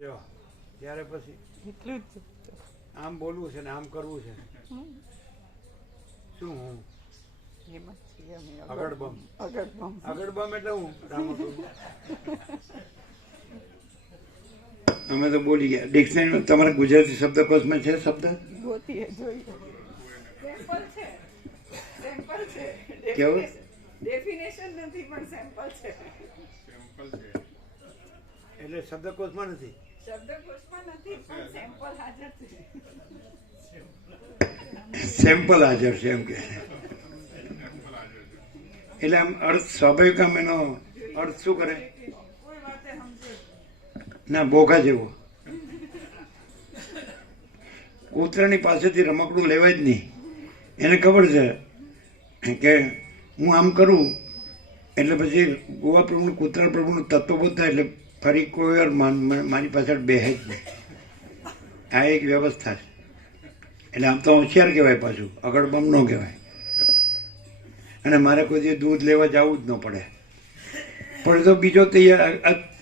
જો ત્યારે પછી એટલું જ આમ બોલવું છે ને આમ કરવું છે. શું હું એમ જ છીએ અમે. અગડબમ અગડબમ અગડબમ એટલે હું અમે તો બોલી ગયા. ડિક્શનરી તમારા ગુજરાતી શબ્દકોશમાં છે શબ્દ ગોતીએ જોઈએ. સેમ્પલ છે, સેમ્પલ છે. કેવું? ડેફિનેશન નથી પણ સેમ્પલ છે. એટલે શબ્દકોશમાં નથી. શબ્દકોશમાં નથી પણ સેમ્પલ હાજર છે. સેમ્પલ હાજર છે એમ કે. એટલે આમ અર્થ સ્વાભાવિક આમ એનો અર્થ શું કરે? કોઈ વાતે સમજે ના બોઘા જેવો. કૂતરાની પાસેથી રમકડું લેવાય જ નહીં. એને ખબર છે કે હું આમ કરું એટલે પછી ગોવા પ્રભુનું કૂતરા પ્રભુનું તત્વબોધ થાય એટલે ફરી કોઈ વાર મારી પાછળ બેહે જ નહીં. આ એક વ્યવસ્થા છે. એટલે આમ તો હોશિયાર કહેવાય, પાછું અગડબમ ન કહેવાય. અને મારે કોઈ દિવસ દૂધ લેવા જવું જ ન પડે. પણ તો બીજો તૈયાર,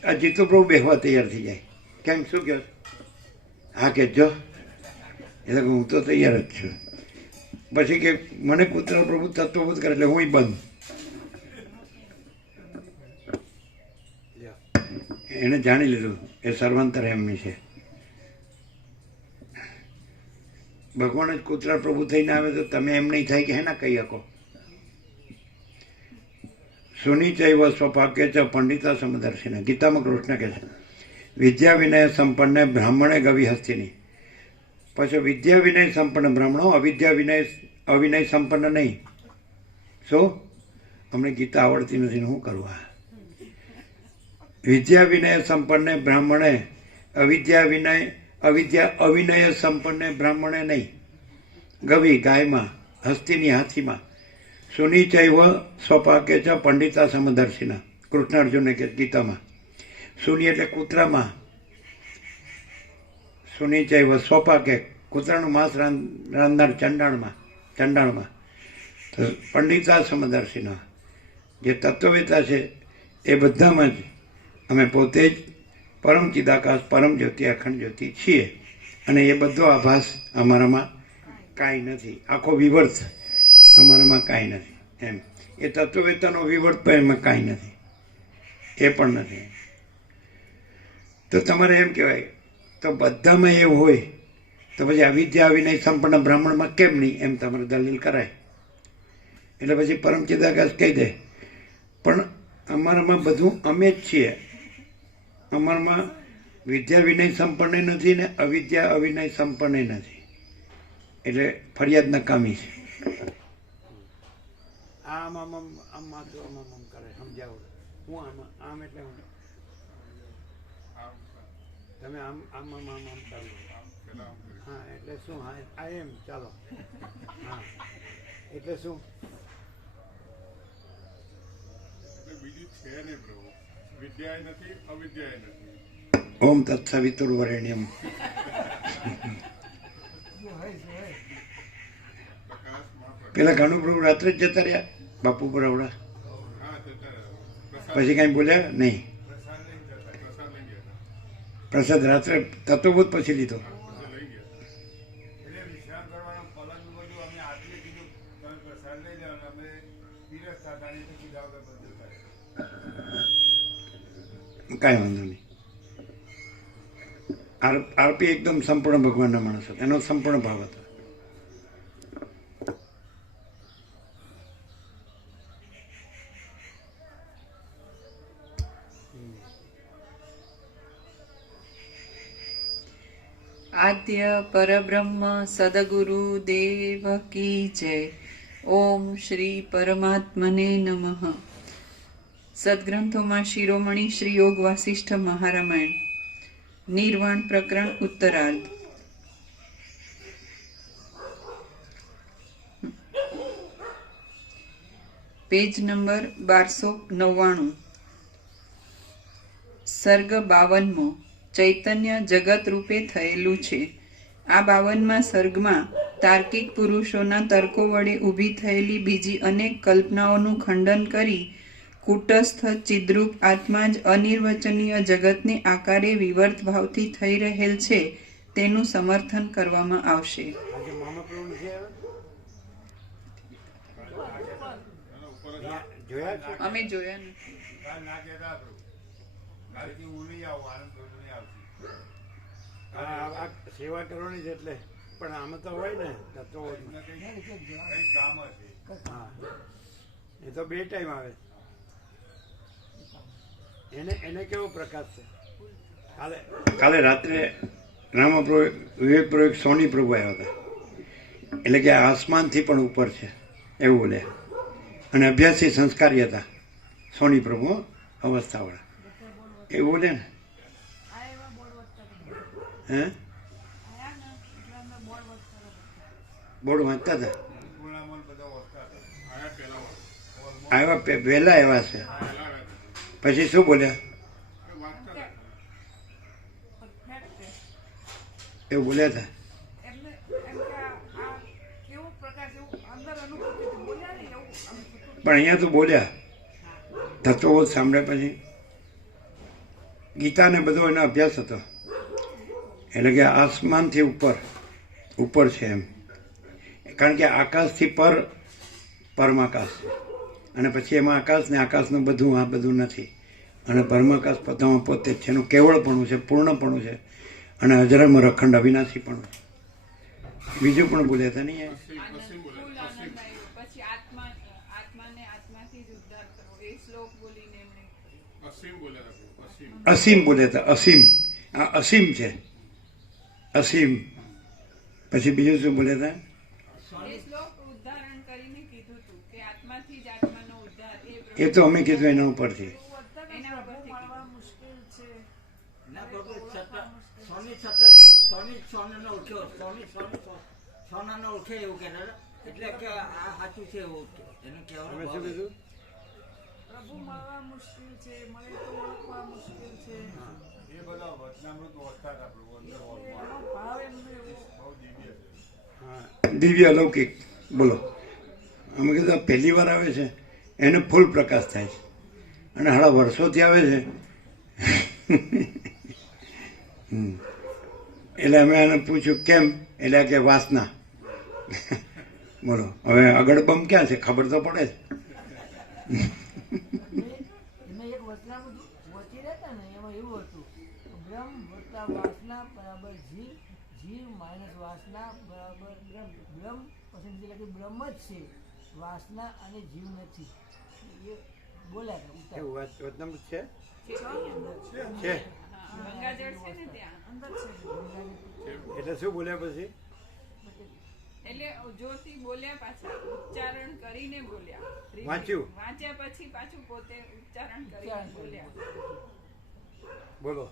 આ જીતો પ્રભુ બેહવા તૈયાર થઈ જાય. કેમ શું કહો? હા કહેજો. એટલે હું તો તૈયાર જ છું. પછી કે મને કૂતરા પ્રભુ તત્વબોધ કરે એટલે હું બંધ. એને જાણી લીધું એ સર્વાંતર એમની છે. ભગવાન જ કૂતરા પ્રભુ થઈને આવે તો તમે એમ નહીં થાય કે હે ના કહી શકો. સુનિચૈવ સ્વભાગ્ય ચ પંડિતા સમદર્શિને. ગીતામાં કૃષ્ણ કહે છે વિદ્યા વિનય સંપન્ન બ્રાહ્મણે ગવિ હસ્તિની. પછી વિદ્યા વિનય સંપન્ન બ્રાહ્મણો, અવિનય સંપન્ન નહીં. શું? અમને ગીતા આવડતી નથી ને શું કરવા? વિદ્યા વિનય સંપન્ન બ્રાહ્મણે, અવિદ્યા અવિનય સંપન્ન બ્રાહ્મણે નહીં. ગવિ ગાયમાં, હસ્તીની હાથીમાં, સુનિચૈવ સ્વપાકે ચ પંડિતા સમદર્શિના. કૃષ્ણ અર્જુનને કે ગીતામાં. સુની એટલે કૂતરામાં, સુનિચૈવ સ્વપાકે કૂતરાનું માંસ રાંધનાર ચંડાળમાં. તો પંડિતા સમદર્શિના જે તત્વવેતા છે એ બધામાં જ અમે પોતે જ પરમ ચિદાકાશ, પરમ જ્યોતિ, અખંડ જ્યોતિ છીએ. અને એ બધો આભાસ અમારામાં કાંઈ નથી. આખો વિવર્ત અમારામાં કાંઈ નથી. એમ એ તત્વવેતાનો વિવર્ત પણ એમાં કાંઈ નથી. એ પણ નથી. તો તમારે એમ કહેવાય તો બધામાં એવું હોય તો પછી અવિદ્યા અવિનય સંપન્ન બ્રાહ્મણમાં કેમ નહીં? એમ તમારે દલીલ કરાય. એટલે પછી પરમ ચિદાકાશ કહી દે પણ અમારામાં બધું અમે જ છીએ. અમારામાં વિદ્યા વિનય સંપન્ન નથી ને અવિદ્યા અવિનય સંપન્ન નથી. એટલે ફરિયાદ નકામી છે. આમ આમ આમ આમ માથું આમ આમ આમ કરે સમજાવો. હું આમ આમ એટલે હું તમે આમ આમ આમ આમ આમ ચાલો. હા એટલે શું? હા આ એમ ચાલો. હા એટલે શું? બીજું છે નહીં પ્રભુ. વિદ્યાય નથી, અવિદ્યાય નથી. ઓમ તત્સવિતુર્વરેણ્યમ. પેલા ઘણું પ્રભુ રાત્રે જ જતા રહ્યા બાપુ બરાવડા. હા, જતા રહ્યા. પછી કઈ બોલ્યા નહીં. પ્રસાદ લઈ ગયા. પ્રસાદ રાત્રે તત્વબોધ પછી લીધો. લઈ ગયા. એટલે વિશ્રામ કરવાનો પલંગ બધું અમે આપીએ કીધું તમે પ્રસાદ લઈ જાઓ અને અમે પીરસતા હતા નહીં તો કીધા વગર બધું થાય. કાંઈ વાંધો નહીં. આરપી એકદમ સંપૂર્ણ ભગવાનના માણસ હતા. એનો સંપૂર્ણ ભાવ હતો. આદ્ય પરબ્રહ્મ સદગુરુ દેવ કી જય. ઓમ શ્રી પરમાત્મને નમઃ. સદગ્રંથોમાં શિરોમણી શ્રી યોગ વાસિષ્ઠ મહારામાયણ નિર્વાણ પ્રકરણ ઉત્તરાર્ધ. Page number 1299. સર્ગ 52મો. ચૈતન્ય જગત રૂપે થયેલું છે. આ 52મા સર્ગમાં તાર્કિક પુરુષોના તર્કો વડે ઊભી થયેલી બીજી અનેક કલ્પનાઓનું ખંડન કરી કૂટસ્થ ચિદ્રૂપ આત્મા જ અનિર્વચનીય જગતને આકારે વિવર્ત ભાવથી થઈ રહેલ છે તેનું સમર્થન કરવામાં આવશે. આજે મામા પ્રભુ નથી આવ્યા? જોયા છે? અમે જોયા નથી. કાલ ના કહેતા પ્રભુ કાલથી હું નહીં આવું, આનંદ પ્રભુ નહીં આવશે. આ સેવા કરવાની છે એટલે, પણ આમાં તો હોય ને તત્વો કંઈ કામ હશે. હા, એ તો 2 ટાઈમ આવે. એને કેવો પ્રકાશ છે? કાલે રાત્રે રામાપ્રભુ વિવેક પ્રભુ સોની પ્રભુ આવ્યા હતા, એટલે કે આસમાનથી પણ ઉપર છે એવું બોલ્યા, અને અભ્યાસી સંસ્કારી હતા સોની પ્રભુ અવસ્થાવાળા, એવું બોલે ને. હે બોર્ડ વાંચતા હતા, પૂર્ણામાં બધા ઓળખતા હતા. આવ્યા વહેલા આવ્યા છે. પછી શું બોલ્યા? એવું બોલ્યા હતા. પણ અહીંયા તો બોલ્યા તત્વો સાંભળ્યા પછી ગીતાને બધો એનો અભ્યાસ હતો, એટલે કે આસમાનથી ઉપર છે એમ, કારણ કે આકાશથી પરમાકાશ છે, અને પછી એમાં આકાશ ને આકાશનું બધું આ બધું નથી, અને પરમાકાશ પોતામાં પોતે જ છે, એનું કેવળપણું છે, પૂર્ણપણું છે, અને અજરામ અખંડ અવિનાશીપણું છે. બીજું પણ બોલ્યા હતા નહીં? અસીમ બોલ્યા હતા, અસીમ. આ અસીમ છે, અસીમ. પછી બીજું શું બોલ્યા હતા? એ તો અમે કીધું એના ઉપરથી. સોનાને ઓળખે એવું કે એટલે કે આ સાચું છે એવું એનું કહેવાનું. અમે શું કીધું? પ્રભુ મળવા મુશ્કેલ છે, મને તો ઓળખવા મુશ્કેલ છે. એ બધા વચનામૃત ઓળખતા હતા પ્રભુ, અંદર એનો ઓળખવા ભાવ એમનો એવો બહુ દિવ્ય છે. હા, દિવ્ય અલૌકિક. બોલો, અમે કીધું પહેલી વાર આવે છે એને ફૂલ પ્રકાશ થાય છે, અને હાડા વર્ષોથી આવે છે. એટલે અમે એને પૂછ્યું કેમ, એટલે કે વાસના. બોલો, હવે અગડબમ ક્યાં છે ખબર તો પડે જ. એમાં એક વચનામૃત વચી રહેતા ને એમાં એવું હતું, બ્રહ્મ વત્તા વાસના બરાબર જીવ, જીવ માઇનસ વાસના બરાબર બ્રહ્મ, બ્રહ્મ પછી લખી બ્રહ્મ જ છે, વાસના અને જીવ નથી. એ બોલ્યા હતા એવું વચનામૃત છે? અંદર અંદર છે. એટલે શું બોલ્યા પછી? એટલે જ્યોતિ બોલ્યા પાછા ઉચ્ચારણ કરીને બોલ્યા, વાંચ્યું? વાંચ્યા પછી પાછું પોતે ઉચ્ચારણ કરીને બોલ્યા. બોલો,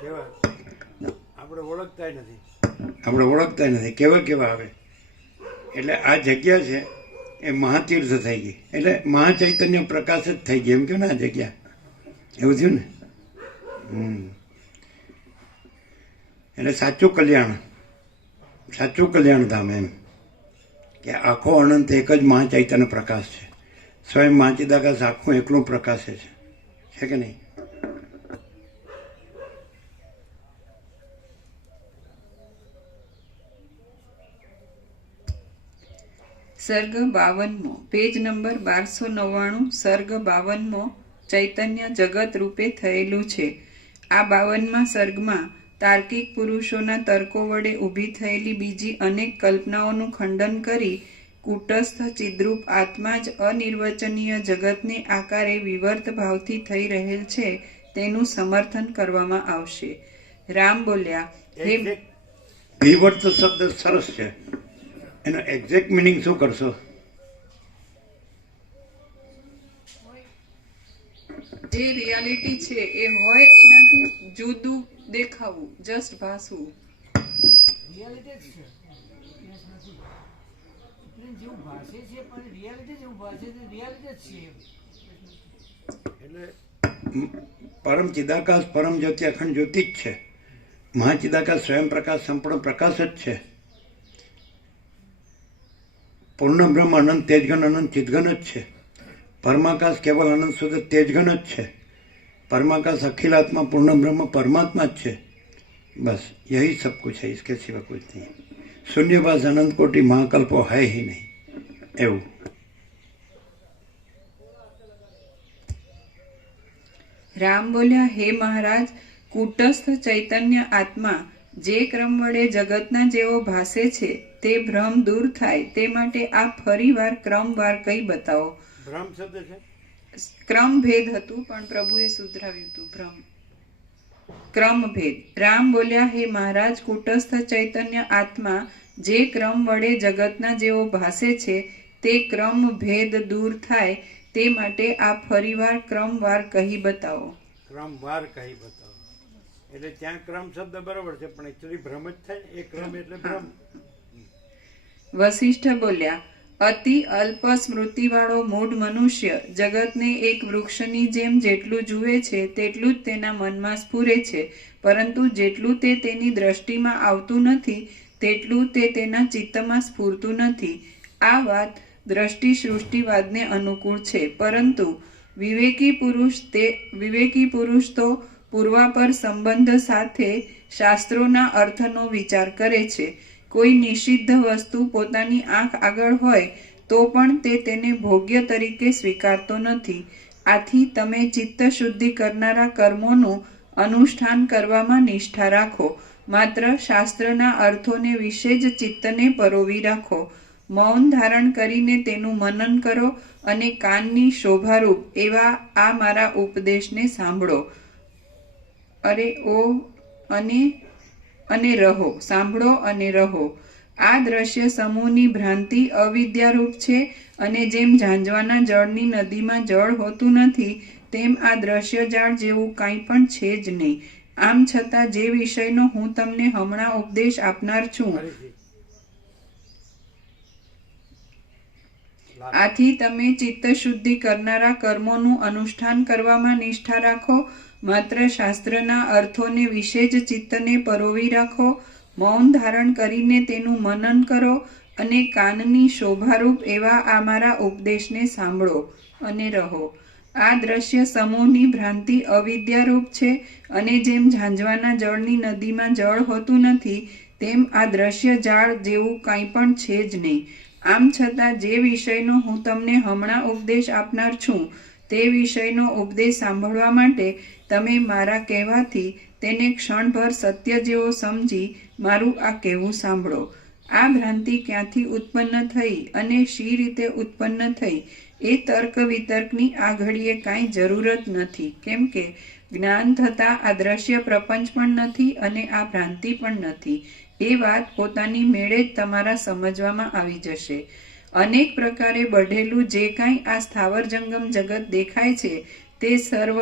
કેવા આપણે ઓળખતા નથી, કેવા આવે. એટલે આ જગ્યા છે એ મહાતીર્થ થઈ ગઈ, એટલે મહાચૈતન્ય પ્રકાશ જ થઈ ગઈ એમ કહ્યું ને આ જગ્યા, એવું થયું ને. એટલે સાચું કલ્યાણ ધામ એમ કે આખો અનંત એક જ મહાચૈતન્ય પ્રકાશ છે, સ્વયં મહાચિદાકાશ આખું એકલું પ્રકાશે છે કે નહીં? સર્ગ 52 પેજ નંબર 1299. સર્ગ 52 ચૈતન્ય જગત રૂપે થયેલું છે. આ 52મા સર્ગમાં તાર્કિક પુરુષોના તર્કો વડે ઊભી થયેલી બીજી અનેક કલ્પનાઓનું ખંડન કરી કૂટસ્થ ચિદ્રૂપ આત્મા જ અનિર્વચનીય જગતને આકારે વિવર્ત ભાવથી થઈ રહેલ છે તેનું સમર્થન કરવામાં આવશે. રામ બોલ્યા, હે વિવર્ત શબ્દ સરસ છે, એનો એક્ઝેક્ટ મિનિંગ શું કરશો? જે રિયાલિટી છે એ હોય એનાથી જુદું દેખાવું, જસ્ટ ભાસવું. રિયાલિટી જ છે, કેસ નથી. સુપ્રીમ જેવું ભાષે છે પણ રિયાલિટી જેવું ભાષે છે, રિયાલિટી જ છે. એટલે પરમ ચિદાકાશ પરમ જ્યોતિ અખંડ જ્યોતિ જ છે, મહાચિદાકાશ સ્વયં પ્રકાશ સંપૂર્ણ પ્રકાશ જ છે, પૂર્ણ બ્રહ્મ અનંત તેજગન અનંત ચિદગન જ છે, परमाकाश केवल अनंत शुद्ध तेजघन ज है। परमाकाश अखिलात्मा पूर्ण ब्रह्म परमात्मा ज है। बस यही सब कुछ है, इसके सिवा कुछ नहीं। शून्यवास अनंत कोटि महाकल्पो है ही नहीं एवं। રામ બોલ્યા, હે મહારાજ, કુટસ્થ ચૈતન્ય આત્મા જે ક્રમ વડે જગતના જેવો ભાસે છે તે ભ્રમ દૂર થાય તે માટે આ ફરીવાર ક્રમવાર કઈ બતાવો. ભ્રમ શબ્દ છે, ક્રમ ભેદ હતું પણ પ્રભુએ સુધરાવ્યું હતું. ભ્રમ ક્રમ ભેદ. રામ બોલ્યા, હે મહારાજ, કુટસ્થ ચૈતન્ય આત્મા જે ક્રમ વડે જગતના જેવો ભાસે છે તે ક્રમ ભેદ દૂર થાય તે માટે આ ફરીવાર ક્રમવાર કહી બતાવો. ક્રમવાર કહી બતાવો એટલે ત્યાં ક્રમ શબ્દ બરોબર છે પણ એકચ્યુઅલી ભ્રમ જ થાય. એ ક્રમ એટલે ભ્રમ. વશિષ્ઠ બોલ્યા, અતિ અલ્પ સ્મૃતિવાળો મૂઢ મનુષ્ય જગતને એક વૃક્ષની જેમ જેટલું જુએ છે તેટલું જ તેના મનમાં સ્ફુરે છે, પરંતુ જેટલું તે તેની દ્રષ્ટિમાં આવતું નથી તેટલું તે તેના ચિત્તમાં સ્ફૂરતું નથી. આ વાત દ્રષ્ટિ સૃષ્ટિવાદને અનુકૂળ છે, પરંતુ વિવેકી પુરુષ તો પૂર્વાપર સંબંધ સાથે શાસ્ત્રોના અર્થનો વિચાર કરે છે. કોઈ નિષિદ્ધ વસ્તુ પોતાની આંખ આગળ હોય તો પણ તે તેને ભોગ્ય તરીકે સ્વીકારતો નથી. આથી તમે ચિત્ત શુદ્ધિ કરનારા કર્મોનું અનુષ્ઠાન કરવામાં નિષ્ઠા રાખો. માત્ર શાસ્ત્રના અર્થોને વિશે જ ચિત્તને પરોવી રાખો. મૌન ધારણ કરીને તેનું મનન કરો અને કાનની શોભારૂપ એવા આ મારા ઉપદેશને સાંભળો. સાંભળો અને રહો. આ દ્રશ્ય સમૂહની ભ્રાંતિ અવિદ્યારૂપ છે, અને જેમ ઝાંઝવાના જળની નદીમાં જળ હોતું નથી તેમ આ દ્રશ્ય જાળ જેવું કાંઈ પણ છે જ નહીં. આમ છતાં જે વિષયનો હું તમને હમણાં ઉપદેશ આપનાર છું, આથી તમે ચિત્ત શુદ્ધિ કરનારા કર્મોનું અનુષ્ઠાન કરવામાં નિષ્ઠા રાખો. માત્ર શાસ્ત્રના અર્થોને વિશે જ ચિત્તને પરોવી રાખો. મૌન ધારણ કરીને તેનું મનન કરો અને કાનની શોભારૂપ એવા આ મારા ઉપદેશને સાંભળો અને રહો. આ દ્રશ્ય સમૂહની ભ્રાંતિ અવિદ્યારૂપ છે, અને જેમ ઝાંઝવાના જળની નદીમાં જળ હોતું નથી તેમ આ દ્રશ્ય જાળ જેવું કાંઈ પણ છે જ નહીં. આમ છતાં જે વિષયનો હું તમને હમણાં ઉપદેશ આપનાર છું તે વિષયનો ઉપદેશ સાંભળવા માટે તમે મારા કહેવાથી તેને ક્ષણભર સત્ય જેવો સમજી મારું આ કહેવું સાંભળો. આ ભ્રાંતિ ક્યાંથી ઉત્પન્ન થઈ અને શી રીતે ઉત્પન્ન થઈ એ તર્ક વિતર્કની આ ઘડીએ કાંઈ જરૂર જ નથી, કેમ કે જ્ઞાન થતાં આ દ્રશ્ય પ્રપંચ પણ નથી અને આ ભ્રાંતિ પણ નથી. એ વાત પોતાની મેળે જ તમારા સમજવામાં આવી જશે. અનેક પ્રકારે બઢેલું જે કાંઈ આ સ્થાવર જંગમ જગત દેખાય છે તે સર્વ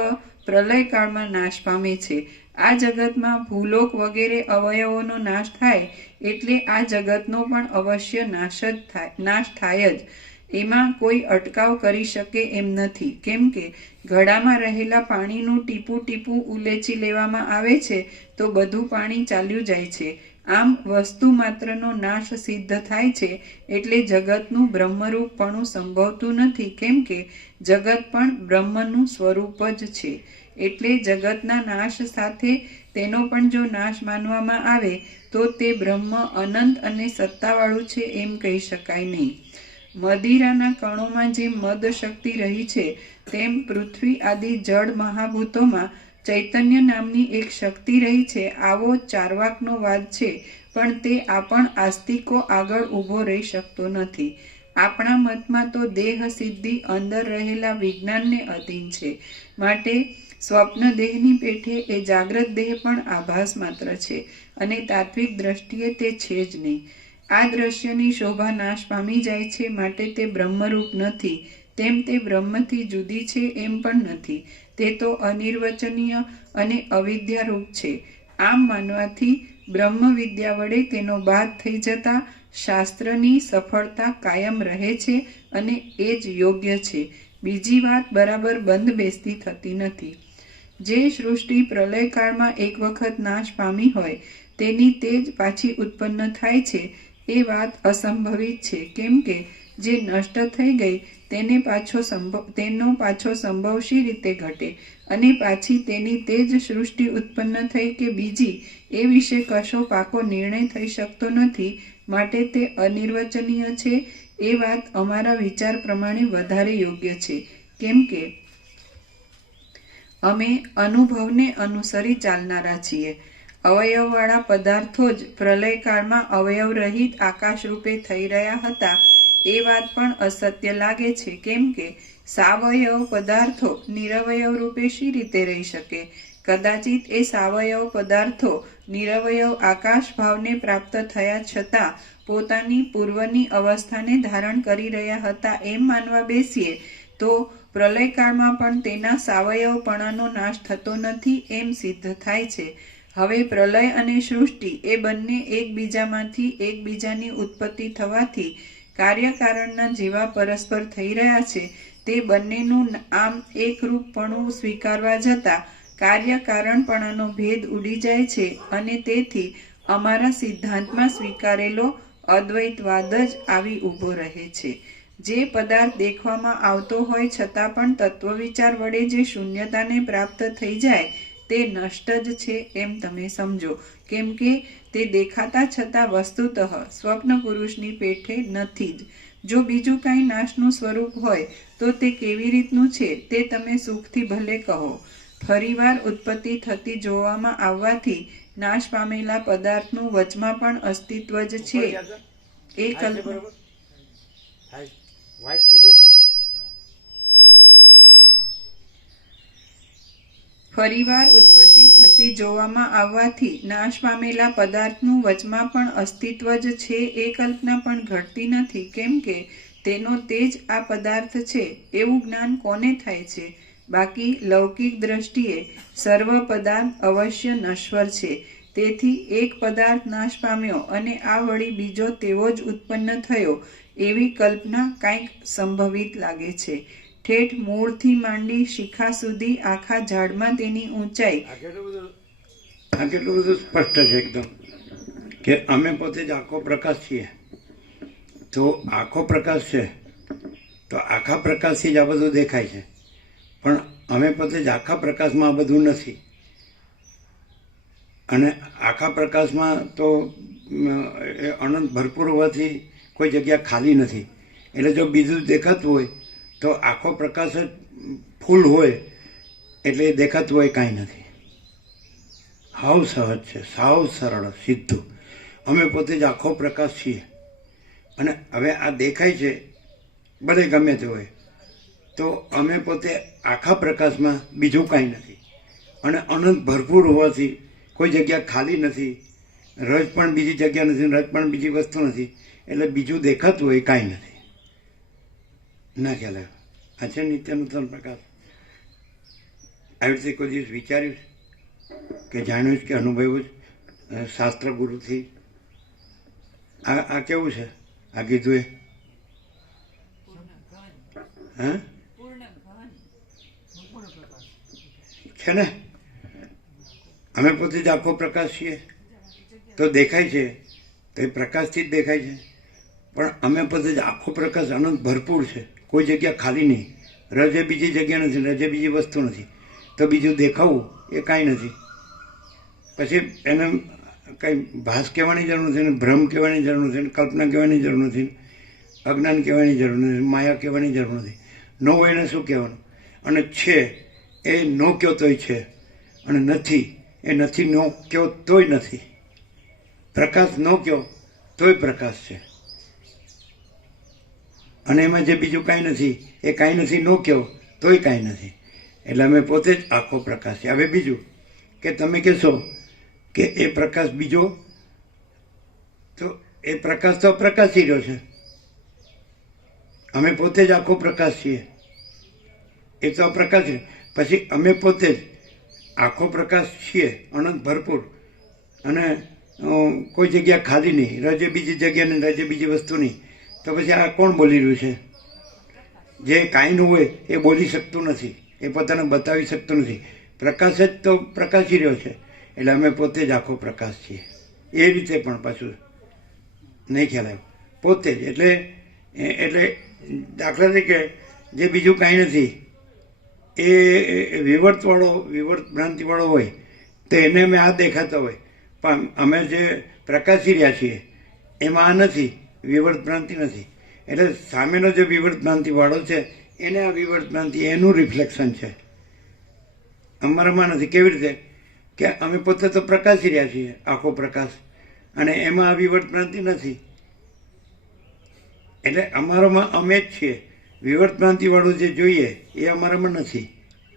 પ્રલયકાળમાં નાશ પામે છે. આ જગતમાં ભૂલોક વગેરે અવયવોનો નાશ થાય એટલે આ જગતનો પણ અવશ્ય નાશ થાય જ. એમાં કોઈ અટકાવ કરી શકે એમ નથી, કેમ કે ઘડામાં રહેલા પાણીનું ટીપું ટીપું ઉલેચી લેવામાં આવે છે તો બધું પાણી ચાલ્યું જાય છે. આમ વસ્તુ માત્રનો નાશ સિદ્ધ થાય છે એટલે જગતનું બ્રહ્મરૂપપણું સંભવતું નથી, કેમ કે જગત પણ બ્રહ્મનું સ્વરૂપ જ છે. એટલે જગતના નાશ સાથે તેનો પણ જો નાશ માનવામાં આવે તો તે બ્રહ્મ અનંત અને સત્તાવાળું છે એમ કહી શકાય નહીં. મદિરાના કણોમાં જેમ મદ શક્તિ રહી છે તેમ પૃથ્વી આદિ જળ મહાભૂતોમાં ચૈતન્ય નામની એક શક્તિ રહી છે. આવો ચાર્વાકનો વાદ છે, પણ તે આપણ આસ્તિકો આગળ ઊભો રહી શકતો નથી. આપણા મતમાં તો દેહ સિદ્ધિ અંદર રહેલા વિજ્ઞાનને અધીન છે, માટે સ્વપ્ન દેહની પેઠે એ જાગ્રત દેહ પણ આભાસ માત્ર છે અને તાત્વિક દ્રષ્ટિએ તે છે જ નહીં. આ દ્રશ્યની શોભા નાશ પામી જાય છે, માટે તે બ્રહ્મરૂપ નથી. તેમ તે બ્રહ્મથી જુદી છે એમ પણ નથી. તે તો અનિર્વચનીય અને અવિદ્યારૂપ છે. આમ માનવાથી બ્રહ્મ વિદ્યા વડે તેનો બાદ થઈ જતા શાસ્ત્રની સફળતા કાયમ રહે છે અને એ જ યોગ્ય છે. બીજી વાત બરાબર બંધ બેસતી થતી નથી. જે સૃષ્ટિ પ્રલયકાળમાં એક વખત નાશ પામી હોય તેની તેજ પાછી ઉત્પન્ન થાય છે એ વાત અસંભવિત છે, કેમ કે જે નષ્ટ થઈ ગઈ તેનો પાછો સંભવ શી રીતે ઘટે અને પાછી તેની તે જ સૃષ્ટિ ઉત્પન્ન થઈ કે બીજી, એ વિશે કશો પાકો નિર્ણય થઈ શકતો નથી. માટે તે અનિર્વચનીય છે. એ વાત અમારા વિચાર પ્રમાણે વધારે યોગ્ય છે, કેમ કે અમે અનુભવને અનુસરી ચાલનારા છીએ. અવયવવાળા પદાર્થો જ પ્રલયકાળમાં અવયવ રહિત આકાશ રૂપે થઈ રહ્યા હતા એ વાત પણ અસત્ય લાગે છે, કેમ કે સાવયવ પદાર્થો નિરવયવ રૂપે શી રીતે રહી શકે? કદાચિત એ સાવયવ પદાર્થો નિરવયવ આકાશ ભાવને પ્રાપ્ત થયા છતાં પોતાની પૂર્વની અવસ્થાને ધારણ કરી રહ્યા હતા એમ માનવા બેસીએ તો પ્રલયકાળમાં પણ તેના સાવયવપણાનો નાશ થતો નથી એમ સિદ્ધ થાય છે. હવે પ્રલય અને સૃષ્ટિ એ બંને એકબીજામાંથી એકબીજાની ઉત્પત્તિ થવાથી કાર્યકારણના જેવા પરસ્પર થઈ રહ્યા છે તે બંનેનું આમ એકરૂપપણું સ્વીકારવા જતાં કાર્યકારણપણાનો ભેદ ઉડી જાય છે અને તેથી અમારા સિદ્ધાંતમાં સ્વીકારેલો અદ્વૈતવાદ જ આવી ઊભો રહે છે. જે પદાર્થ દેખવામાં આવતો હોય છતાં પણ તત્વવિચાર વડે જે શૂન્યતાને પ્રાપ્ત થઈ જાય તે નષ્ટ જ છે એમ તમે સમજો, કેમ કે તે દેખાતા છતાં વસ્તુતઃ સ્વપ્ન પુરુષની પેઠે નથી જ. જો બીજું કાંઈ નાશનું સ્વરૂપ હોય તો તે કેવી રીતનું છે તે તમે સુખથી ભલે કહો. ફરીવાર ઉત્પત્તિ થતી જોવામાં આવવાથી નાશ પામેલા પદાર્થનું વચમાં પણ અસ્તિત્વ જ છે એ કલ્પના. વ્હાઈટ થઈ જશે ને? ફરીવાર ઉત્પત્તિ થતી જોવામાં આવવાથી નાશ પામેલા પદાર્થનું વચમાં પણ અસ્તિત્વ જ છે એ કલ્પના પણ ઘટતી નથી, કેમ કે તેનો તે જ આ પદાર્થ છે એવું જ્ઞાન કોને થાય છે? બાકી લૌકિક દ્રષ્ટિએ સર્વ પદાર્થ અવશ્ય નશ્વર છે. તેથી એક પદાર્થ નાશ પામ્યો અને આ વળી બીજો તેવો જ ઉત્પન્ન થયો એવી કલ્પના કાંઈક સંભવિત લાગે છે. ઠેઠ મૂળથી માંડી શિખા સુધી આખા ઝાડમાં તેની ઊંચાઈ. આ કેટલું બધું સ્પષ્ટ છે એકદમ, કે અમે પોતે જ આખો પ્રકાશ છીએ. તો આખો પ્રકાશ છે તો આખા પ્રકાશથી જ આ બધું દેખાય છે, પણ અમે પોતે જ આખા પ્રકાશમાં આ બધું નથી. અને આખા પ્રકાશમાં તો અનંત ભરપૂર હોવાથી કોઈ જગ્યા ખાલી નથી. એટલે જો બીજું દેખાતું હોય તો આખો પ્રકાશ જ ફૂલ હોય એટલે એ દેખાતું હોય કાંઈ નથી. સાવ સહજ છે, સાવ સરળ, સીધું. અમે પોતે જ આખો પ્રકાશ છીએ. અને હવે આ દેખાય છે ભલે ગમે તે હોય, તો અમે પોતે આખા પ્રકાશમાં બીજું કાંઈ નથી. અને અનંત ભરપૂર હોવાથી કોઈ જગ્યા ખાલી નથી, રજ પણ બીજી જગ્યા નથી, રજ પણ બીજી વસ્તુ નથી. એટલે બીજું દેખાતું હોય કાંઈ નથી. ના ખ્યાલ આવ્યો? આ છે નિત્યનૂતન પ્રકાશ. આવી રીતે કોઈ દિવસ વિચાર્યું કે જાણ્યું છે કે અનુભવ્યું છે શાસ્ત્ર ગુરુથી? આ કેવું છે આ કીધું એ? હા છે ને? અમે પોતે જ આખો પ્રકાશ છીએ. તો દેખાય છે તો એ પ્રકાશથી જ દેખાય છે, પણ અમે પોતે જ આખો પ્રકાશ અનંત ભરપૂર છે, કોઈ જગ્યા ખાલી નહીં. રજે બીજી જગ્યા નથી, રજે બીજી વસ્તુ નથી. તો બીજું દેખાવું એ કાંઈ નથી. પછી એને કંઈ ભાસ કહેવાની જરૂર નથી, ને ભ્રમ કહેવાની જરૂર નથી, ને કલ્પના કહેવાની જરૂર નથી, અજ્ઞાન કહેવાની જરૂર નથી, માયા કહેવાની જરૂર નથી. ન હોય એને શું કહેવાનું? અને છે એ ન કહો તોય છે, અને નથી એ નથી ન કહો તોય નથી. પ્રકાશ ન કહો તોય પ્રકાશ છે. અને એમાં જે બીજું કાંઈ નથી એ કાંઈ નથી ન કહો તોય કાંઈ નથી. એટલે અમે પોતે જ આખો પ્રકાશ છે. હવે બીજું કે તમે કહેશો કે એ પ્રકાશ બીજો, તો એ પ્રકાશ તો પ્રકાશી રહ્યો છે. અમે પોતે જ આખો પ્રકાશ છીએ, એ તો પ્રકાશ. પછી અમે પોતે જ આખો પ્રકાશ છીએ, અનંત ભરપૂર, અને કોઈ જગ્યા ખાલી નહીં, રજે બીજી જગ્યા નહીં, રજે બીજી વસ્તુ નહીં. તો પછી આ કોણ બોલી રહ્યું છે? જે કાંઈ ન હોય એ બોલી શકતું નથી, એ પોતાને બતાવી શકતું નથી. પ્રકાશ જ તો પ્રકાશી રહ્યો છે. એટલે અમે પોતે જ આખો પ્રકાશ છીએ. એ રીતે પણ પાછું નહીં ખ્યાલ આવ્યો. પોતે જ એટલે એટલે દાખલા તરીકે જે બીજું કાંઈ નથી એ વિવર્ત ભ્રાંતિવાળો હોય તો એને અમે આ દેખાતા હોય, પણ અમે જે પ્રકાશી રહ્યા છીએ એમાં આ નથી, વિવર્ત ભ્રાંતિ નથી. એટલે સામેનો જે વિવર્ત ભ્રાંતિવાળો છે એને આ વિવર્ત ભ્રાંતિ એનું રિફ્લેક્શન છે, અમારામાં નથી. કેવી રીતે કે અમે પોતે તો પ્રકાશી રહ્યા છીએ, આખો પ્રકાશ, અને એમાં આ વિવર્ત ભ્રાંતિ નથી. એટલે અમારામાં અમે જ છીએ. વિવર્ત ભ્રાંતિવાળું જે જોઈએ એ અમારામાં નથી,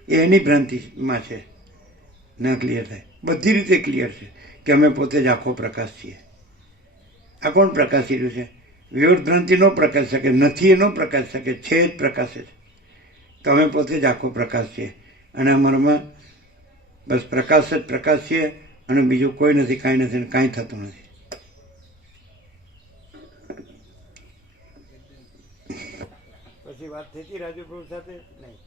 એ એની ભ્રાંતિમાં છે. ના ક્લિયર થાય? બધી રીતે ક્લિયર છે કે અમે પોતે જ આખો પ્રકાશ છીએ. આ કોણ પ્રકાશી રહ્યું છે? વિવર્ત ભ્રાંતિ નો પ્રકાશ શકે, નથી એ નો પ્રકાશ શકે, છે જ પ્રકાશ જ. તો અમે પોતે જ આખો પ્રકાશ છીએ, અને અમારામાં બસ પ્રકાશ જ પ્રકાશ છીએ, અને બીજું કોઈ નથી, કાંઈ નથી, કાંઈ થતું નથી. પછી વાત થઈ હતી રાજુ પ્રભુ સાથે? નહીં.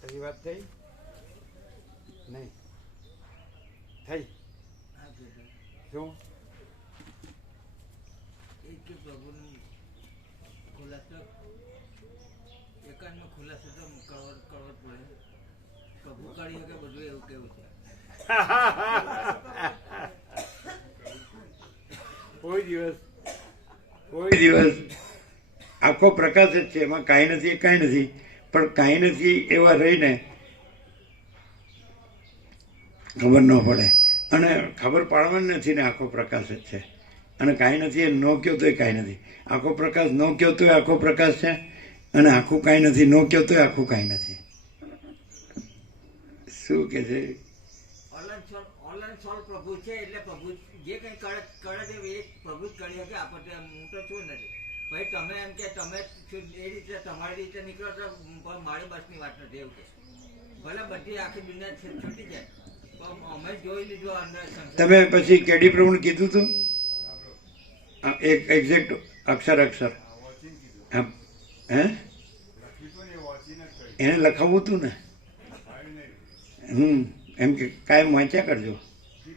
પછી વાત થઈ? નહીં થઈ. શું? એ કે પ્રભુનું ખુલાસો એકાંતનો ખુલાસો તો કરવો જ પડે. પ્રભુ કરી શકે બધું, એવું કેવું છે. કોઈ દિવસ આખો પ્રકાશ જ છે, એમાં કાંઈ નથી એ કાંઈ નથી, પણ કાંઈ નથી એવા રહીને ખબર ન પડે, અને ખબર પાડવાની નથી ને આખો પ્રકાશ જ છે. અને કાંઈ નથી એ ન કહો તોય કાંઈ નથી, આખો પ્રકાશ ન કહો તોય આખો પ્રકાશ છે, અને આખું કાંઈ નથી ન કહો તોય આખું કાંઈ નથી. શું કે છે? ઓનલાઈન સોલ્વ પ્રભુ છે, એટલે પ્રભુ જે કંઈ કરે છે એ પ્રભુ જ કરી શકે. આપણે હું તો છું નથી. ભાઈ તમે એમ કે તમે એ રીતે તમારી રીતે નીકળો તો મારી બસની વાત નથી, એવું કે ભલે બધી આખી દુનિયા છૂટી જાય, પણ અમે જોઈ લીધું અંદર. તમે પછી કેડી પ્રભુને કીધું હતું એક એક્ઝેક્ટ અક્ષર હે એને લખાવવું હતું ને? એમ કે કાયમ વાંચ્યા કરજો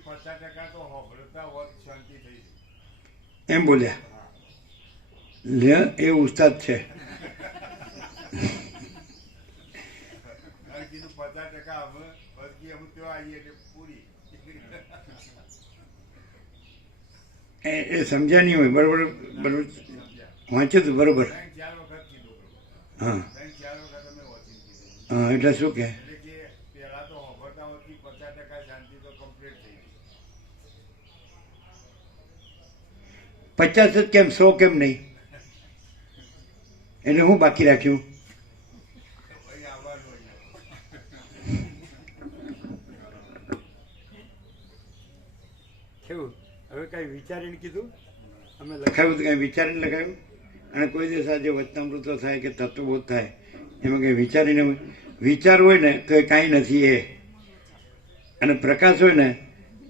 50% તો હોભળતા હોત શાંતિ થઈ એમ બોલ્યા. લે એ ઉસ્તાદ છે. કીધું 50% અમે બસ અમુક તો આવીએ એટલે પૂરી. એ સમજ્યા નહીં હોય. બરોબર બરોબર વાંચ્યું હતું બરોબર? 3-4 વખત કીધું. હા 3-4 વખત અમે વાંચી કીધું. હા. એટલે શું કે એટલે કે પહેલા તો હોભળતા હોતી 50% શાંતિ તો કમ્પ્લીટ થઈ ગઈ. 50 જ કેમ 100 કેમ નહીં? એને હું બાકી રાખ્યું? ભાઈ આવવાનું અહીંયા. કેવું હવે કાંઈ વિચારીને કીધું? અમે લખાવ્યું તો કાંઈ વિચારીને લખાવ્યું? અને કોઈ દિવસ આજે વચનામૃતો થાય કે તત્વબોધ થાય એમાં કંઈ વિચારીને વિચાર હોય ને તો એ કાંઈ નથી એ, અને પ્રકાશ હોય ને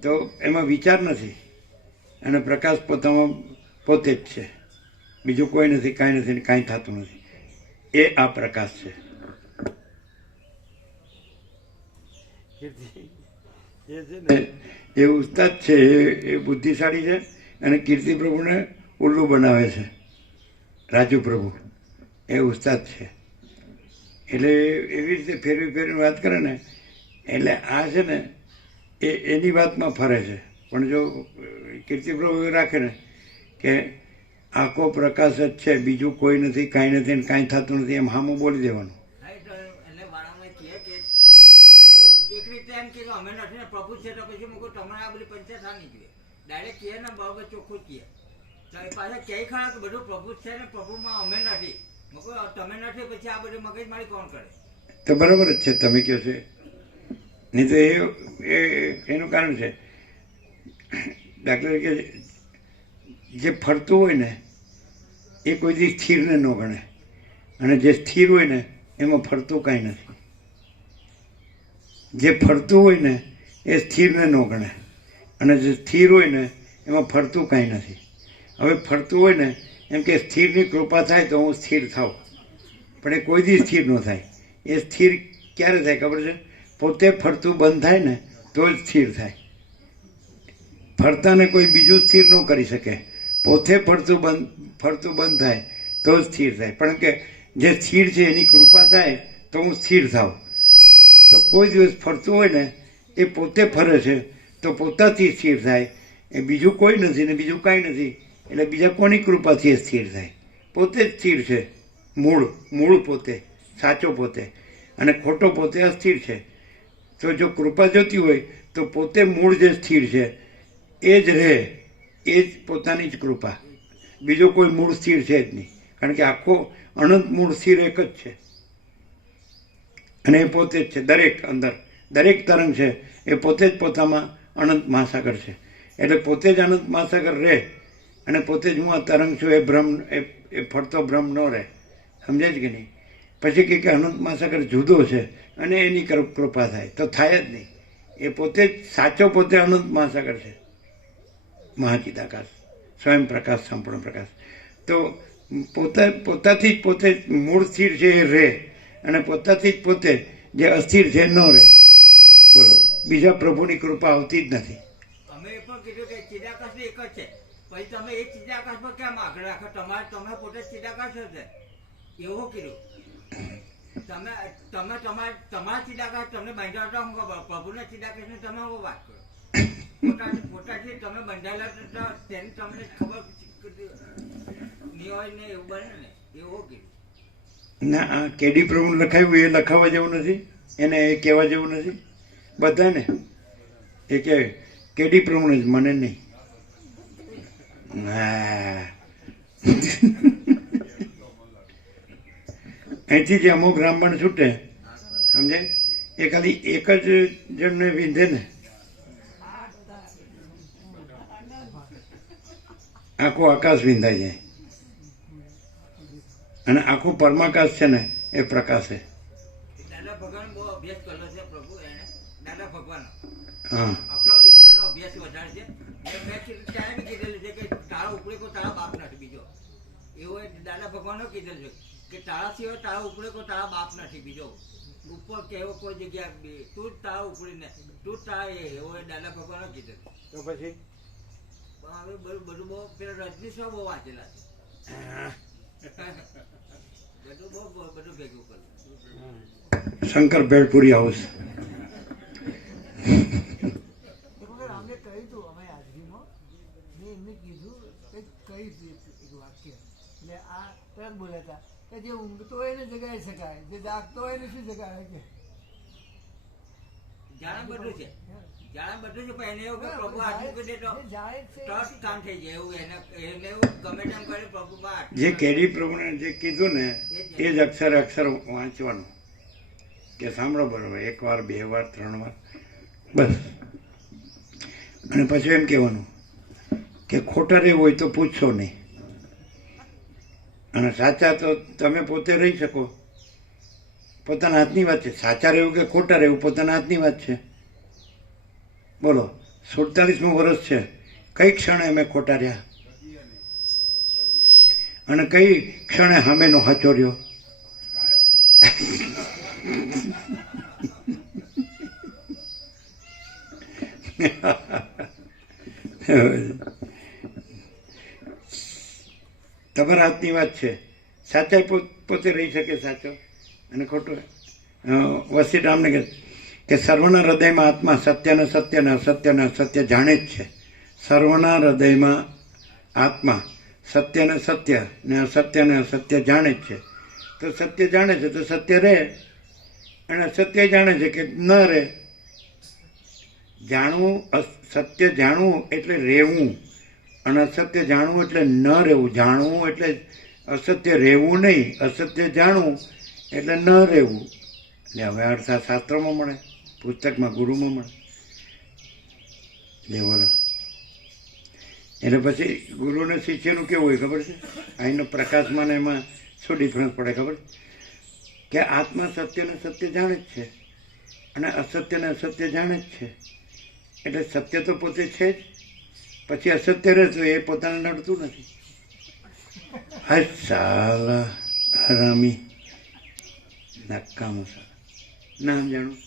તો એમાં વિચાર નથી, અને પ્રકાશ પોતામાં પોતે જ છે, બીજું કોઈ નથી, કાંઈ નથી ને કાંઈ થતું નથી. એ આ પ્રકાશ છે. એ છે ને એ ઉસ્તાદ છે, એ બુદ્ધિશાળી છે, અને કીર્તિ પ્રભુને ઉલ્લુ બનાવે છે. રાજુ પ્રભુ એ ઉસ્તાદ છે. એટલે એવી રીતે ફેરવી ફેરવીને વાત કરે ને, એટલે આ છે ને એ એની વાતમાં ફરે છે. પણ જો કીર્તિ પ્રભુ રાખે ને કે આખો પ્રકાશ જ છે, બીજું કોઈ નથી, કાંઈ નથી ને કાંઈ થતું નથી, એમ હામું બોલી દેવાનું. એટલે વાળામાં કહે કે તમે એક રીતે એમ કે અમે નથી ને પ્રભુ છે, તો પછી મૂકો તમારે આ બધી પંચાયત થવાની જોઈએ. ડાયરેક્ટ કહે ને બરાબર ચોખ્ખું જ કહે. પાછા ક્યાંય ખરા કે બધું પ્રભુ જ છે ને પ્રભુમાં અમે નથી, મૂકો તમે નથી, પછી આ બધું મગજમારી કોણ કરે? તો બરાબર જ છે તમે કહો છો. નહીં તો એનું કારણ છે, દાખલા તરીકે જે ફરતું હોય ને એ કોઈ દી સ્થિરને ન ગણે, અને જે સ્થિર હોય ને એમાં ફરતું કાંઈ નથી. જે ફરતું હોય ને એ સ્થિરને ન ગણે, અને જે સ્થિર હોય ને એમાં ફરતું કાંઈ નથી. હવે ફરતું હોય ને એમ કે સ્થિરની કૃપા થાય તો હું સ્થિર થાઉં, પણ એ કોઈ દી સ્થિર ન થાય. એ સ્થિર ક્યારે થાય ખબર છે? પોતે ફરતું બંધ થાય ને તો જ સ્થિર થાય. ફરતાને કોઈ બીજું સ્થિર ન કરી શકે. પોતે ફરતું બંધ થાય તો જ સ્થિર થાય. પણ કે જે સ્થિર છે એની કૃપા થાય તો હું સ્થિર થાઉં. તો કોઈ દિવસ ફરતું હોય ને એ પોતે ફરે છે તો પોતાથી સ્થિર થાય. એ બીજું કોઈ નથી ને બીજું કાંઈ નથી. એટલે બીજા કોની કૃપાથી એ સ્થિર થાય? પોતે જ સ્થિર છે. મૂળ પોતે, સાચો પોતે, અને ખોટો પોતે અસ્થિર છે. તો જો કૃપા જોતી હોય તો પોતે મૂળ જે સ્થિર છે એ જ રહે, એ જ પોતાની જ કૃપા. બીજો કોઈ મૂળ સ્થિર છે જ નહીં. કારણ કે આખો અનંત મૂળ સ્થિર એક જ છે, અને એ પોતે જ છે. દરેક તરંગ છે એ પોતે જ પોતામાં અનંત મહાસાગર છે. એટલે પોતે જ અનંત મહાસાગર રહે, અને પોતે જ હું આ તરંગ છું એ ફરતો ભ્રમ ન રહે. સમજાય જ કે નહીં? પછી કે અનંત મહાસાગર જુદો છે અને એની કૃપા થાય, તો થાય જ નહીં. એ પોતે જ સાચો પોતે અનંત મહાસાગર છે, મહાચિદાકાશ, સ્વયં પ્રકાશ, સંપૂર્ણ પ્રકાશ. તો પોતાથી જ પોતે મૂળ સ્થિર છે એ રહે, અને પોતાથી જ પોતે જે અસ્થિર છે ન રહે. બોલો, બીજા પ્રભુની કૃપા આવતી જ નથી. અમે એ પણ કીધું કે ચિદાકાશ એક જ છે, પછી તમે એ ચિદાકાશમાં કેમ આગળ રાખો? તમે પોતે ચિદાકાશ જ છે એવું કીધું. તમે તમારા ચિદાકાશ તમને બંધાવતા હું ખબર, પ્રભુના ચિદાકાશને તમે હું વાત કરો? પોતાથી તમે બંધાયેલા તેને તમને ખબર નહીં હોય ને એવું બને ને એવું કીધું. ના, આ કેડી પ્રભુ લખાયું એ લખાવા જેવું નથી, એને એ કહેવા જેવું નથી. બધાને એ કે કેડી પ્રભુને જ, મને નહીં. હા, અહીંથી જે અમુક બ્રાહ્મણ છૂટે, સમજે, એ ખાલી એક જ જણને વિંધે ને આખું આકાશ વિંધાઈ જાય. અને આખું પરમાકાશ છે ને એ પ્રકાશે. દાદા ભગવાન બહુ અભ્યાસ કર્યો છે પ્રભુ એને, દાદા ભગવાન હા, આપણો વિજ્ઞાનનો અભ્યાસ વધારે છે. મેં ત્યારે બી કીધેલું છે કે તારા ઉપરે કોઈ તારા બાપ નથી બીજો. એવું દાદા ભગવાનો કીધેલું છે કે તારા સિવાય તારા ઉપરે કોઈ તારા બાપ નથી બીજો. ઉપર કે એવો કોઈ જગ્યા તું જ તારા ઉપરી ને તું જ તારા એવો દાદા ભગવાનો કીધેલું. તો પછી હવે બધું બહુ પેલા રજનીશો બહુ વાંચેલા છે. બધું ભેગું કર્યું. શંકર ભેળપુરી હાઉસ. એક વખત અમને કહ્યું હતું, અમે હાજરીમાં મેં એમને કીધું કે કહી એક વાક્ય, એટલે આ તરત બોલ્યા હતા કે જે ઊંઘતો હોય એને જગાડી શકાય, જે જાગતો હોય એને શું જગાડે કે જાણે બધું છે, જાણે બધું છે, પણ એને એવું કે પ્રભુ આટલું કરી દે તો તરત કામ થઈ જાય એવું. એને એવું ગમે તેમ કરે પ્રભુ બહાર. જે કેડી પ્રભુને જે કીધું ને એ જ અક્ષર વાંચવાનું, કે સાંભળો બરોબર, 1 વાર 2 વાર 3 વાર બસ. અને પછી એમ કહેવાનું કે ખોટા રહેવું હોય તો પૂછશો નહીં, અને સાચા તો તમે પોતે રહી શકો. પોતાના હાથની વાત છે. સાચા રહેવું કે ખોટા રહેવું પોતાના હાથની વાત છે. બોલો, 47મું વર્ષ છે, કઈ ક્ષણે અમે ખોટા રહ્યા અને કઈ ક્ષણે સામેનો હાચો રહ્યો? તમારા હાથની વાત છે. સાચા પોતે રહી શકે સાચો, અને ખોટો વસીરામને કે સર્વના હૃદયમાં આત્મા સત્યને સત્યને અસત્યને અસત્ય જાણે જ છે. સર્વના હૃદયમાં આત્મા સત્યને સત્ય ને અસત્યને અસત્ય જાણે જ છે. તો સત્ય જાણે છે તો સત્ય રહે, અને અસત્ય જાણે છે કે ન રહે. જાણવું, સત્ય જાણવું એટલે રહેવું, અને અસત્ય જાણવું એટલે ન રહેવું. જાણવું એટલે અસત્ય રહેવું નહીં, અસત્ય જાણવું એટલે ન રહેવું. એટલે હવે અર્થાત શાસ્ત્રોમાં મળે, પુસ્તકમાં, ગુરુમાં મળે. બોલો, એટલે પછી ગુરુને શિષ્યનું કેવું હોય ખબર છે? અહીંનો પ્રકાશમાં ને એમાં શું ડિફરન્સ પડે ખબર? કે આત્મા સત્યને સત્ય જાણે જ છે, અને અસત્યને અસત્ય જાણે જ છે. એટલે સત્ય તો પોતે છે જ, પછી અસત્ય રહે તો એ પોતાને નડતું નથી. હા, સાલા હરામી નકામો સાલા, ના સમજાણું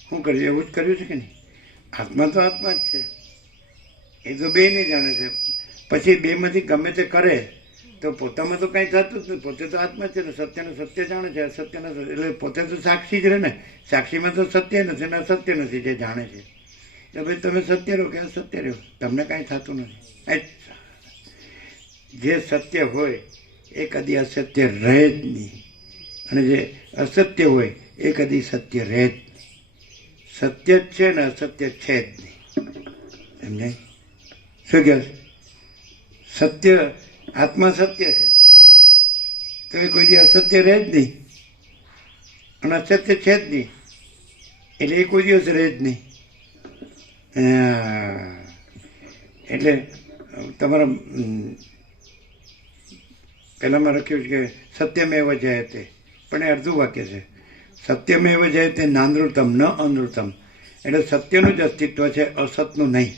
શું કર્યું? એવું જ કર્યું છે કે નહીં? આત્મા તો આત્મા જ છે, એ તો બેને જાણે છે. પછી બેમાંથી ગમે તે કરે તો પોતામાં તો કાંઈ થતું જ નથી. પોતે તો આત્મા છે ને, સત્યને સત્ય જાણે છે, અસત્યને એટલે પોતે તો સાક્ષી જ રહે ને. સાક્ષીમાં તો સત્ય નથી ને અસત્ય નથી જે જાણે છે. તો ભાઈ તમે સત્ય રહો કે અસત્ય રહો, તમને કાંઈ થતું નથી. જે સત્ય હોય એ કદી અસત્ય રહે જ નહીં, અને જે અસત્ય હોય એ કદી સત્ય રહે જ નહીં. સત્ય જ છે ને અસત્ય છે જ નહીં. સમજાય? શું કહે? સત્ય, આત્મા સત્ય છે તો એ કોઈ દી અસત્ય રહે જ નહીં, અને અસત્ય છે જ નહીં એટલે એ કોઈ દિવસ રહે જ નહીં. એટલે તમારા પહેલામાં લખ્યું છે કે સત્યમેવ જયતે, પણ એ અડધું વાક્ય છે. સત્યમેવ જયતે નાનૃતમ ન અનૃતમ, એટલે સત્યનું જ અસ્તિત્વ છે, અસતનું નહીં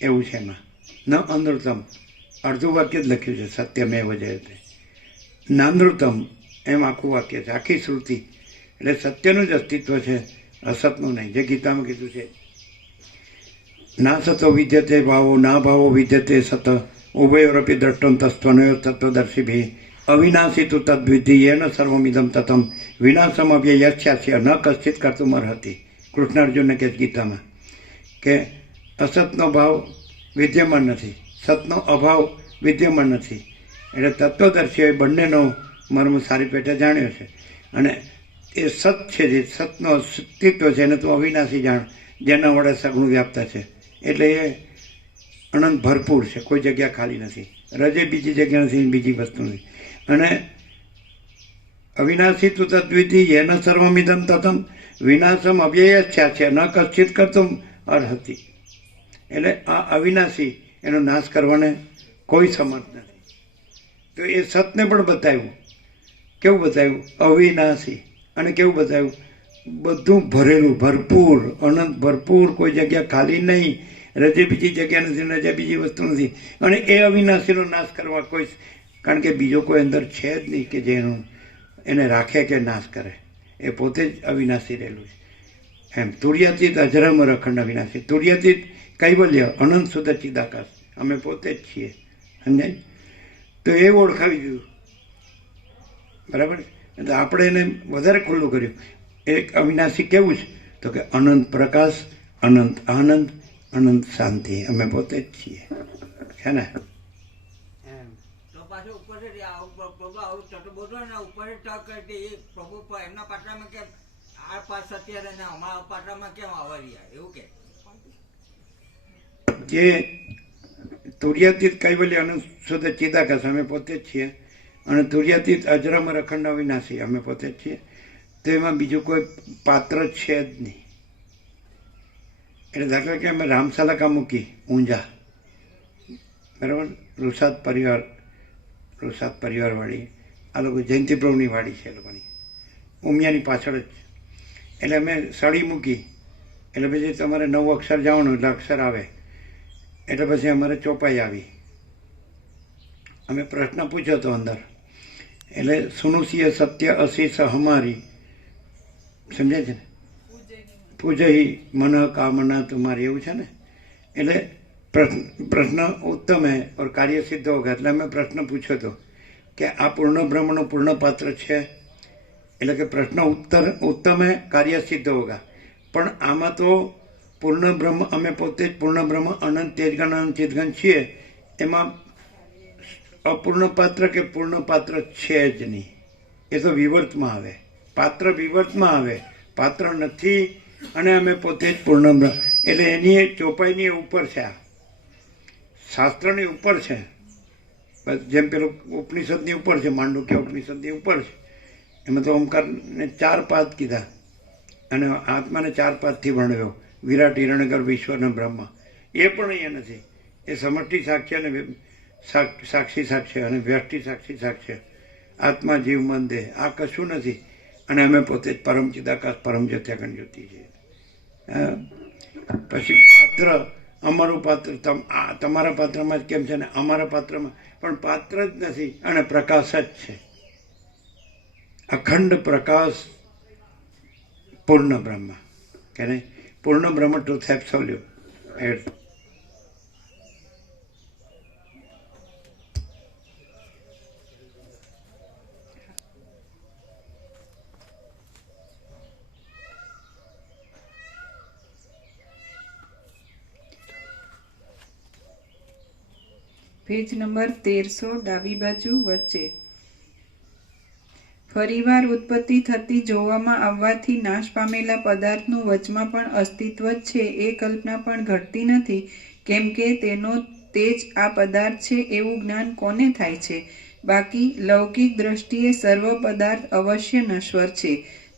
એવું છે એમાં. ન અનૃતમ અડધું વાક્ય જ લખ્યું છે, સત્યમેવ જયતે. નાનૃતમ એમ આખું વાક્ય છે, આખી શ્રુતિ. એટલે સત્યનું જ અસ્તિત્વ છે, અસતનું નહીં. જે ગીતામાં કીધું છે, ના સતો વિદ્યતે ભાવો ના ભાવો વિદ્યતે સત ઉભયોરપી દ્રષ્ટમ તસ્ત્વનયો તત્વદર્શિભિ અવિનાશી તું તદ્વિધિ યેન સર્વમિદમ તતમ વિનાશમ અવ્યયસ્યાસ્ય ન કશ્ચિત કર્તુમ અર્હતિ. કૃષ્ણ અર્જુનને કહે ગીતામાં કે અસતનો ભાવ વિદ્યમાન નથી, સતનો અભાવ વિદ્યમાન નથી. એટલે તત્વદર્શીઓએ બંનેનો મર્મ સારી પેટે જાણ્યો છે. અને એ સત છે, જે સતનો અસ્તિત્વ છે એને તું અવિનાશી જાણ, જેના વડે સગુણ વ્યાપ્ત છે. એટલે એ અનંત ભરપૂર છે, કોઈ જગ્યા ખાલી નથી. રજે બીજી જગ્યા નથી, બીજી વસ્તુ નથી. અને અવિનાશી તું તદ્વિધિ યેન સર્વમિદમ તતમ વિનાશમ અવ્યયસ્યાસ્ય ન કશ્ચિત કર્તુમ અર્હતિ. એટલે આ અવિનાશી એનો નાશ કરવાને કોઈ સમર્થ નથી. તો એ સતને પણ બતાવ્યું. કેવું બતાવ્યું? અવિનાશી. અને કેવું બતાવ્યું? બધું ભરેલું, ભરપૂર, અનંત ભરપૂર, કોઈ જગ્યા ખાલી નહીં. રજે બીજી જગ્યા નથી, રજે બીજી વસ્તુ નથી. અને એ અવિનાશીનો નાશ કરવા કોઈ, કારણ કે બીજો કોઈ અંદર છે જ નહીં કે જેનું એને રાખે કે નાશ કરે. એ પોતે જ અવિનાશી રહેલું છે. એમ તુર્યાતીત અજરામર અખંડ અવિનાશી. તુર્યાતીત કૈવલ્ય અનંત શુદ્ધ ચિદાકાશ, અમે પોતે જ છીએ. સમજાય? તો એ ઓળખાવી દીધું. બરાબર? એટલે આપણે એને વધારે ખુલ્લું કર્યું. એક અવિનાશી કેવું છે? તો કે અનંત પ્રકાશ, અનંત આનંદ, અનંત શાંતિ, અમે પોતે જ છીએ. છે ને? તો પાછું ઉપરથી પ્રભુ આવું ચટો બોલો ને ઉપરથી ટક કરી એ પ્રભુ એમના પાટલામાં કેમ આ પાસ સત્ય રહે ને અમારા પાટલામાં કેમ આવવા રહ્યા એવું કે જે તુર્યાતીત કૈવલ્ય અનંત શુદ્ધ ચિદાકાશ, અમે પોતે જ છીએ. અને તુર્યાતીત અજરામર અખંડ અવિનાશી, અમે પોતે જ છીએ. તો એમાં બીજું કોઈ પાત્ર છે જ નહીં. એટલે દાખલા કે અમે રામશાલાકા મૂકી ઊંઝા, બરાબર, રૂસાદ પરિવારવાળી, આ લોકો જયંતિ પ્રભુની વાડી છે એ લોકોની, ઉમિયાની પાછળ જ. એટલે અમે સળી મૂકી, એટલે પછી તમારે 9 અક્ષર જવાનું, એટલે અક્ષર આવે. એટલે પછી અમારે ચોપાઈ આવી. અમે પ્રશ્ન પૂછ્યો હતો અંદર, એટલે સુનુસીય સત્ય અશીષ હમારી, સમજાય છે ને? પૂજઈ મન કામના તમારી, એવું છે ને? એટલે પ્રશ્ન ઉત્તમ હે ઓર કાર્ય સિદ્ધ હોગા. એટલે અમે પ્રશ્ન પૂછ્યો હતો કે આ પૂર્ણ બ્રહ્મનું પૂર્ણ પાત્ર છે. એટલે કે પ્રશ્ન ઉત્તમ હે, કાર્ય સિદ્ધ હોગા. પણ આમાં તો પૂર્ણ બ્રહ્મ, અમે પોતે જ પૂર્ણ બ્રહ્મ અનંત તેજગણ અનંત ચિદગણ છીએ. એમાં અપૂર્ણ પાત્ર કે પૂર્ણ પાત્ર છે જ નહીં. એ તો વિવર્તમાં આવે, પાત્ર વિવર્તમાં આવે, પાત્ર નથી. અને અમે પોતે જ પૂર્ણ બ્રહ્મ. એટલે એની ચોપાઈની ઉપર છે, આ શાસ્ત્રની ઉપર છે. જેમ પેલું ઉપનિષદની ઉપર છે, માંડુક્ય ઉપનિષદની ઉપર છે. એમાં તો ઓમકારને 4 પાદ કીધા અને આત્માને 4 પાદથી વર્ણવ્યો. વિરાટ, હિરણ્યગર્ભ, ઈશ્વર અને બ્રહ્મ. એ પણ અહીંયા નથી. એ સમષ્ટિ સાક્ષ્ય અને સાક્ષી સાક્ષ્ય અને વ્યષ્ટિ સાક્ષી સાક્ષ્ય, આત્મા જીવ મન દેહ, આ કશું નથી. અને અમે પોતે જ પરમ ચિદાકાશ, પરમ જ્યોત્યાગણ જ્યોતિ છીએ. પછી પાત્ર, અમારું પાત્ર તમારા પાત્રમાં જ કેમ છે ને અમારા પાત્રમાં પણ પાત્ર જ નથી, અને પ્રકાશ જ છે. અખંડ પ્રકાશ, પૂર્ણ બ્રહ્મ. કે નહીં? પૂર્ણ બ્રહ્મ ટ્રુથ એબ્સોલ્યુટ. પેજ નંબર 1300 ડાબી બાજુ વચ્ચે. ફરીવાર ઉત્પત્તિ થતી જોવામાં આવવાથી નાશ પામેલા પદાર્થનું વચમાં પણ અસ્તિત્વ જ છે એ કલ્પના પણ ઘટતી નથી, કેમ કે તેનો તે જ આ પદાર્થ છે એવું જ્ઞાન કોને થાય છે? બાકી લૌકિક દ્રષ્ટિએ સર્વ પદાર્થ અવશ્ય નશ્વર છે.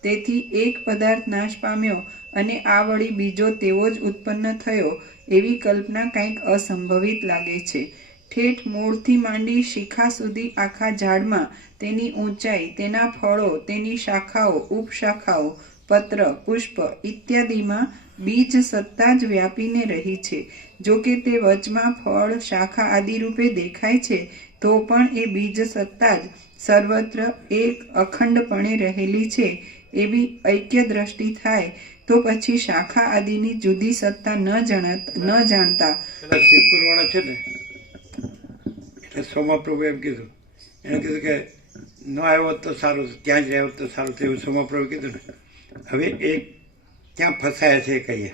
તેથી એક પદાર્થ નાશ પામ્યો અને આ વળી બીજો તેવો જ ઉત્પન્ન થયો એવી કલ્પના કંઈક અસંભવિત લાગે છે. ઠેઠ મૂળથી માંડી શિખા સુધી આખા ઝાડમાં તેની ઊંચાઈ, તેના ફળો, તેની શાખાઓ, ઉપશાખાઓ, પત્ર, પુષ્પ ઇત્યાદિમાં બીજ સત્તા જ વ્યાપીને રહી છે. જો કે તે વચમાં ફળ, શાખા આદિ રૂપે દેખાય છે, તો પણ એ બીજ સત્તા જ સર્વત્ર એક અખંડપણે રહેલી છે એવી ઐક્ય દ્રષ્ટિ થાય તો પછી શાખા આદિની જુદી સત્તા ન જાણતા પેલા શિવપુરવાળા છે ને, એટલે સોમાપ્રભુ એમ કીધું, એને કીધું કે ન આવ્યો હોત તો સારું, ત્યાં જ આવ્યો હોત તો સારું થયું. સોમાપ્રભુ કીધું ને, હવે એ ક્યાં ફસાયા છે એ કહીએ.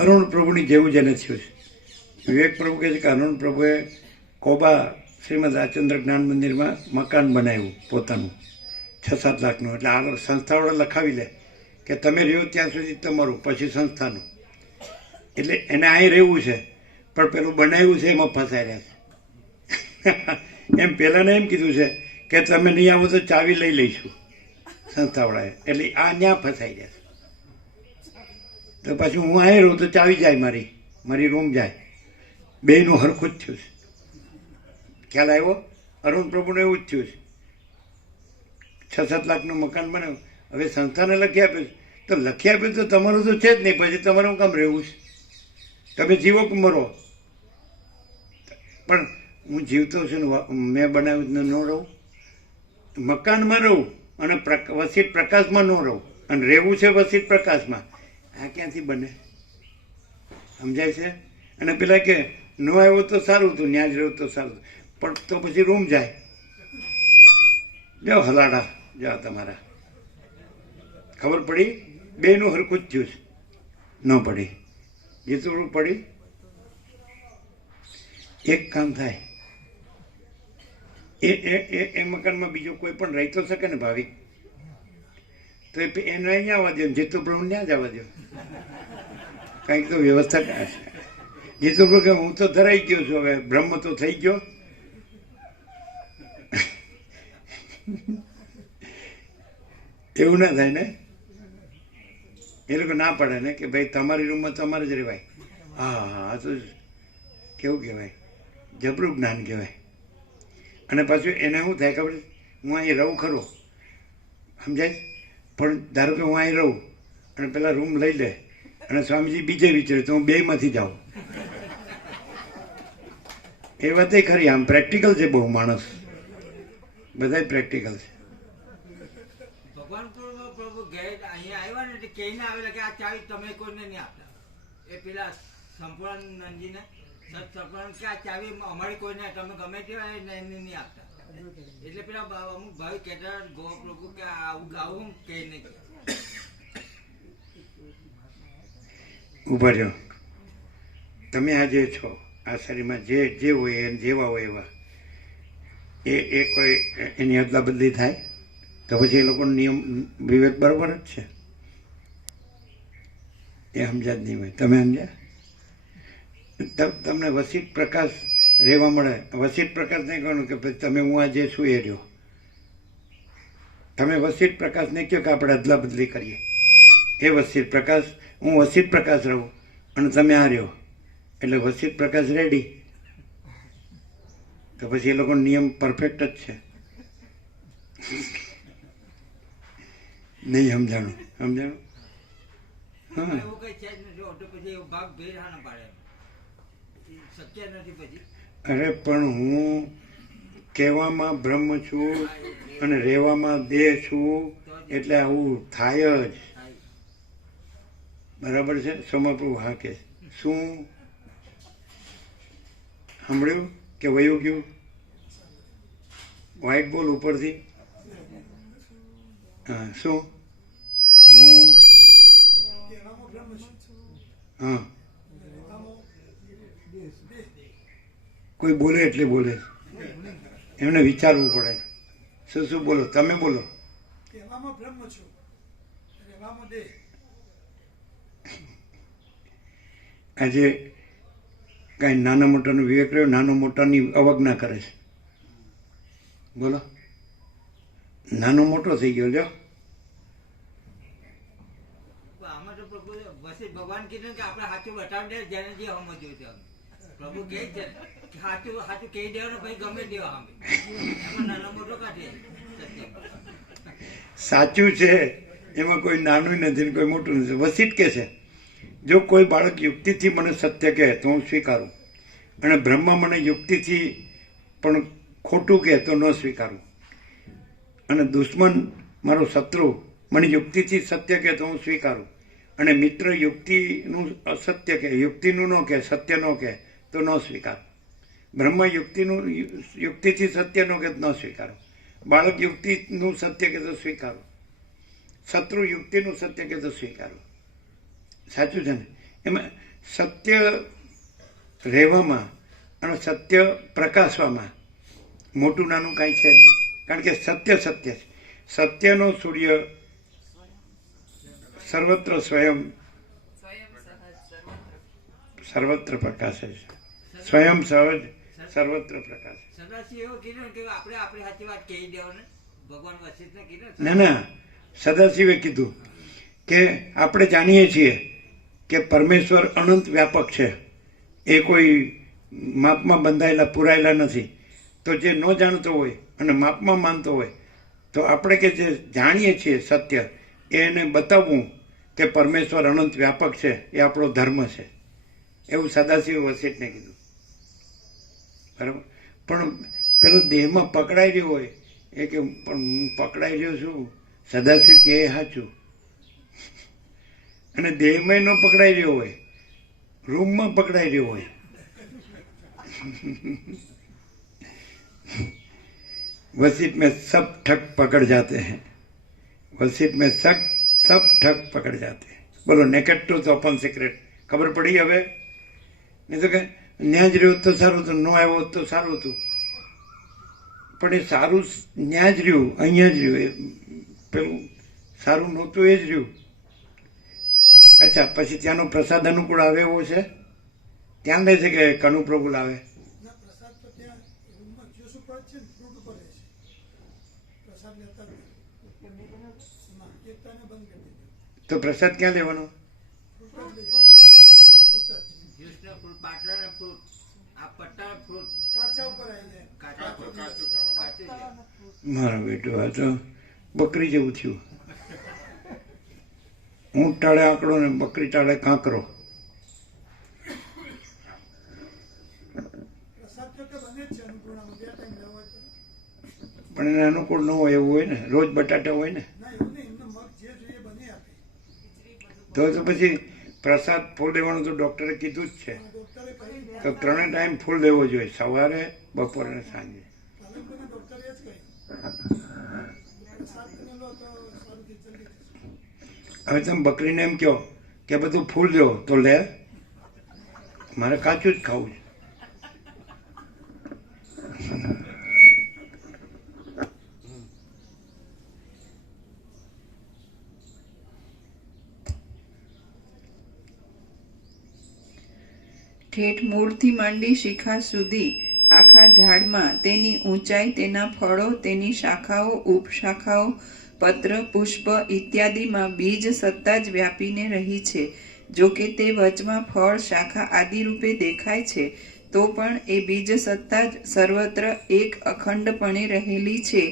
અરુણ પ્રભુની જેવું જ એને થયું છે. વિવેક પ્રભુ કહે છે કે અરુણ પ્રભુએ કોબા શ્રીમદ રાજચંદ્ર જ્ઞાન મંદિરમાં મકાન બનાવ્યું પોતાનું 6-7 લાખનું. એટલે આ સંસ્થાવાળા લખાવી લે કે તમે રહ્યો ત્યાં સુધી તમારું, પછી સંસ્થાનું. એટલે એને અહીં રહેવું છે, પણ પેલું બનાવ્યું છે એમાં ફસાઈ રહ્યા છે. એમ પહેલાંને એમ કીધું છે કે તમે નહીં આવો તો ચાવી લઈ લઈશું સંસ્થાવાળાએ. એટલે આ ત્યાં ફસાઈ રહ્યા છે. તો પછી હું અહીં રહું તો ચાવી જાય, મારી રૂમ જાય. બેયનું હરખું જ થયું છે. ખ્યાલ આવ્યો? અરુણ પ્રભુને એવું જ થયું છે. 6-7 લાખનું મકાન બનાવ્યું, હવે સંસ્થાને લખી આપ્યું છે. તો લખી આપ્યું તો તમારું તો છે જ નહીં, પછી તમારે હું કામ રહેવું છે? તમે જીવો કે મરો? પણ હું જીવતો છું ને મેં બનાવ્યું ન રહું? મકાનમાં રહું અને વસિત પ્રકાશમાં ન રહું, અને રહેવું છે વસિત પ્રકાશમાં. આ ક્યાંથી બને? સમજાય છે? અને પેલા કે ન આવ્યો તો સારું હતું, ત્યાં જ રહ્યું તો સારું, પણ તો પછી રૂમ જાય. જાઓ હલાડા જાઓ તમારા. ખબર પડી? બેયનું હરખું જ થયું છે. ન પડી? જેટલું પડી. એક કામ થાય, એ મકાનમાં બીજો કોઈ પણ રહી તો શકે ને ભાવિક, તો એને અહીંયા આવવા દો, જેતું પ્રભુ ત્યાં જ આવવા દો. કંઈક તો વ્યવસ્થા કરશે. જેતું પ્રભુ કે હું તો ધરાઈ ગયો છું, હવે બ્રહ્મ તો થઈ ગયો. એવું ના થાય ને? એ લોકો ના પાડે ને કે ભાઈ તમારી રૂમમાં તમારે જ રહેવાય. હા હા, તો કેવું કહેવાય, જબરું જ્ઞાન કહેવાય. અને પાછું એને શું થાય ખબર? હું અહીં રહું ખરો, સમજાય? પણ ધારો કે હું અહીં રહું અને પેલા રૂમ લઈ લે અને સ્વામીજી બીજે વિચારે તો હું બેયમાંથી જાઉં. એ વાત ખરી. આમ પ્રેક્ટિકલ છે બહુ માણસ, બધા પ્રેક્ટિકલ છે. ભગવાન પ્રભુ ઘેર અહીંયા આવ્યા ને એટલે કહીને આવેલા કે આ ચાવી તમે કોઈને નહીં આપતા. એ પેલા સંપૂર્ણાનંદજીને સત્સંપૂર્ણ કે આ ચાવી અમારી કોઈને, તમે ગમે તેવા એમને નહીં આપતા. એટલે પેલા અમુક ભાઈ કહેતા ગો પ્રભુ કે આવું કહીને ઊભા રહ્યો. તમે આ જે છો, આ શરીરમાં જે હોય એને જેવા હોય એવા, એ કોઈ એની અદલા બદલી થાય તો પછી એ લોકોનો નિયમ વિવેક બરાબર જ છે. એ સમજ્યા જ નહીં હોય. તમે સમજ્યા? તમને વસિત પ્રકાશ રહેવા મળે. વસિત પ્રકાશ નહીં કહેવાનું કે ભાઈ તમે હું આ જે છું એ રહ્યો. તમે વસિત પ્રકાશ નહીં કહો કે આપણે અદલા બદલી કરીએ. એ વસિત પ્રકાશ, હું વસિત પ્રકાશ રહું અને તમે આ રહ્યો, એટલે વસિત પ્રકાશ રેડી. તો પછી એ લોકોનો નિયમ પરફેક્ટ જ છે. નહીં સમજાણું? સમજાણું? હા, એવું કઈ છે જ નથી. ઓટો પછી એવો ભાગ ભેર હા ના પાડે, શક્ય નથી પછી. અરે પણ હું કહેવામાં બ્રહ્મ છું અને રહેવામાં દેહ છું, એટલે આવું થાય જ. બરાબર છે? સોમાપ્રભુ હા કે શું સાંભળ્યું કે વયું ગયું? વ્હાઈટ બોલ ઉપરથી. હા, શું? હું હા, કોઈ બોલે એટલે બોલે, એમને વિચારવું પડે. શું શું બોલો, તમે બોલો. કહેવામાં બ્રહ્મ છું, રહેવામાં દેહ. આજે કાંઈ નાના મોટાનો વિવેક રહ્યો, નાનો મોટાની અવજ્ઞા કરે છે. બોલો, નાનો મોટો થઈ ગયો. લ્યો, આમાં તો પ્રભુ વસી ભગવાન કીધું કે આપણે સાચું બતાવી દે, જેને જે સમજ્યું છે. પ્રભુ કહે છે કે સાચું સાચું કહી દેવાનું, ભાઈ ગમે દેવા અમે એમાં નાનો મોટો કાઢીએ સત્ય. સાચું છે એમાં કોઈ નાનું નથી ને કોઈ મોટું નથી. વસિત કે છે, જો કોઈ બાળક યુક્તિથી મને સત્ય કહે તો હું સ્વીકારું, અને બ્રહ્મા મને યુક્તિથી પણ ખોટું કહે તો ન સ્વીકારું, અને દુશ્મન મારો શત્રુ મને યુક્તિથી સત્ય કહે તો હું સ્વીકારું, અને મિત્ર યુક્તિનું અસત્ય કહે, યુક્તિનું ન કહે, સત્ય ન કહે તો ન સ્વીકારું. બ્રહ્મા યુક્તિથી સત્ય ન કહે તો ન સ્વીકારું, બાળક યુક્તિનું સત્ય કહે તો સ્વીકારું, શત્રુ યુક્તિનું સત્ય કહે તો સ્વીકારું. સાચું છે ને? એમાં સત્ય રહેવામાં અને સત્ય પ્રકાશવામાં મોટું નાનું કાંઈ છે જ નહીં, કારણ કે સત્ય સત્ય છે. સત્યનો સૂર્ય સર્વત્ર સ્વયં સર્વત્ર પ્રકાશે છે. સ્વયં સહજ સર્વત્ર પ્રકાશે. સદાશિવ એવું કીધું કે આપણે આપણી સાચી વાત કહી દેવાનું. ભગવાન વસિષ્ઠને કીધું. ના ના, સદાશિવે કીધું કે આપણે જાણીએ છીએ કે પરમેશ્વર અનંત વ્યાપક છે, એ કોઈ માપમાં બંધાયેલા પુરાયેલા નથી. તો જે ન જાણતો હોય અને માપમાં માનતો હોય તો આપણે કે જે જાણીએ છીએ સત્ય એને બતાવવું કે પરમેશ્વર અનંત વ્યાપક છે, એ આપણો ધર્મ છે. એવું સદાશિવ વસિષ્ઠને કીધું. બરાબર. પણ પેલો દેહમાં પકડાઈ રહ્યો હોય એ કે પણ હું પકડાઈ રહ્યો છું, સદાશિવ કે સાચું. અને દેહમાં ન પકડાઈ રહ્યો હોય, રૂમમાં પકડાઈ રહ્યો હોય. वसित में सब ठग पकड़ जाते हैं, वसित में सब ठग पकड़ जाते हैं. बोलो, नेकेड ट्रूथ ओपन सीक्रेट. ખબર પડી હવે? નહીં તો કે ન્યા જ રહ્યું તો સારું હતું, ન આવ્યો તો સારું હતું. પણ એ સારું ન્યા જ રહ્યું, અહીંયા જ રહ્યું, એ પેલું સારું નહોતું એ જ રહ્યું. અચ્છા, પછી ત્યાંનો પ્રસાદ અનુકૂળ આવે એવો છે? ત્યાં લે છે કે કનુપ્રભુ લાવે? ના, પ્રસાદ તો ત્યાં રૂમમાં જ્યુસ ઉપર જ છે ને, ફ્રૂટ ઉપર રહે છે. પ્રસાદ લેતા જ નથી. ના, એકતાને બંધ કરી દીધું. તો પ્રસાદ ક્યાં લેવાનો? ફ્રૂટ જ લઈ જશે. ફ્રૂટ જ જ્યુસના ફ્રૂટ, પાટલાના ફ્રૂટ, આ પટ્ટાના ફ્રૂટ, કાચા ઉપર આવી જાય. કાચા કાચું ખાવાનું. કાચું છે. મારા બેટું આ તો બકરી જેવું થયું. ઊંટ ટાળે આંકડો ને બકરી ટાળે કાંકરો. પ્રસાદ તો કે બને જ છે અન્નપૂર્ણામાં, 2 ટાઈમ લેવો હોય તો. પણ એને અનુકૂળ ન હોય એવું હોય ને, રોજ બટાટા હોય ને, ના, એવું નહીં, એમને મગ જે જોઈએ બને આપે. તો પછી પ્રસાદ ફૂલ લેવાનું તો ડૉક્ટરે કીધું જ છે. ડૉક્ટરે કહ્યું, તો 3 ટાઈમ ફૂલ લેવો જોઈએ, સવારે, બપોરે અને સાંજે. પાલનપુરના ડૉક્ટરે જ કહ્યું. પ્રસાદ તમે લો તો સારું થી જલ્દી થશે. હવે તમે બકરીને એમ કહો કે બધું ફૂલ લો તો લે, મારે કાચું જ ખાવું છે. ઠેઠ મૂળથી માંડી શિખા સુધી આખા ઝાડમાં તેની ઊંચાઈ, તેના ફળો, તેની શાખાઓ, ઉપશાખાઓ, પત્ર, પુષ્પ ઇત્યાદિમાં બીજ સત્તા જ વ્યાપીને રહી છે. જો કે તે વચમાં ફળ, શાખા આદિ રૂપે દેખાય છે, તો પણ એ બીજ સત્તા જ સર્વત્ર એક અખંડપણે રહેલી છે.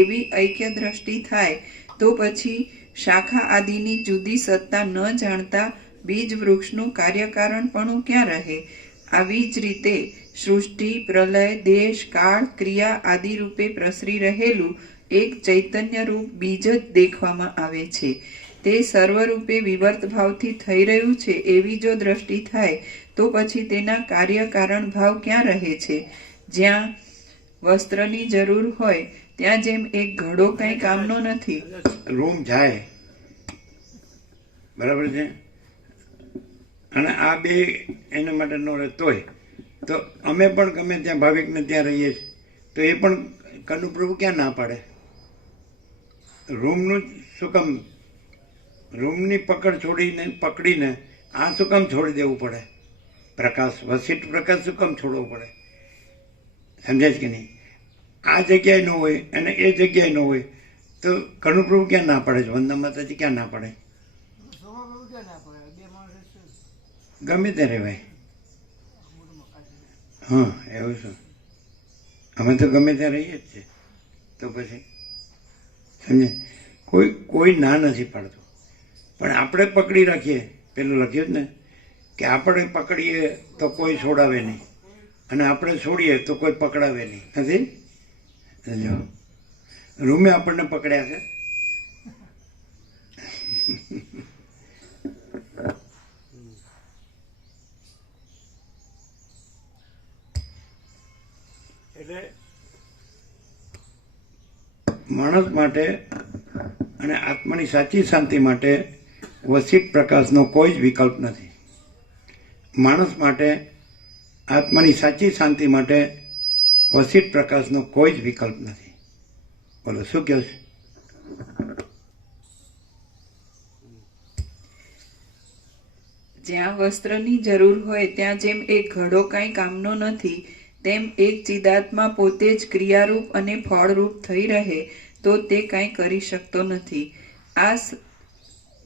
એવી ઐક્ય દ્રષ્ટિ થાય તો પછી શાખા આદિની જુદી સત્તા ન જાણતા બીજ વૃક્ષનું કાર્યકારણપણું ક્યાં રહે? આવી જ રીતે સૃષ્ટિ, પ્રલય, દેશ, કાળ, ક્રિયા આદિ રૂપે પ્રસરી રહેલું એક ચૈતન્ય રૂપ બીજ જ દેખવામાં આવે છે. તે સર્વરૂપે વિવર્ત ભાવથી થઈ રહ્યું છે એવી જો દ્રષ્ટિ થાય તો પછી તેના કાર્યકારણ ભાવ ક્યાં રહે છે? જ્યાં વસ્ત્રની જરૂર હોય ત્યાં જેમ એક ઘડો કંઈ કામનો નથી. રૂમ જાય, બરાબર છે, અને આ બે એના માટે ન રહેતોય તો અમે પણ ગમે ત્યાં ભાવિકને ત્યાં રહીએ છીએ તો એ પણ કનુપ્રભુ ક્યાં ના પાડે? રૂમનું શું કામ, રૂમની પકડીને આ શું કામ છોડી દેવું પડે? પ્રકાશ, વસીઠ પ્રકાશ શું કામ છોડવો પડે? સમજાય છે કે નહીં? આ જગ્યાએ ન હોય અને એ જગ્યાએ ન હોય તો કનુપ્રભુ ક્યાં ના પાડે છે? વંદના માતાજી ક્યાં ના પાડે? સોમાપ્રભુ ક્યાં ના પડે? બે માણસ છે. ગમે તે રહેવાય. હા, એવું છે. અમે તો ગમે ત્યાં રહીએ જ છે. તો પછી સમજે, કોઈ ના નથી પાડતું, પણ આપણે પકડી રાખીએ. પેલું લખ્યું જ ને કે આપણે પકડીએ તો કોઈ છોડાવે નહીં અને આપણે છોડીએ તો કોઈ પકડાવે નહીં. નથી? જો રૂમે આપણને પકડ્યા છે. એટલે માણસ માટે અને આત્માની સાચી શાંતિ માટે વસીઠ પ્રકાશનો કોઈ જ વિકલ્પ નથી. માણસ માટે, આત્માની સાચી શાંતિ માટે વસીઠ પ્રકાશનો કોઈ જ વિકલ્પ નથી. બોલો, શું કહો છો? જ્યાં વસ્ત્રની જરૂર હોય ત્યાં જેમ એક ઘડો કાંઈ કામનો નથી, તેમ એક ચિદાત્મા પોતે જ ક્રિયારૂપ અને ફળરૂપ થઈ રહે તો તે કાંઈ કરી શકતો નથી.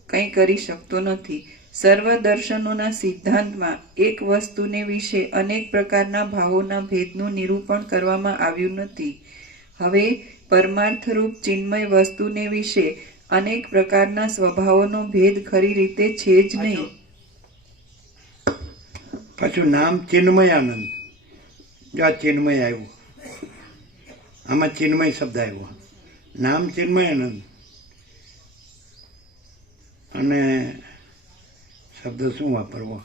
કંઈ કરી શકતો નથી. સર્વ દર્શનોના સિદ્ધાંતમાં એક વસ્તુને વિશે અનેક પ્રકારના ભાવોના ભેદનું નિરૂપણ કરવામાં આવ્યું નથી. હવે પરમાર્થરૂપ ચિન્મય વસ્તુને વિશે અનેક પ્રકારના સ્વભાવોનો ભેદ ખરી રીતે છે જ નહીં. પાછું નામ ચિન્મયાનંદ. જો આ ચિન્મય આવ્યું, આમાં ચિન્મય શબ્દ આવ્યો. નામ ચિન્મયાનંદ અને શબ્દ શું વાપરવો?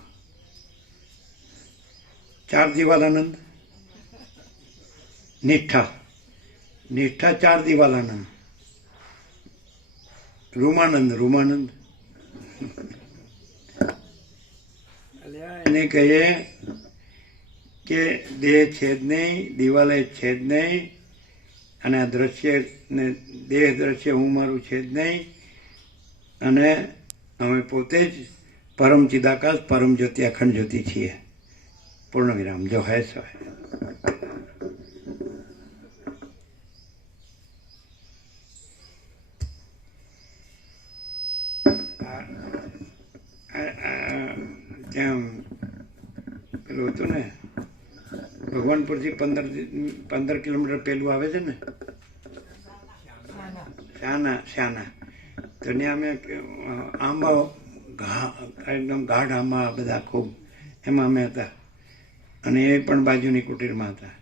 ચાર દિવાલાનંદ, નિષ્ઠા ચાર દિવાલાનંદ, રૂમાનંદ એને કહીએ કે દેહ છે જ નહીં, દિવાલે છે જ નહીં, અને આ દ્રશ્ય ને દેહ દ્રશ્ય હું મારું છે જ નહીં, અને અમે પોતે જ પરમ ચિદાકાશ, પરમ જ્યોતિ, અખંડ જ્યોતિ છીએ. પૂર્ણ વિરામ. જો હૈ સો હૈ. ત્યાં પેલું હતું ને, ભગવાનપુરથી 15 કિલોમીટર પેલું આવે છે ને, શ્યાના. તો ત્યાં અમે આંબા, એકદમ ગાઢ આંબા બધા ખૂબ, એમાં અમે હતા. અને એ પણ બાજુની કુટીરમાં હતા.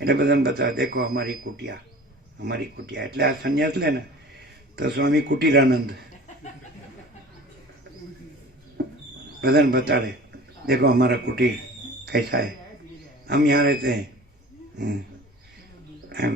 એટલે બધાને બતાવે, દેખો અમારી કુટિયા. એટલે આ સંન્યાસ લે ને તો સ્વામી કુટીરાનંદ બધાને બતાડે, દેખો અમારા કુટીર કૈસા હે, हम यहाँ रहते हैं. એમ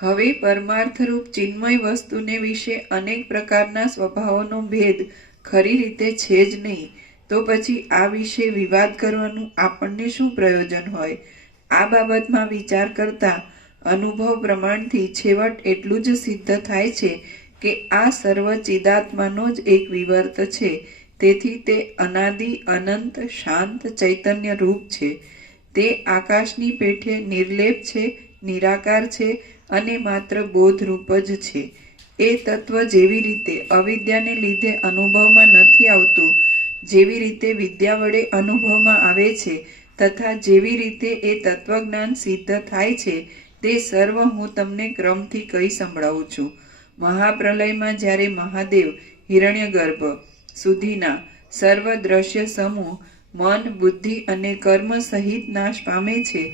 હવે પરમાર્થરૂપ ચિન્મય વસ્તુને વિશે અનેક પ્રકારના સ્વભાવોનો ભેદ ખરી રીતે છે જ નહીં, તો પછી આ વિશે વિવાદ કરવાનું આપણને શું પ્રયોજન હોય? આ બાબતમાં વિચાર કરતા અનુભવ પ્રમાણથી છેવટ એટલું જ સિદ્ધ થાય છે કે આ સર્વ ચિદાત્માનો જ એક વિવર્ત છે. તેથી તે અનાદિ, અનંત, શાંત ચૈતન્ય રૂપ છે. તે આકાશની પેઠે નિર્લેપ છે, નિરાકાર છે અને માત્ર બોધરૂપ જ છે. એ તત્વ જેવી રીતે અવિદ્યાને લીધે અનુભવમાં નથી આવતું, જેવી રીતે વિદ્યા વડે અનુભવમાં આવે છે, તથા જેવી રીતે એ તત્વજ્ઞાન સિદ્ધ થાય છે, તે સર્વ હું તમને ક્રમથી કહી સંભળાવું છું. મહાપ્રલયમાં જ્યારે મહાદેવ હિરણ્યગર્ભ સુધીના સર્વ દ્રશ્ય સમૂહ મન, બુદ્ધિ અને કર્મ સહિત નાશ પામે છે,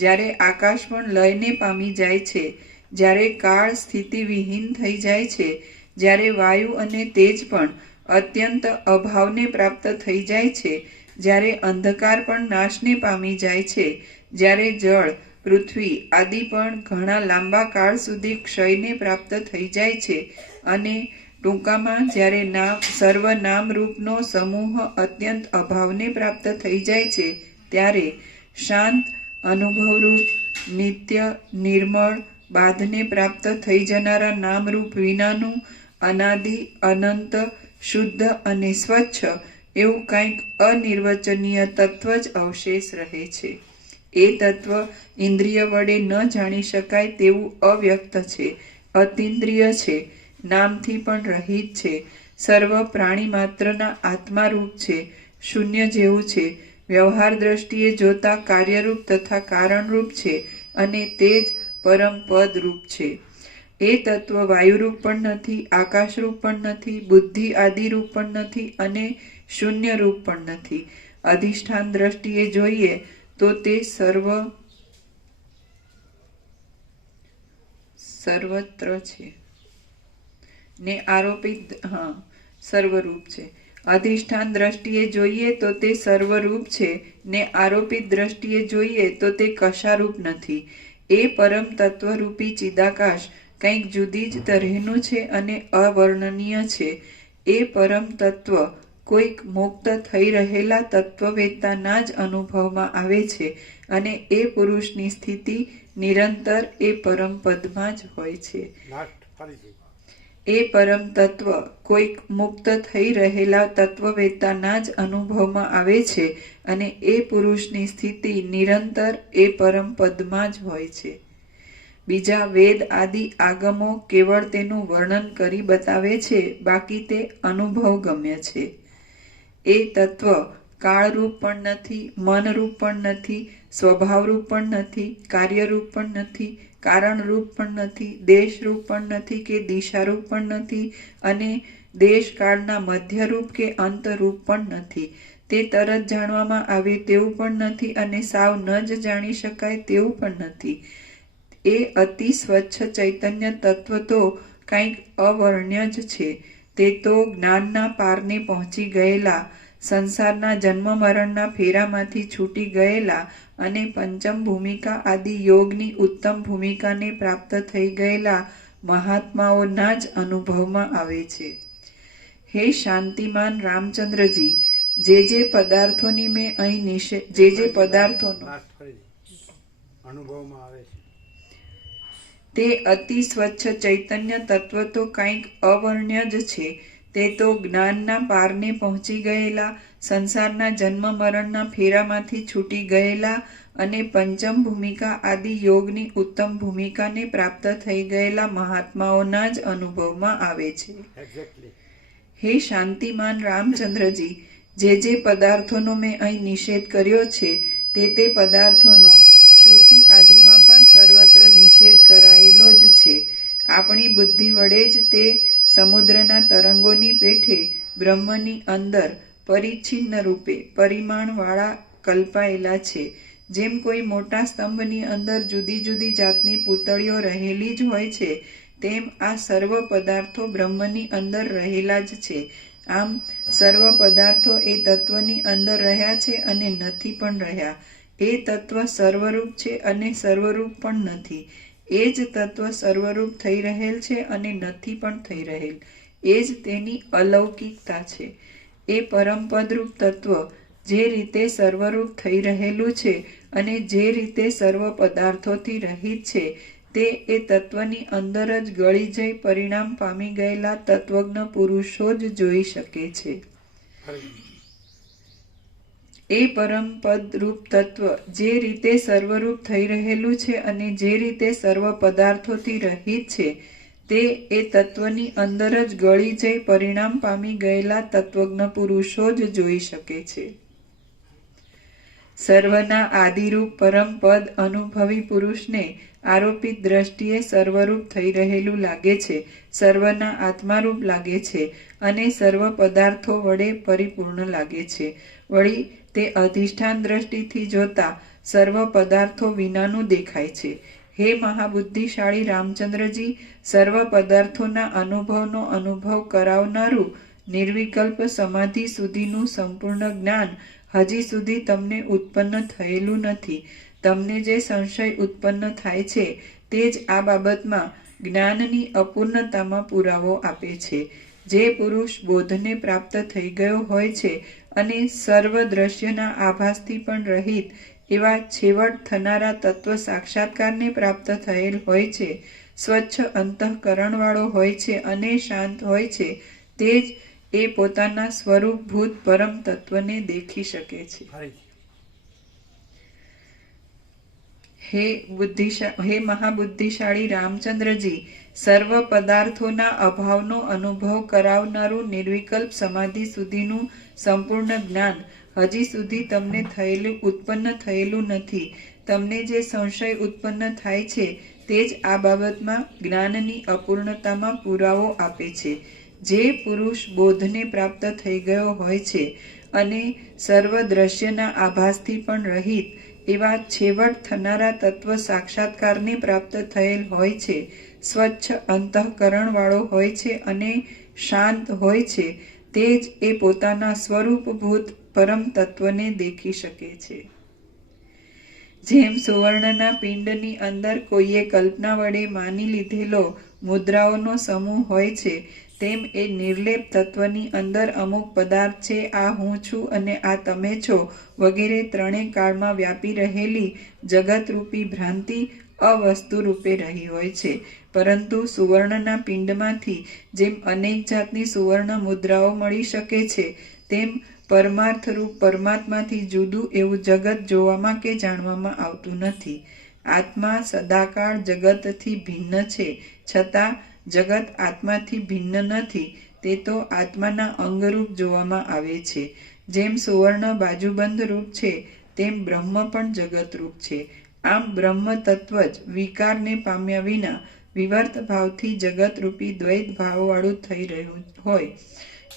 જ્યારે આકાશ પણ લયને પામી જાય છે, જ્યારે કાળ સ્થિતિ વિહીન થઈ જાય છે, જ્યારે વાયુ અને તેજ પણ અત્યંત અભાવને પ્રાપ્ત થઈ જાય છે, જ્યારે અંધકાર પણ નાશને પામી જાય છે, જ્યારે જળ, પૃથ્વી આદિ પણ ઘણા લાંબા કાળ સુધી ક્ષયને પ્રાપ્ત થઈ જાય છે, અને ટૂંકામાં જ્યારે સર્વ નામરૂપનો સમૂહ અત્યંત અભાવને પ્રાપ્ત થઈ જાય છે, ત્યારે શાંત, અનુભવરૂપ, નિત્ય, નિર્મળ, બાધને પ્રાપ્ત થઈ જનારા નામરૂપ વિનાનું અનાદિ, અનંત, શુદ્ધ અને સ્વચ્છ એવું કંઈક અનિર્વચનીય તત્વ જ અવશેષ રહે છે. એ તત્વ ઇન્દ્રિય વડે ન જાણી શકાય તેવું અવ્યક્ત છે, અતિન્દ્રિય છે, નામથી પણ રહિત છે, સર્વ પ્રાણી માત્રના આત્મારૂપ છે, શૂન્ય જેવું છે, વ્યવહાર દ્રષ્ટિએ જોતા કાર્યરૂપ તથા કારણરૂપ છે, અને તે જ પરમ પદ રૂપ છે. એ તત્વ વાયુરૂપ પણ નથી, આકાશરૂપ પણ નથી, બુદ્ધિ આદિરૂપ પણ નથી, અને શૂન્ય રૂપ પણ નથી. અધિષ્ઠાન દ્રષ્ટિએ જોઈએ તો તે સર્વત્ર છે ને આરોપિત સર્વરૂપ છે. અધિષ્ઠાન દ્રષ્ટિએ જોઈએ તો તે સર્વરૂપ છે ને આરોપિત દ્રષ્ટિએ જોઈએ તો તે કશારૂપ નથી. એ પરમ તત્વરૂપી ચિદાકાશ કંઈક જુદી જ તરહનું છે અને અવર્ણનીય છે. એ પરમ તત્વ કોઈક મુક્ત થઈ રહેલા તત્વવેત્તાના જ અનુભવમાં આવે છે, અને એ પુરુષની સ્થિતિ નિરંતર એ પરમ પદમાં જ હોય છે. એ પરમ તત્વ કોઈક મુક્ત થઈ રહેલા તત્વવેત્તાના જ અનુભવમાં આવે છે, અને એ પુરુષની સ્થિતિ નિરંતર એ પરમ પદમાં જ હોય છે. બીજા વેદ આદિ આગમો કેવળ તેનું વર્ણન કરી બતાવે છે, બાકી તે અનુભવગમ્ય છે. એ તત્વ કાળરૂપ પણ નથી, મનરૂપ પણ નથી, સ્વભાવરૂપ પણ નથી, કાર્યરૂપ પણ નથી, કારણરૂપ પણ નથી, દેશરૂપ પણ નથી કે દિશારૂપ પણ નથી, અને દેશકાળના મધ્યરૂપ કે અંતરૂપ પણ નથી. તે તરત જાણવામાં આવે તેવું પણ નથી, અને સાવ ન જ જાણી શકાય તેવું પણ નથી. એ અતિ સ્વચ્છ ચૈતન્ય તત્વ તો કંઈક અવર્ણ્ય જ છે. તે તો જ્ઞાનના પારને પહોંચી ગયેલા, સંસારના જન્મ મરણના ફેરામાંથી છૂટી ગયેલા, અને પંચમ ભૂમિકા આદિ યોગની ઉત્તમ ભૂમિકાને પ્રાપ્ત થઈ ગયેલા મહાત્માઓના જ અનુભવમાં આવે છે. હે શાંતિમાન રામચંદ્રજી, જે પદાર્થોની મેં અહીં જે પદાર્થોનો અનુભવમાં આવે છે તે અતિ સ્વચ્છ ચૈતન્ય તત્વ તો કંઈક અવર્ણ્ય જ છે. તે તો જ્ઞાનના પારને પહોંચી ગયેલા, સંસારના જન્મ મરણના ફેરામાંથી છૂટી ગયેલા, અને પંચમ ભૂમિકા આદિ યોગની ઉત્તમ ભૂમિકાને પ્રાપ્ત થઈ ગયેલા મહાત્માઓના જ અનુભવમાં આવે છે. હે શાંતિમાન રામચંદ્રજી, જે પદાર્થોનો મેં અહીં નિષેધ કર્યો છે, તે પદાર્થોનો શ્રુતિ આદિમાં પણ સર્વત્ર નિષેધ કરાયેલો જ છે. આપણી બુદ્ધિ વડે જ તે સમુદ્રના તરંગોની પેઠે બ્રહ્મની અંદર પરિચ્છિન્ન રૂપે પરિમાણવાળા કલ્પાયેલા છે. જેમ કોઈ મોટા સ્તંભની અંદર જુદી જુદી જાતની પૂતળીઓ રહેલી જ હોય છે, તેમ આ સર્વ પદાર્થો બ્રહ્મની અંદર રહેલા જ છે. આમ સર્વ પદાર્થો એ તત્વની અંદર રહ્યા છે અને નથી પણ રહ્યા. એ તત્વ સર્વરૂપ છે અને સર્વરૂપ પણ નથી. એ જ તત્વ સર્વરૂપ થઈ રહેલ છે અને નથી પણ થઈ રહેલ. એ જ તેની અલૌકિકતા છે. એ પરમપદરૂપ તત્વ જે રીતે સર્વરૂપ થઈ રહેલું છે અને જે રીતે સર્વ પદાર્થોથી રહિત છે, તે એ તત્વની અંદર જ ગળી જઈ પરિણામ પામી ગયેલા તત્વજ્ઞ પુરુષો જ જોઈ શકે છે. એ પરમપદ રૂપ તત્વ જે રીતે સર્વરૂપ થઈ રહેલું છે અને જે રીતે સર્વ પદાર્થોથી રહિત છે, તે એ તત્વની અંદર જ ગળી જઈ પરિણામ પામી ગયેલા તત્વજ્ઞ પુરુષો જ જોઈ શકે છે. સર્વના આદિરૂપ પરમપદ અનુભવી પુરુષને આરોપિત દ્રષ્ટિએ સર્વરૂપ થઈ રહેલું લાગે છે, સર્વના આત્મારૂપ લાગે છે, અને સર્વ પદાર્થો વડે પરિપૂર્ણ લાગે છે. વળી તે અધિષ્ઠાન દ્રષ્ટિથી જોતા સર્વ પદાર્થો વિનાનું દેખાય છે. હે મહાબુદ્ધિશાળી રામચંદ્રજી, સર્વ પદાર્થોના અનુભવનો અનુભવ કરાવનારું નિર્વિકલ્પ સમાધિ સુધીનું સંપૂર્ણ જ્ઞાન હજી સુધી તમને ઉત્પન્ન થયેલું નથી. તમને જે સંશય ઉત્પન્ન થાય છે તે જ આ બાબતમાં જ્ઞાનની અપૂર્ણતામાં પુરાવો આપે છે. જે પુરુષ બોધને પ્રાપ્ત થઈ ગયો હોય છે અને સર્વ દ્રશ્યના આભાસથી પણ રહિત એવા છેવટ થનારા તત્વ સાક્ષાત્કારને પ્રાપ્ત થયેલ હોય છે, સ્વચ્છ અંતઃકરણવાળો હોય છે અને શાંત હોય છે, તે જ એ પોતાના સ્વરૂપભૂત પરમ તત્વને દેખી શકે છે. હે મહાબુદ્ધિશાળી રામચંદ્રજી, સર્વ પદાર્થોના અભાવનો અનુભવ કરાવનારું નિર્વિકલ્પ સમાધિ સુધીનું સંપૂર્ણ જ્ઞાન હજી સુધી તમને ઉત્પન્ન થયેલું નથી. તમને જે સંશય ઉત્પન્ન થાય છે તે જ આ બાબતમાં જ્ઞાનની અપૂર્ણતામાં પુરાવો આપે છે. જે પુરુષ બોધને પ્રાપ્ત થઈ ગયો હોય છે અને સર્વ દ્રશ્યના આભાસથી પણ રહિત એવા છેવટ થનારા તત્વ સાક્ષાત્કારને પ્રાપ્ત થયેલ હોય છે, સ્વચ્છ અંતઃકરણવાળો હોય છે અને શાંત હોય છે, તે જ એ પોતાના સ્વરૂપભૂત પરમ તત્વને દેખી શકે છે. જેમ સુવર્ણના પિંડની અંદર કોઈએ કલ્પના વડે માની લીધેલો મુદ્રાઓનો સમૂહ હોય છે, તેમ એ નિર્લેપ તત્વની અંદર અમુક પદાર્થ છે, આ હું છું અને આ તમે છો વગેરે ત્રણેય કાળમાં વ્યાપી રહેલી જગતરૂપી ભ્રાંતિ અવસ્તુ રૂપે રહી હોય છે. પરંતુ સુવર્ણના પિંડમાંથી જેમ અનેક જાતની સુવર્ણ મુદ્રાઓ મળી શકે છે, તેમ પરમાર્થરૂપ પરમાત્માથી જુદું એવું જગત જોવામાં કે જાણવામાં આવતું નથી. આત્મા સદાકાળ જગતથી ભિન્ન છે, છતાં જગત આત્માથી ભિન્ન નથી. તે તો આત્માના અંગરૂપ જોવામાં આવે છે. જેમ સુવર્ણ બાજુબંધ રૂપ છે, તેમ બ્રહ્મ પણ જગતરૂપ છે. આમ બ્રહ્મ તત્વ જ વિકારને પામ્યા વિના વિવર્ત ભાવથી જગતરૂપી દ્વૈત ભાવવાળું થઈ રહ્યું હોય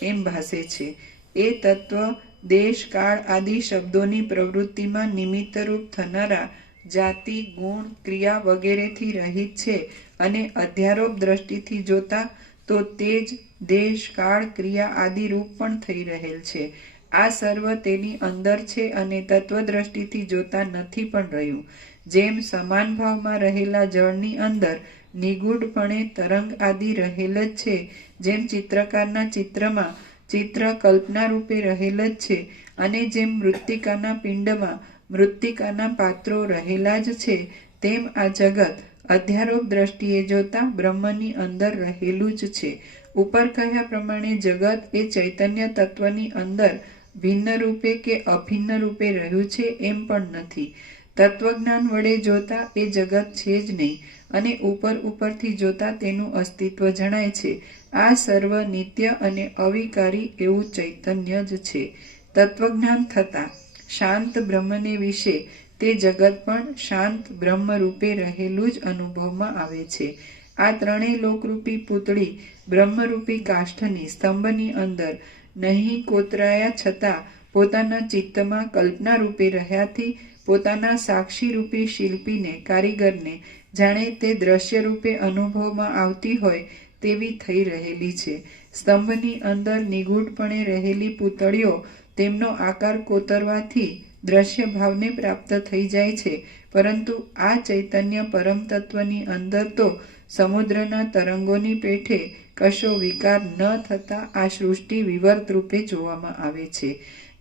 એમ ભાસે છે. એ તત્વ દેશ કાળ આદિ શબ્દોની પ્રવૃત્તિમાં નિમિત્તરૂપ થનારા જાતિ ગુણ ક્રિયા વગેરેથી રહિત છે અને અધ્યારોપ દ્રષ્ટિથી જોતા તો તે જ દેશ કાળ ક્રિયા આદિ રૂપ પણ થઈ રહેલ છે. આ સર્વ તેની અંદર છે અને તત્વદ્રષ્ટિથી જોતા નથી પણ રહ્યું. જેમ સમાન ભાવમાં રહેલા જળની અંદર નિગૂઢપણે તરંગ આદિ રહેલ જ છે, જેમ ચિત્રકારના ચિત્રમાં ચિત્ર કલ્પના રૂપે રહેલ જ છે અને જેમ મૃત્તિકાના પિંડમાં મૃત્તિકાના પાત્રો રહેલા જ છે, તેમ આ જગત અધ્યારોપ દ્રષ્ટિએ જોતા બ્રહ્મની અંદર રહેલું જ છે. ઉપર કહ્યા પ્રમાણે જગત એ ચૈતન્ય તત્વની અંદર ભિન્ન રૂપે કે અભિન્ન રૂપે રહ્યું છે એમ પણ નથી. તત્વજ્ઞાન વડે જોતા એ જગત છે જ નહીં અને ઉપરથી જોતા તેનું અસ્તિત્વ જણાય છે. આ સર્વ નિત્ય અને અવિકારી એવું ચૈતન્ય જ છે. તત્વજ્ઞાન થતા શાંત બ્રહ્મને વિશે તે જગત પણ શાંત બ્રહ્મ રૂપે રહેલું જ અનુભવમાં આવે છે. આ ત્રણેય લોકરૂપી પૂતળી બ્રહ્મરૂપી કાષ્ઠની સ્તંભની અંદર નહીં કોતરાયા છતાં પોતાના ચિત્તમાં કલ્પના રૂપે રહ્યાથી પોતાના સાક્ષી રૂપી શિલ્પીને કારીગરને જાણે તે દ્રશ્ય રૂપે અનુભવમાં આવતી હોય તેવી થઈ રહેલી છે. સ્તંભની અંદર નિગૂઢપણે રહેલી પૂતળીઓ તેમનો આકાર કોતરવાથી દ્રશ્ય ભાવને પ્રાપ્ત થઈ જાય છે, પરંતુ આ ચૈતન્ય પરમ તત્વની અંદર તો સમુદ્રના તરંગોની પેઠે કશો વિકાર ન થતા આ સૃષ્ટિ વિવર્ત રૂપે જોવામાં આવે છે.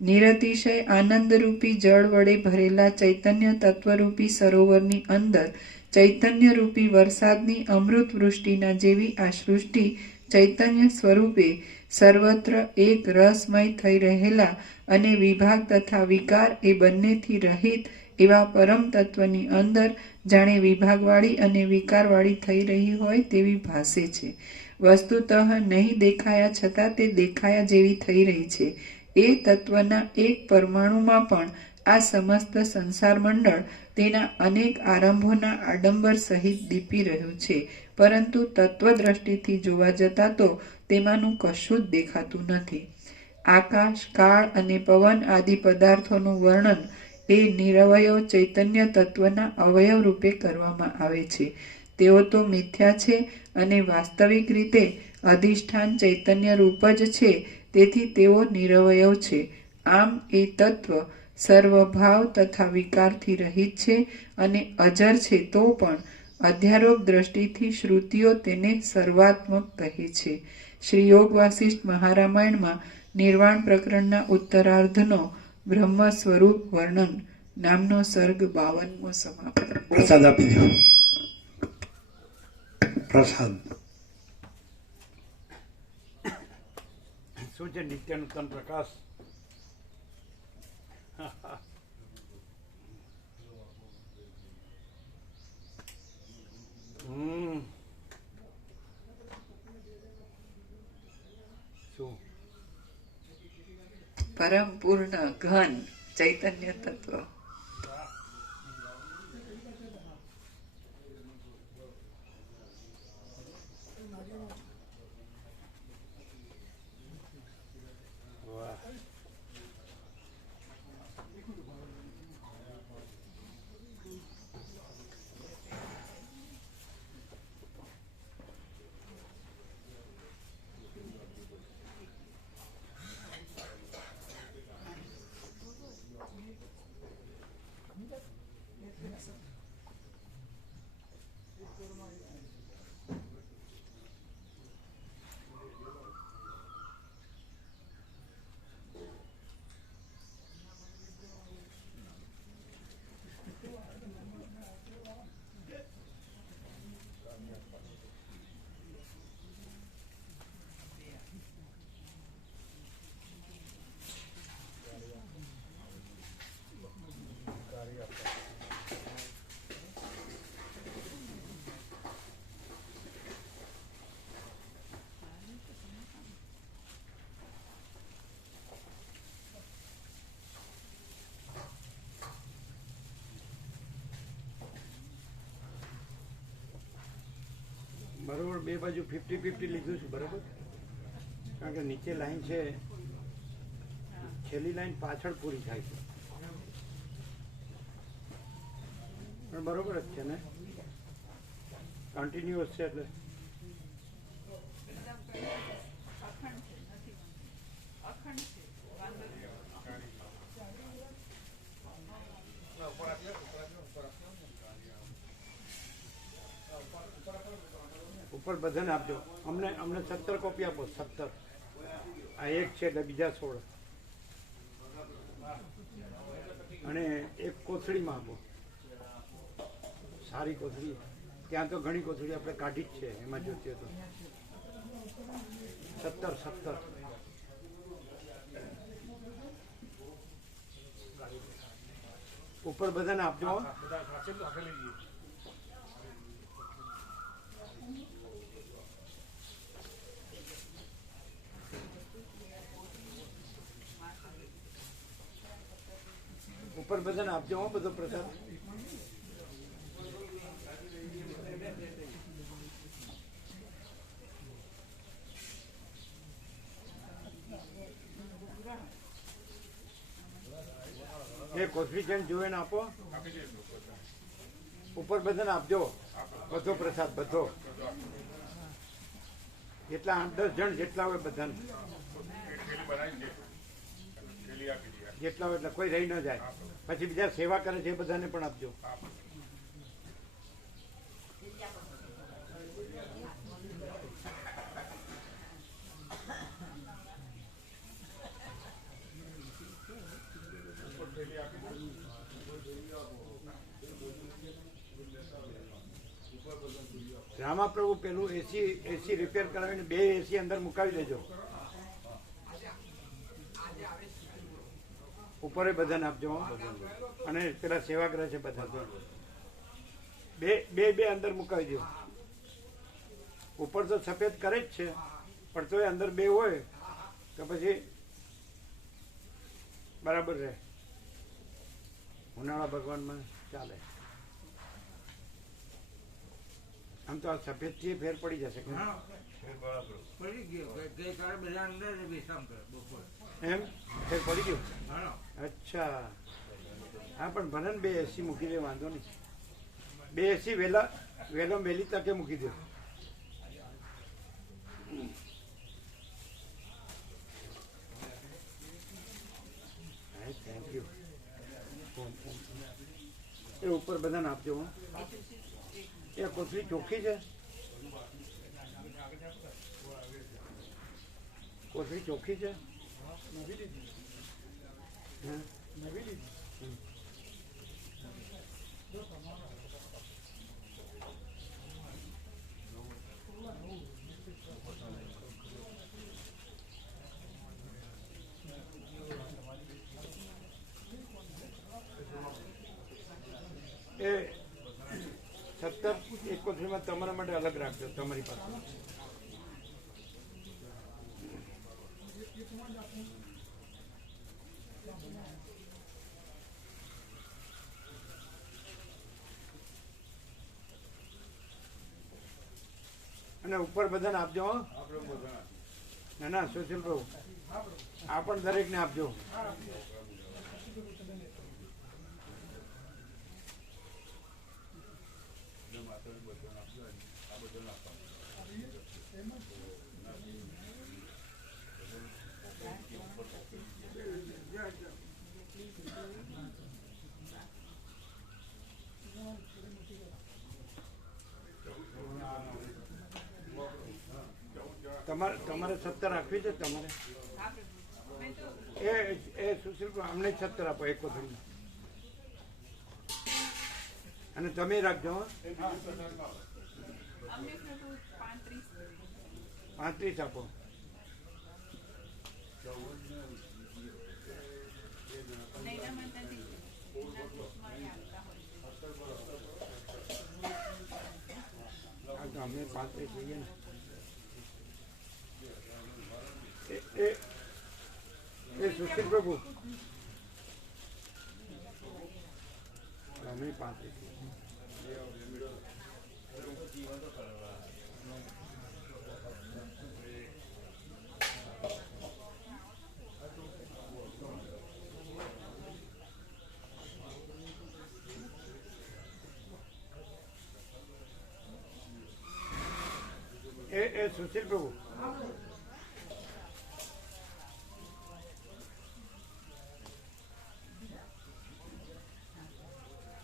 નિરતિશય આનંદરૂપી જળ વડે ભરેલા ચૈતન્ય તત્વરૂપી સરોવરની અંદર ચૈતન્ય રૂપી વરસાદની અમૃત વૃષ્ટિના જેવી આ સૃષ્ટિ ચૈતન્ય સ્વરૂપે સર્વત્ર એક રસમય થઈ રહેલા અને વિભાગ તથા વિકાર એ બંનેથી રહિત એવા પરમ તત્વની અંદર જાણે વિભાગવાળી અને વિકારવાળી થઈ રહી હોય તેવી ભાસે છે. વસ્તુતઃ નહીં દેખાયા છતાં તે દેખાયા જેવી થઈ રહી છે. એ તત્વના એક પરમાણુમાં પણ આ સમસ્ત સંસાર મંડળ તેના અનેક આરંભોના આડંબર સહિત દીપી રહ્યું છે, પરંતુ તત્વદ્રષ્ટિથી જોવા જતા તો તેમાંનું કશું જ દેખાતું નથી. આકાશ કાળ અને પવન આદિ પદાર્થોનું વર્ણન એ નિરવયવ ચૈતન્ય તત્વના અવયવ રૂપે કરવામાં આવે છે. તેઓ તો મિથ્યા છે અને વાસ્તવિક રીતે અધિષ્ઠાન ચૈતન્ય રૂપ જ છે, તેથી તેઓ નિરવયવ છે. આમ એ તત્વ સર્વભાવ તથા વિકારથી રહિત છે અને અજર છે, તો પણ અધ્યારોપ દ્રષ્ટિથી શ્રુતિઓ તેને સર્વાત્મક કહે છે. શ્રી યોગ વાસિષ્ઠ મહારામાયણમાં નિર્વાણ પ્રકરણના ઉત્તરાર્ધનો બ્રહ્મ સ્વરૂપ વર્ણન નામનો સર્ગ 52મો સમાપ્ત. પ્રસાદ આપી દો. પ્રસાદ શું છે? નિત્ય નૂતન પ્રકાશ. શું પરમ પૂર્ણ ઘન ચૈતન્ય તત્વ. વાહ. બરોબર, બે બાજુ 50-50 લીધું છે. બરોબર, કારણ કે નીચે લાઈન છે, છેલ્લી લાઈન પાછળ પૂરી થાય છે, પણ બરોબર જ છે ને, કન્ટિન્યુઅસ છે એટલે. ઉપર બધાને આપજો. અમને 17 કોપી આપો. 17. આ એક છે એટલે બીજા 16, અને એક કોથળીમાં આપો, સારી કોથળી. ત્યાં તો ઘણી કોથળી આપણે કાઢી જ છે, એમાં જોતી હતો. 17. ઉપર બધાને આપજો. ઉપર બધાને આપજો બધો પ્રસાદ. એ કોથળી છે જોઈને આપો. ઉપર બધાને આપજો બધો પ્રસાદ, બધો. જેટલા 8-10 જણ જેટલા હોય બધાને, જેટલા હોય એટલે કોઈ રહી ન જાય. પછી બીજા સેવા કરે છે એ બધાને પણ આપજો. રામાપ્રભુ પેલું એસી રિપેર કરાવીને 2 એસી અંદર મુકાવી દેજો. ઉપરે બધાને આપજો. અને પેલા સેવા કરે છે બધા બે અંદર મુકાવી દો. ઉપર તો સફેદ કરે જ છે, પણ તોય અંદર 2 હોય તો પછી બરાબર રહે. ઉનાળા ભગવાનમાં ચાલે. આમ તો આ સફેદ થી ફેર પડી જશે કે એમ ફેર પડી ગયો. અચ્છા, હા, પણ ભલે ને 2 એસી મૂકી દે, વાંધો નહીં. 2 એસી વહેલી તકે મૂકી દો. ઓમ ઓમ એ ઉપર બધાને આપજો હો. એ કોથળી ચોખ્ખી છે? કોથળી ચોખ્ખી છે? નવી લીધી હા નવી લીધી એ 17 એક કોથળીમાં તમારા માટે અલગ રાખજો તમારી પાસે. અને ઉપર બધાને આપજો હો. ના ના સુશીલ પ્રભુ આ પણ દરેકને આપજો. તમારે 17 રાખવી છે તમારે? એ સુશીલ પ્રભુ અમને 17 આપો એક કોથળી. અને તમે રાખજો હો. 35 આપો. હા તો અમે 35 જોઈએ ને. એ સુશીલ પ્રભુ અમે 35 એ સુશીલ પ્રભુ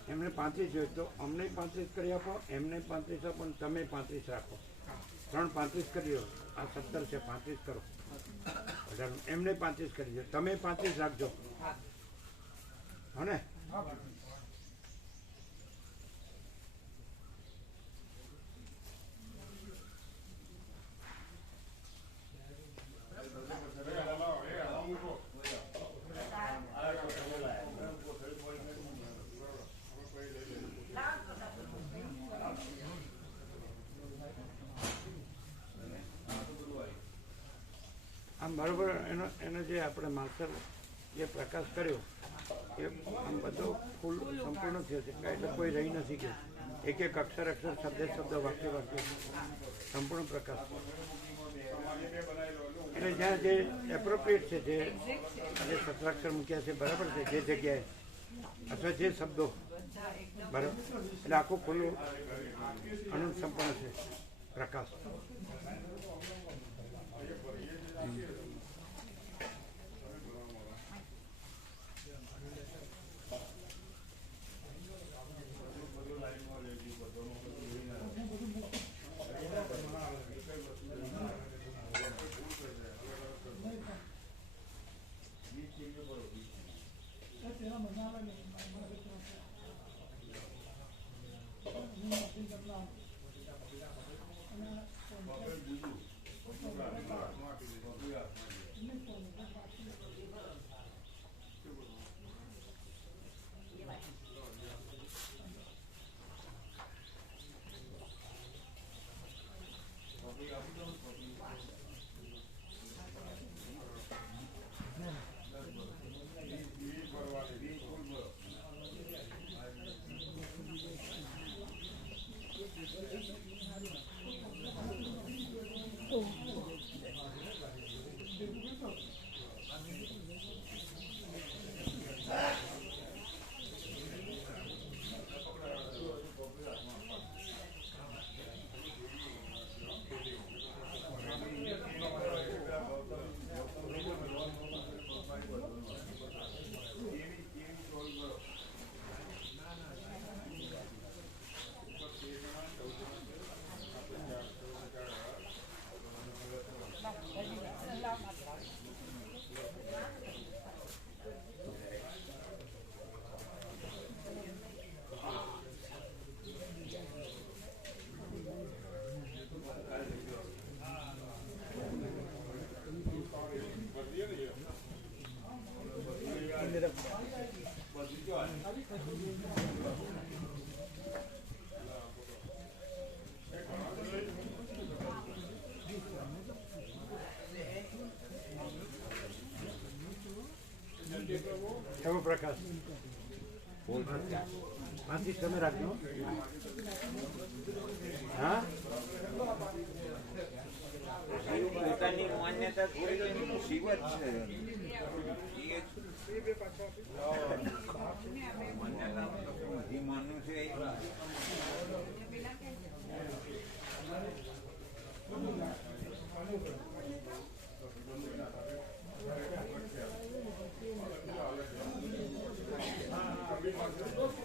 એમને 35 જોઈએ તો અમને 35 કરી આપો, એમને 35 આપો અને તમે 35 રાખો. 3 35 કરી દો. આ 17 છે 35 કરો. એમને 35 કરી દો, તમે 35 રાખજો હો ને. આમ બરાબર એનો જે આપણે માસ્ટર જે પ્રકાશ કર્યો એ આમ બધો ફૂલ સંપૂર્ણ થયો છે. એટલે કોઈ રહી નથી ગયું. એક એક અક્ષર શબ્દ વાક્ય સંપૂર્ણ પ્રકાશ. એટલે જ્યાં જે એપ્રોપ્રિએટ છે, જે સત્રાક્ષર મૂક્યા છે બરાબર છે જે જગ્યાએ, અથવા જે શબ્દો બરાબર, એટલે આખું ખુલ્લું અનંત સંપૂર્ણ છે પ્રકાશ. એવો પ્રકાશ આથી તમે રાખજો. હા પોતાની માન્યતા થોડી મુસીબત છે. માન્યતા માનું છે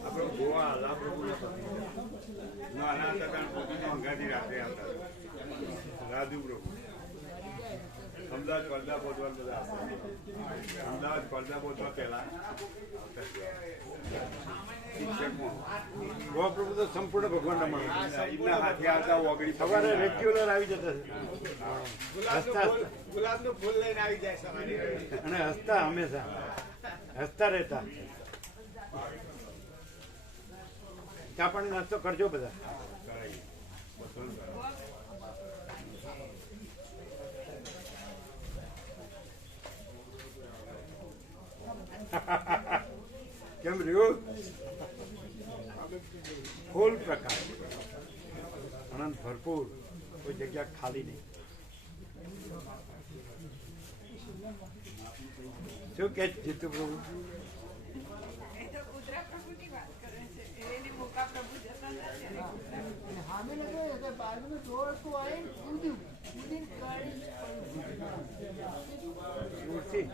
આપણે ગોવા નાના હતા પોતાની અંગાથી રાત્રે આવતા રાજુ પ્રભુ અમદાવાદ પડદા પહોંચવા બધા અમદાવાદ પડદા પહોંચવા પહેલા ગોવા પ્રભુ તો સંપૂર્ણ ભગવાનના માણસ. એમના હાથે આવતા ઓગળી સવારે રેગ્યુલર આવી જતા હસતા ગુલાબનું ફૂલ લઈને આવી જાય સવારે અને હસતા હંમેશા હસતા રહેતા. ચા પાણી નાસ્તો કરજો બધા. કેમ રહ્યું? ફૂલ પ્રકાશ, આનંદ ભરપૂર, કોઈ જગ્યા ખાલી નહીં. શું કે જીતુ પ્રભુ? અને સામે લગે એટલે બાજુનું જોડતું આવીને કૂદ્યું કૂદીને કાઢી દૂરથી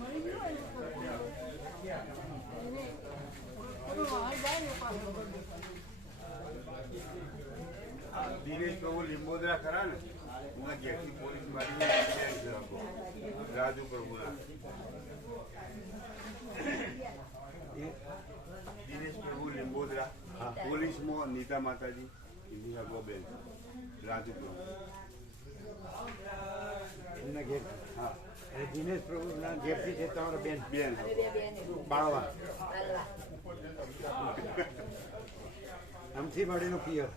મળી ગયું એને વાહન જાય ને પાછો દિનેશ પ્રભુ લીંબોદરા ખરા ને એમાં જેટલી પોલીસ બારી રાજુ પ્રભુના દિનેશ પ્રભુ લીંબોદરા પોલીસમાં નીતા માતાજી ઇન્દિરા ગોબેન રાજુ પ્રભુ એમના ઘેર. હા, અને દિનેશ પ્રભુના ઘેરથી છે તમારા બેન બેન બાળવા આમથી મળીનું પિયર.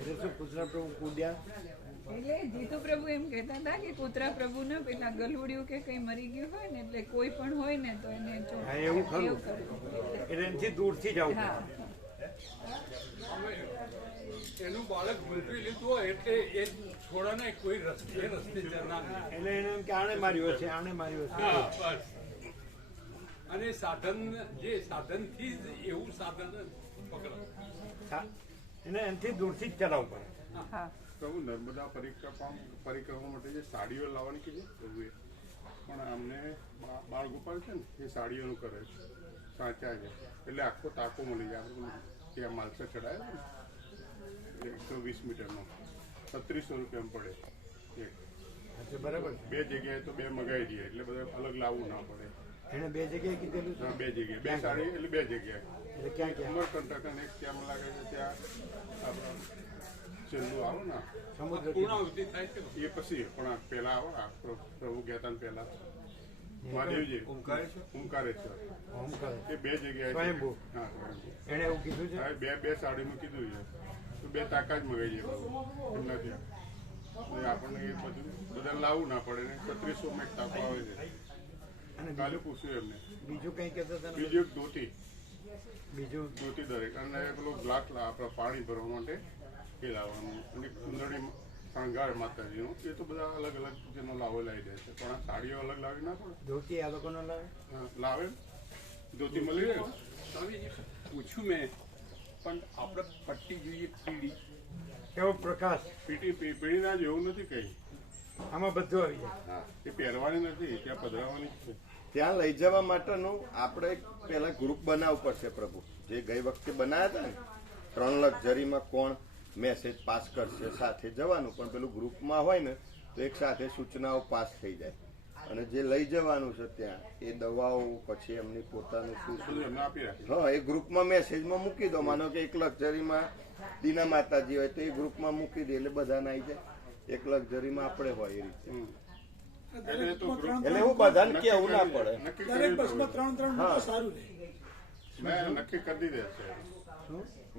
એટલે શું કૃષ્ણ પ્રભુ કૂદ્યા? એટલે જીતુ પ્રભુ એમ કહેતા હતા કે કૂતરા પ્રભુ ને પેલા ગલુડિયું કે કઈ મરી ગયું હોય ને એટલે કોઈ પણ હોય ને તો એને હા, એવું ખરું. એટલે એનાથી દૂરથી જવું પડે. હા એનું બાળક ગુંચવી લીધું હોય એટલે એ છોડાને કોઈ રસ્તે જનાર નહીં. એટલે એને એમ કે આણે માર્યો છે, આણે માર્યો હા, છે. બસ. અને સાધન જે સાધનથી જ એવું સાધન પકડો. એને એનાથી દૂરથી જ ચલાવવું પડે. હા પ્રભુ નર્મદા પરિક્રમા માટે જે સાડીઓ લાવવાની કીધી પ્રભુએ પણ અમને બાળ ગોપાલ છે ને એ સાડીઓનું કરે છે, સાચા છે એટલે આખો ટાંકો મળી જાય. આપણે ત્યાં માલસા ચડાવે ને 120 મીટરનો 3600 રૂપિયામાં પડે એક. અચ્છા, બરાબર. બે જગ્યાએ તો બે મગાવી દઈએ એટલે બધા અલગ લાવવું ના પડે. એને બે જગ્યાએ કીધેલું છે? હા, બે જગ્યાએ બે સાડી એટલે બે જગ્યાએ એટલે ક્યાં ક્યાં? અમરકંટક અને એક ત્યાં મને લાગે છે ત્યાં આપણા છેલ્લું આવો ને સમુદ્ર પૂર્ણાહુતિ થાય છે ને. એ પછી પણ આ પહેલા આવો ને પ્રભુ કહેતા પહેલા મહાદેવજી ઓમકારેશ્વર ઓમકાર એ બે જગ્યાએ સ્વયંભૂ. હા, સ્વયંભૂ. એને એવું કીધું છે? હા, બે સાડીનું કીધું છે તો બે તાકા જ મગાઈ જાય એમના ત્યાં એટલે આપણને એ બધું બધા લાવવું ના પડે ને 3600 માં એક તાકો આવે છે. અને કાલે પૂછ્યું એમને. બીજું કઈ કહેતા હતા ને? બીજું એક ધોતી બીજું દરેક અને પેલો ગ્લાસ આપણા પાણી ભરવા માટે એ લાવવાનું અને કુંદડી શણગાર માતાજીનું એ તો બધા અલગ અલગ જેનો લાવો લાવી દે છે પણ આ સાડીઓ અલગ લાવી ના પડે. ધોતી આ લોકો નો લાવે? હા, લાવે ને. ધોતી મળી રહે ને. સ્વામીજી, પૂછ્યું મેં પણ આપણે પટ્ટી જોઈએ પીળી. કેવો પ્રકાશ! પીડીના જ એવું નથી કઈ. આમાં બધું આવી જાય. હા, એ પહેરવાની નથી ત્યાં પધરાવાની જ છે. ત્યાં લઈ જવા માટેનું આપણે પહેલા ગ્રુપ બનાવવું પડશે પ્રભુ. જે ગઈ વખતે બનાવ્યા હતા ને 3 લક્ઝરીમાં કોણ મેસેજ પાસ કરશે સાથે જવાનું, પણ પેલું ગ્રુપમાં હોય ને તો એક સાથે સૂચનાઓ પાસ થઈ જાય. અને જે લઈ જવાનું છે ત્યાં એ દવાઓ પછી એમની પોતાનું શું બધું શું એમને આપી રાખી. હા, એ ગ્રુપમાં મેસેજમાં મૂકી દો. માનો કે 1 લક્ઝરીમાં દીના માતાજી હોય તો એ ગ્રુપમાં મૂકી દે એટલે બધાને આવી જાય. 1 લક્ઝરીમાં આપણે હોય એ રીતે. એટલે તો ગ્રુપ એટલે હું બધાને કેવું ના પડે. નક્કી દરેક કરી બસમાં 3-3 હા. મૂકો સારું રહે. મેં નક્કી કરી દીધે છે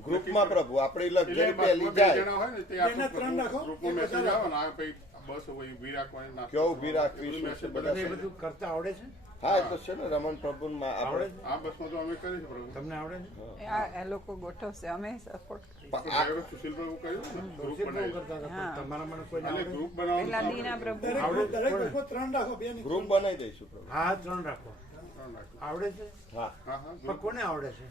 ગ્રુપમાં પ્રભુ આપણી એટલે લક્ઝરી બસમાં પહેલી બે જાય જણા હોય ને તે એના ત્રણ રાખો, ગ્રુપમાં એક મેસેજ બધા આવે ને આ ભાઈ બસ હોય ઊભી રાખવાની ના ક્યાં ઊભી રાખવી, બધું શું મેસેજ છે, બધા બધા એ બધું કરતા આવડે છે? હા એ તો છે ને રમણ પ્રભુ આવડે છે? આ બસમાં તો અમે કરીશું પ્રભુ તમને આવડે છે? એ લોકો ગોઠવશે અમે સપોર્ટ ડ્રાઈવર સુશીલ પ્રભુ કહ્યું ને ગ્રુપ શું બનાવી કરતા હતા? પણ તમારા મને કોઈ અને આવડે? ગ્રુપ પેલા બનાવવાનું દીના પ્રભુ દરેક બસમાં 3 રાખો, 2 નહીં. ગ્રુપ બનાવી દઈશું પ્રભુ. હા 3 રાખો. આવડે છે? હા હા હા પણ કોને આવડે છે?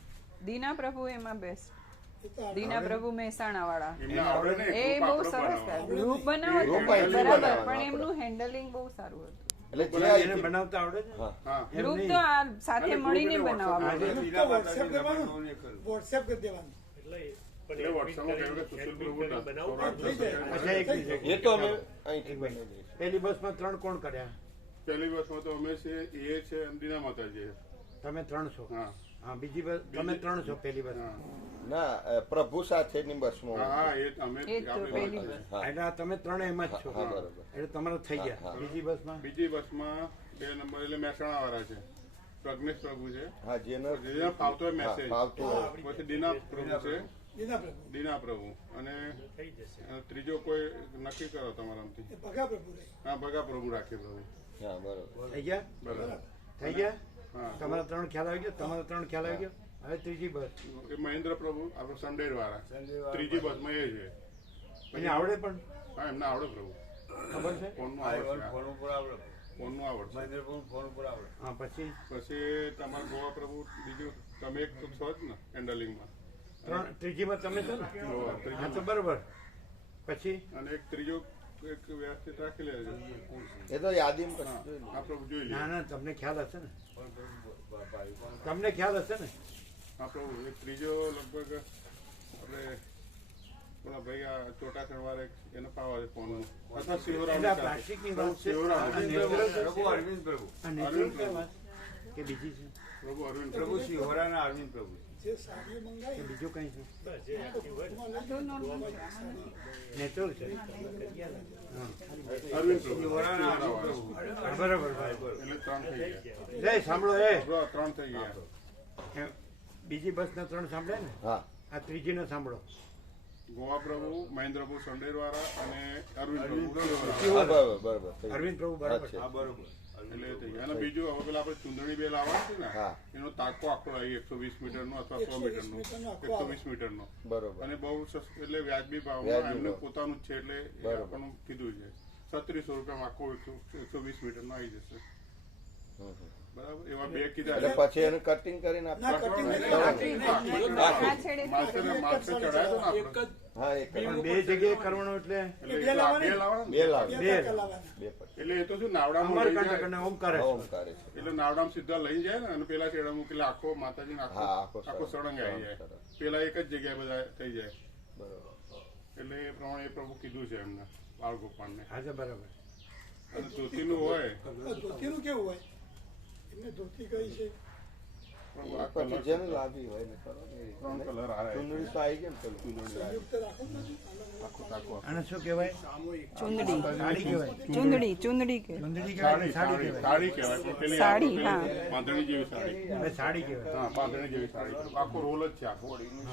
દીના પ્રભુ એમાં બેસ્ટ એ તો આપણે દીના પ્રભુ મહેસાણા વાળા એમને આવડે ને એ ગ્રુપ બહુ આપણે સરસ બનાવવાનું. ગ્રુપ બનાવો ગ્રુપ તમે, અહીંથી બરાબર બનાવવાનું પણ આપણે. એમનું હેન્ડલિંગ બહુ સારું હતું એટલે જે એને અહીંથી- બનાવતા આવડે છે? હા હા એમ ગ્રુપ નહીં. તો આ સાથે અને મળીને ગ્રુપ બનાવવા એટલે પડે તો WhatsApp કરવાનું, WhatsApp કરી દેવાનું. એટલે વોટ્સઅપમાં કહ્યું કે સુશીલ પ્રભુ ના થઈ જાય. અચ્છા એક મિનિટ, એ તો અમે અહીંથી એક બનાવી મિનિટ. દઈશું. પેલી બસમાં 3 કોણ કર્યા? પહેલી બસમાં તો અમે છે એ છે અને દીના માતાજી તમે 3 છો. હા હા બીજી બસ તમે 3 છો પેલી બસ. હા ના પ્રભુ સાથેની બસમાં હા એ અમે એ જ તો આપણે પહેલી વાત હા એટલે આ તમે 3 એમ જ છો. હા બરોબર. એટલે તમારે થઈ હા, ગયા. હા. બીજી બસમાં બીજી બસમાં 2 નંબર એટલે મહેસાણા વાળા છે પ્રજ્ઞેશ પ્રભુ છે હા જેનો જેના ફાવતો હોય હા, મેસેજ ફાવતું હોય. પછી દીના પ્રભુ છે દીના પ્રભુ, દીના પ્રભુ અને ત્રીજો કોઈ નક્કી કરો તમારામાંથી એ ભગા પ્રભુ રહે. હા ભગા પ્રભુ રાખીએ પ્રભુ હા બરોબર. થઈ ગયા? બરાબર થઈ ગયા? હા તમારા 3 ખ્યાલ આવી ગયો? તમારા 3 ખ્યાલ આવી ગયો? હવે ત્રીજી બસ. એ મહેન્દ્ર પ્રભુ આપણે સંડેર વાળા ત્રીજી બસમાં એ છે એને આવડે પણ? હા એમને આવડે પ્રભુ ખબર છે? ફોનનું આવડે ફોન ઉપર આવડે ફોનનું આવડશે મહેન્દ્ર ફોન ઉપર આવડે હા પછી પછી તમારા ગોવા પ્રભુ બીજું તમે એક તો છો જ ને હેન્ડલિંગમાં ત્રીજીમાં તમે છો ને? ગોવા હા ત્રીજું. તો બરોબર. પછી અને એક ત્રીજો એક વ્યવસ્થિત રાખી લેજો એ તો યાદીમાં પછી જોઈ લઈએ. આ પ્રભુ જોઈ ના લે ના તમને ખ્યાલ હશે ને? તમને ખ્યાલ હશે ને? આ પ્રભુ એક ત્રીજો લગભગ આપણે પેલા ભાઈ આ ચોટાસણ વાળા એને પાવા છે ફોનનું અથવા એટલે આ શિવરામ પ્લાસ્ટિકની વાત છે. શિવરામ આ natural છે? પ્રભુ અરવિંદ પ્રભુ આ natural છે વાત? કે બીજી છે? પ્રભુ અરવિંદ પ્રભુ સિંહોરા અને અરવિંદ પ્રભુ જે સાડીઓ કે મંગાવી બીજું કઈ છે? એમાં નેચરલ છે. અરવિંદ પ્રભુ સિંહોરા અને અરવિંદ શિવરામ. પ્રભુ હા, બરોબર ભાઈ. એટલે 3 થઈ ગયા જય સાંભળો એ બરાબર, 3 થઈ ગયા બીજી બસના 3 સાંભળ્યા ને? હા આ ત્રીજીનો સાંભળો. ગોવા પ્રભુ મહેન્દ્ર પ્રભુ સંડેર વાળા અને અરવિંદ પ્રભુ હા, શિવરામ. બરોબર બરોબર થઈ ગયું. અરવિંદ પ્રભુ બરાબર અચ્છા. હા બરોબર એટલે એ થઈ ગયા અને બીજું હવે પેલા આપણે ચુંદડી બેલ આવવાનું છે ને હા. એનો તાકો આખો આવી 120 મીટરનો અથવા 100 મીટરનો 120 મીટરનો બરોબર. અને બહુ એટલે વ્યાજબી ભાવમાં વ્યાજબી એમને ભાવ. પોતાનું જ છે એટલે એ બરોબર. આપણને કીધું છે 3700 રૂપિયામાં આખો 120 મીટરનો આવી જશે હમ, હમ. બરાબર એવા બે કીધા એટલે છે. પછી એનું કટિંગ કરીને ના, cutting આપણે આ છેડે માણસે ચડાયો હતો ને એક આપણે. જ હા એક પણ બે જગ્યાએ કરવાનો એટલે એટલે એ તો આ બે લાવવાના ને. બે લાખ બે. બે પછી એટલે એ તો શું નાવડામાં લઈ અમરકંટક જાય અને ઓમકારે. ઓમકારે છે. એટલે નાવડામાં સીધા લઈ જાય ને અને પેલા છેડા મૂકેલા આખો માતાજીને હા, આખો આખો સળંગ. સળંગ આવી જાય સરસ. પેલા એક જ જગ્યાએ બધા થઈ જાય બરોબર. એટલે એ પ્રમાણે એ પ્રભુ કીધું છે એમને બાળગોપાલને હા તો બરાબર. અને ધોતીનું હોય ધોતીનું કેવું હોય એમને ધોતી કઈ છે પ્રભુ આ પછી કલર જેને લાવી હોય ને કરો ને એ રીતે. 3 કલર આવે ચૂંદડી તો આવી ગઈ ને પેલું ચૂંદડી લાવી. યુક્ત રાખો ને બધું. આખો તાકો આને શું કહેવાય? ચુંદડી સાડી કહેવાય. ચુંદડી કે ચુંદડી કહેવાય સાડી કે સાડી સાડી કહેવાય? સાડી કહેવાય પણ પેલી સાડી, પેલી હા. બાંધણી જેવી સાડી હવે સાડી કહેવાય. હા બાંધણી જેવી સાડી આખો રોલ જ છે આખો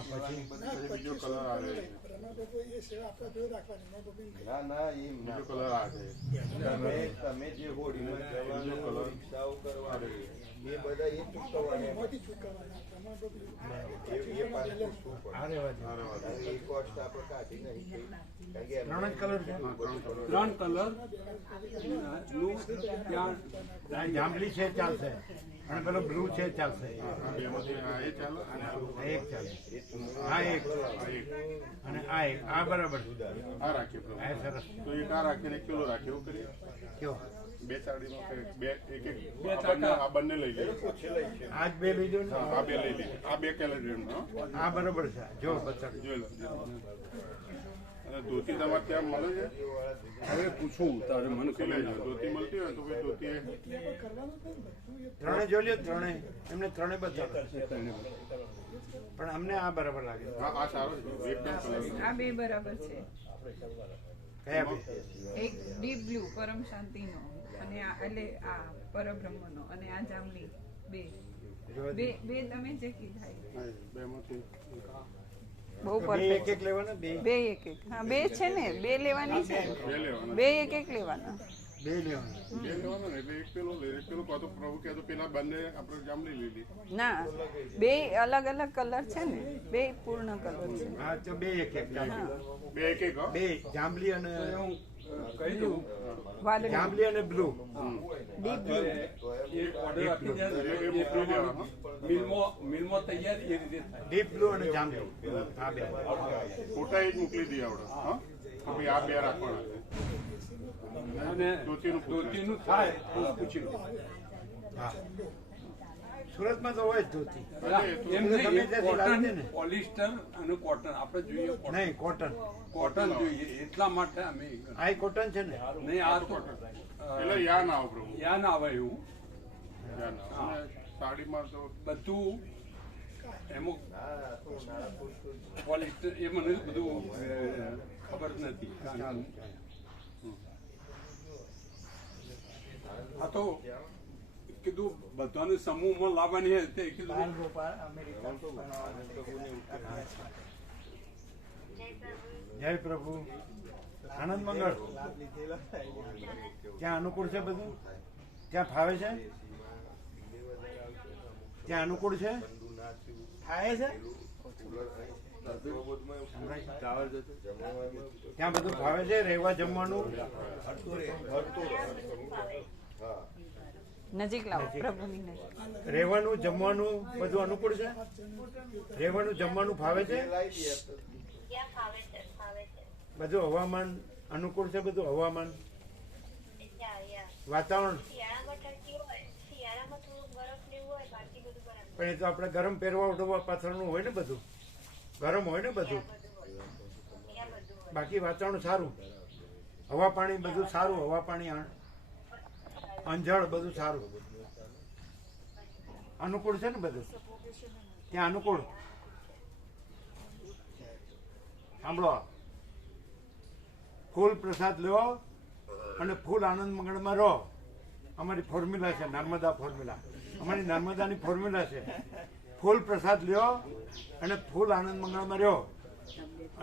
પછી બીજો કલર આવે રમાબાબુ એ સેવા આપણા જોડે રાખવાની રમાબાબુને કહી. ના ના એ ના. બીજો કલર આવે તમે જે હોડીમાં જવાનું રિક્ષાઓ કરવાની એ બધા એ ચૂકવવાના. એમાંથી છૂટવાના રમાબાબુ એ પાછું શું પડે? આ રહેવા દો. અને એ કોસ્ટ આપણે કાઢી નહીં કારણ કે ત્રણ જ કલર છે. ત્રણ કલર બ્લુ ત્યાં આ જાંબલી છે ચાલશે અને પેલો બ્લુ છે ચાલશે. આ બેમાંથી આ એ ચાલે અને આ એક ચાલે. આ એક અને આ એક. આ બરાબર છે. આ રાખીએ પ્રભુ આ સરસ. તો એક આ રાખીને એક પેલો રાખીએ એવું કરીએ કયો? બે સાડીમાં કંઈક બે એક આ બંને લઈ લઈએ આજ બે લીધો ને? હા, આ બે લઈ લઈએ આ બે કેલેન્ડર આ બરોબર છે. જો બતાડ. જોઈ લો અને ધોતી તમારે ત્યાં મળે છે હવે પૂછું તારે મને પૂછી લેજો ધોતી મળતી હોય તો ભાઈ ધોતી કરવાનું છે ને બધું એ ત્રણે જોઈ લ્યો. ત્રણે એમને ત્રણે બતાવો. પણ અમને આ બરાબર લાગે. હા આ સારો છે એકદમ કલર આ બે બરાબર છે કયા બે? એક ડીપ બ્લુ પરમ શાંતિનો અને આ એટલે આ પરબ્રહ્મનો અને આ જાંબલી બે બે બે તમે જે કીધા એ. હા, બેમાંથી બહુ બે પરફેક્ટ એક એક લેવાના બે બે એક એક હા બે છે ને બે લેવાની છે બે લેવાના બે એક એક લેવાના બે લેવાના બે લેવાના ને એટલે એક પેલો લે એક પેલો કહો તો પ્રભુ કહે તો પેલા બંને આપણે જાંબલી લીધી ના બે અલગ અલગ કલર છે ને બે પૂર્ણ કલર છે હા તો બે એક એક જાંબલી. બે એક એક હો? બે જાંબલી અને કહી દઉં વાદળી જાંબલી અને બ્લુ. ડીપ બ્લુ એક ઓર્ડર આપી દે એ પ્રમાણે મિલમાં તૈયાર એ રીતે થાય. ડીપ બ્લુ અને જાંબલી. હા બે ફોટા એ જ મોકલી દઈએ આપણે હા તો ભાઈ આ બે રાખવાના છે અને ધોતીનું થાય તો પૂછી લો. હા સુરતમાં તો હોય જ ધોતી. એમ ગમે નહીં, ત્યાંથી લાવી દે ને. પોલિસ્ટર અને કોટન આપણે જોઈએ કોટન. નહીં કોટન. કોટન જોઈએ એટલા માટે અમે આ કોટન છે ને. નહીં આ તો એટલે યા ના આવો પ્રભુ યા ના આવે એવું યા ના આવો. અને સાડીમાં તો બધું એમાં પોલિસ્ટર એ મને બધું ખબર નથી. આ તો કીધું બધાને સમૂહમાં લાવવાની હે તે કીધું જય પ્રભુ. આનંદ મંગળ. ત્યાં અનુકૂળ છે બધું? ત્યાં ફાવે છે? ત્યાં અનુકૂળ છે? થાય છે? ત્યાં બધું ફાવે છે? રહેવા જમવાનું? નજીક લાવો પ્રભુની નજીક રહેવાનું જમવાનું બધું અનુકૂળ છે? રહેવાનું જમવાનું ફાવે છે? બધું હવામાન અનુકૂળ છે? બધું હવામાન વાતાવરણ? પણ એ તો આપણે ગરમ પહેરવા ઉઠવા પાછળનું હોય ને બધું ગરમ હોય ને બધું. બાકી વાતાવરણ સારું, હવા પાણી બધું સારું, હવા પાણી અંજળ બધું સારું અનુકૂળ છે ને બધું ત્યાં અનુકૂળ. સાંભળો, ફૂલ પ્રસાદ લો અને ફૂલ આનંદ મંગળમાં રહો. અમારી ફોર્મ્યુલા છે, નર્મદા ફોર્મ્યુલા. અમારી નર્મદાની ફોર્મ્યુલા છે. ફૂલ પ્રસાદ લ્યો અને ફૂલ આનંદ મંગળમાં રહ્યો.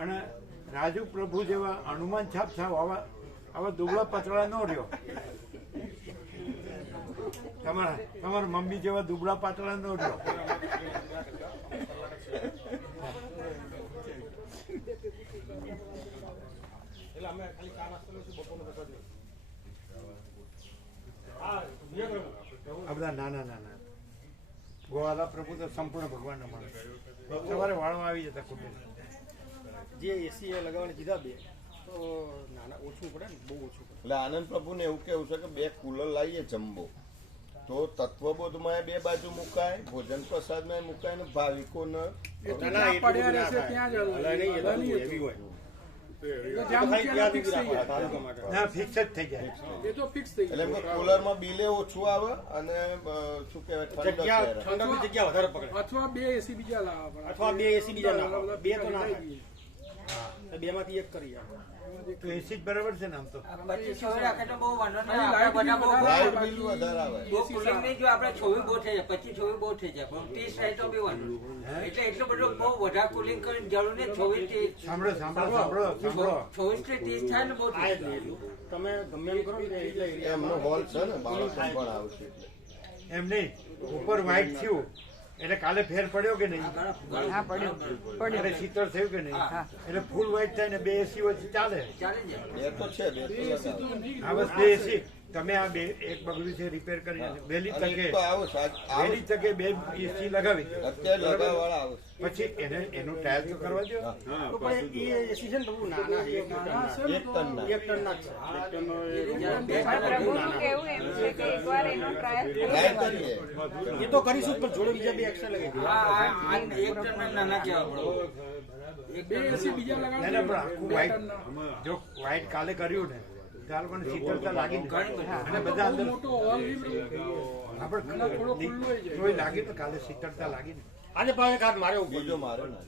અને રાજુ પ્રભુ જેવા હનુમાન છાપ થાવ આવા દુબળા પતળા ન રહ્યો. તમારા મમ્મી જેવા દુબળા પાતળા ન રહ્યો. આ બધા નાના નાના ગોવાલા પ્રભુ તો સંપૂર્ણ ભગવાનના માણસ. સવારે વાળવા આવી જતા કુટુંબ. જે એસી લગાવવાની કીધા બે તો નાના ઓછું પડે ને, બહુ ઓછું પડે. એટલે આનંદ પ્રભુને એવું કેવું છે કે બે કુલર લાવીએ જમ્બો તો તત્વબોધમાં બે બાજુ મુકાય, ભોજન પ્રસાદમાં મુકાય ને ભાવિકોને ફિક્સ જ થઈ જાય. એટલે કુલરમાં બિલે ઓછું આવે અને શું કહેવાય ઠંડક જગ્યા વધારે પકડે. અથવા બે એસી બીજા લાવવા અથવા બે એસી બીજા ના બે તો ના થાય. બે માંથી એક કરી જાય તો એસી જ બરાબર છે ને આમ તો. 25 રાખે તો બહુ વાંધો નહીં. આપણે બધા લાઇટ બિલ વધારે આવે. બહુ કુલિંગ નહીં, જો આપણે 24 બહુ થઈ જાય, 25 બહુ થઈ જાય, પણ 30 થાય તો બી વાંધો નહીં. એટલે એટલું બધું બહુ વધારે કુલિંગ કરીને જરૂર નહીં. 24 સાંભળો સાંભળો સાંભળો સાંભળો. 24 થી 30 થાય ને બહુ થાય. તમે ગમે એમ કરો ને એટલે એમનો હોલ છે ને બાળકો પણ આવશે એટલે એમ નહીં, ઉપર વ્હાઈટ થયું એટલે કાલે ફેર પડ્યો કે નહીં? હા પડ્યો એટલે શીતળ થયું કે નહીં? એટલે ફૂલ વ્હાઈટ થાય ને બે એસી વચ્ચે ચાલે. ચાલે જાય. બે તો છે, બે તો લગાવે. આ બસ બે એસી. તમે આ બે એક બગડ્યું છે રિપેર કરી વહેલી અને તકે એક તો આવું વહેલી તકે બે એસી લગાવી અત્યારે લગાવવાળા આવે પછી એનું ટ્રાયલ તો કરવા દો. તો પણ એ એસી છે ને બહુ નાના છે. એક ટનના એક ટનના જ છે. પ્રભુનું કેવું એમ છે કે એકવાર એનો ટ્રાયલ ટ્રાય કરીએ. એ તો કરીશું જ, પણ જોડે બીજા બે એક્સ્ટ્રા લગાવી દઈએ. આ એક ટન નાના કહેવા બે એસી બીજા ના, ના, પણ લગાડે આખું વ્હાઈટ જો વ્હાઈટ કાલે કર્યું ને તો આ લોકોને શીતળતા લાગી ને. અને બધા અંદર મોટો હોલ આપણે તોય લાગી ને કાલે શીતળતા લાગી ને. આજે પાછળ કાઢ મારે ઉભો બીજો મારે ને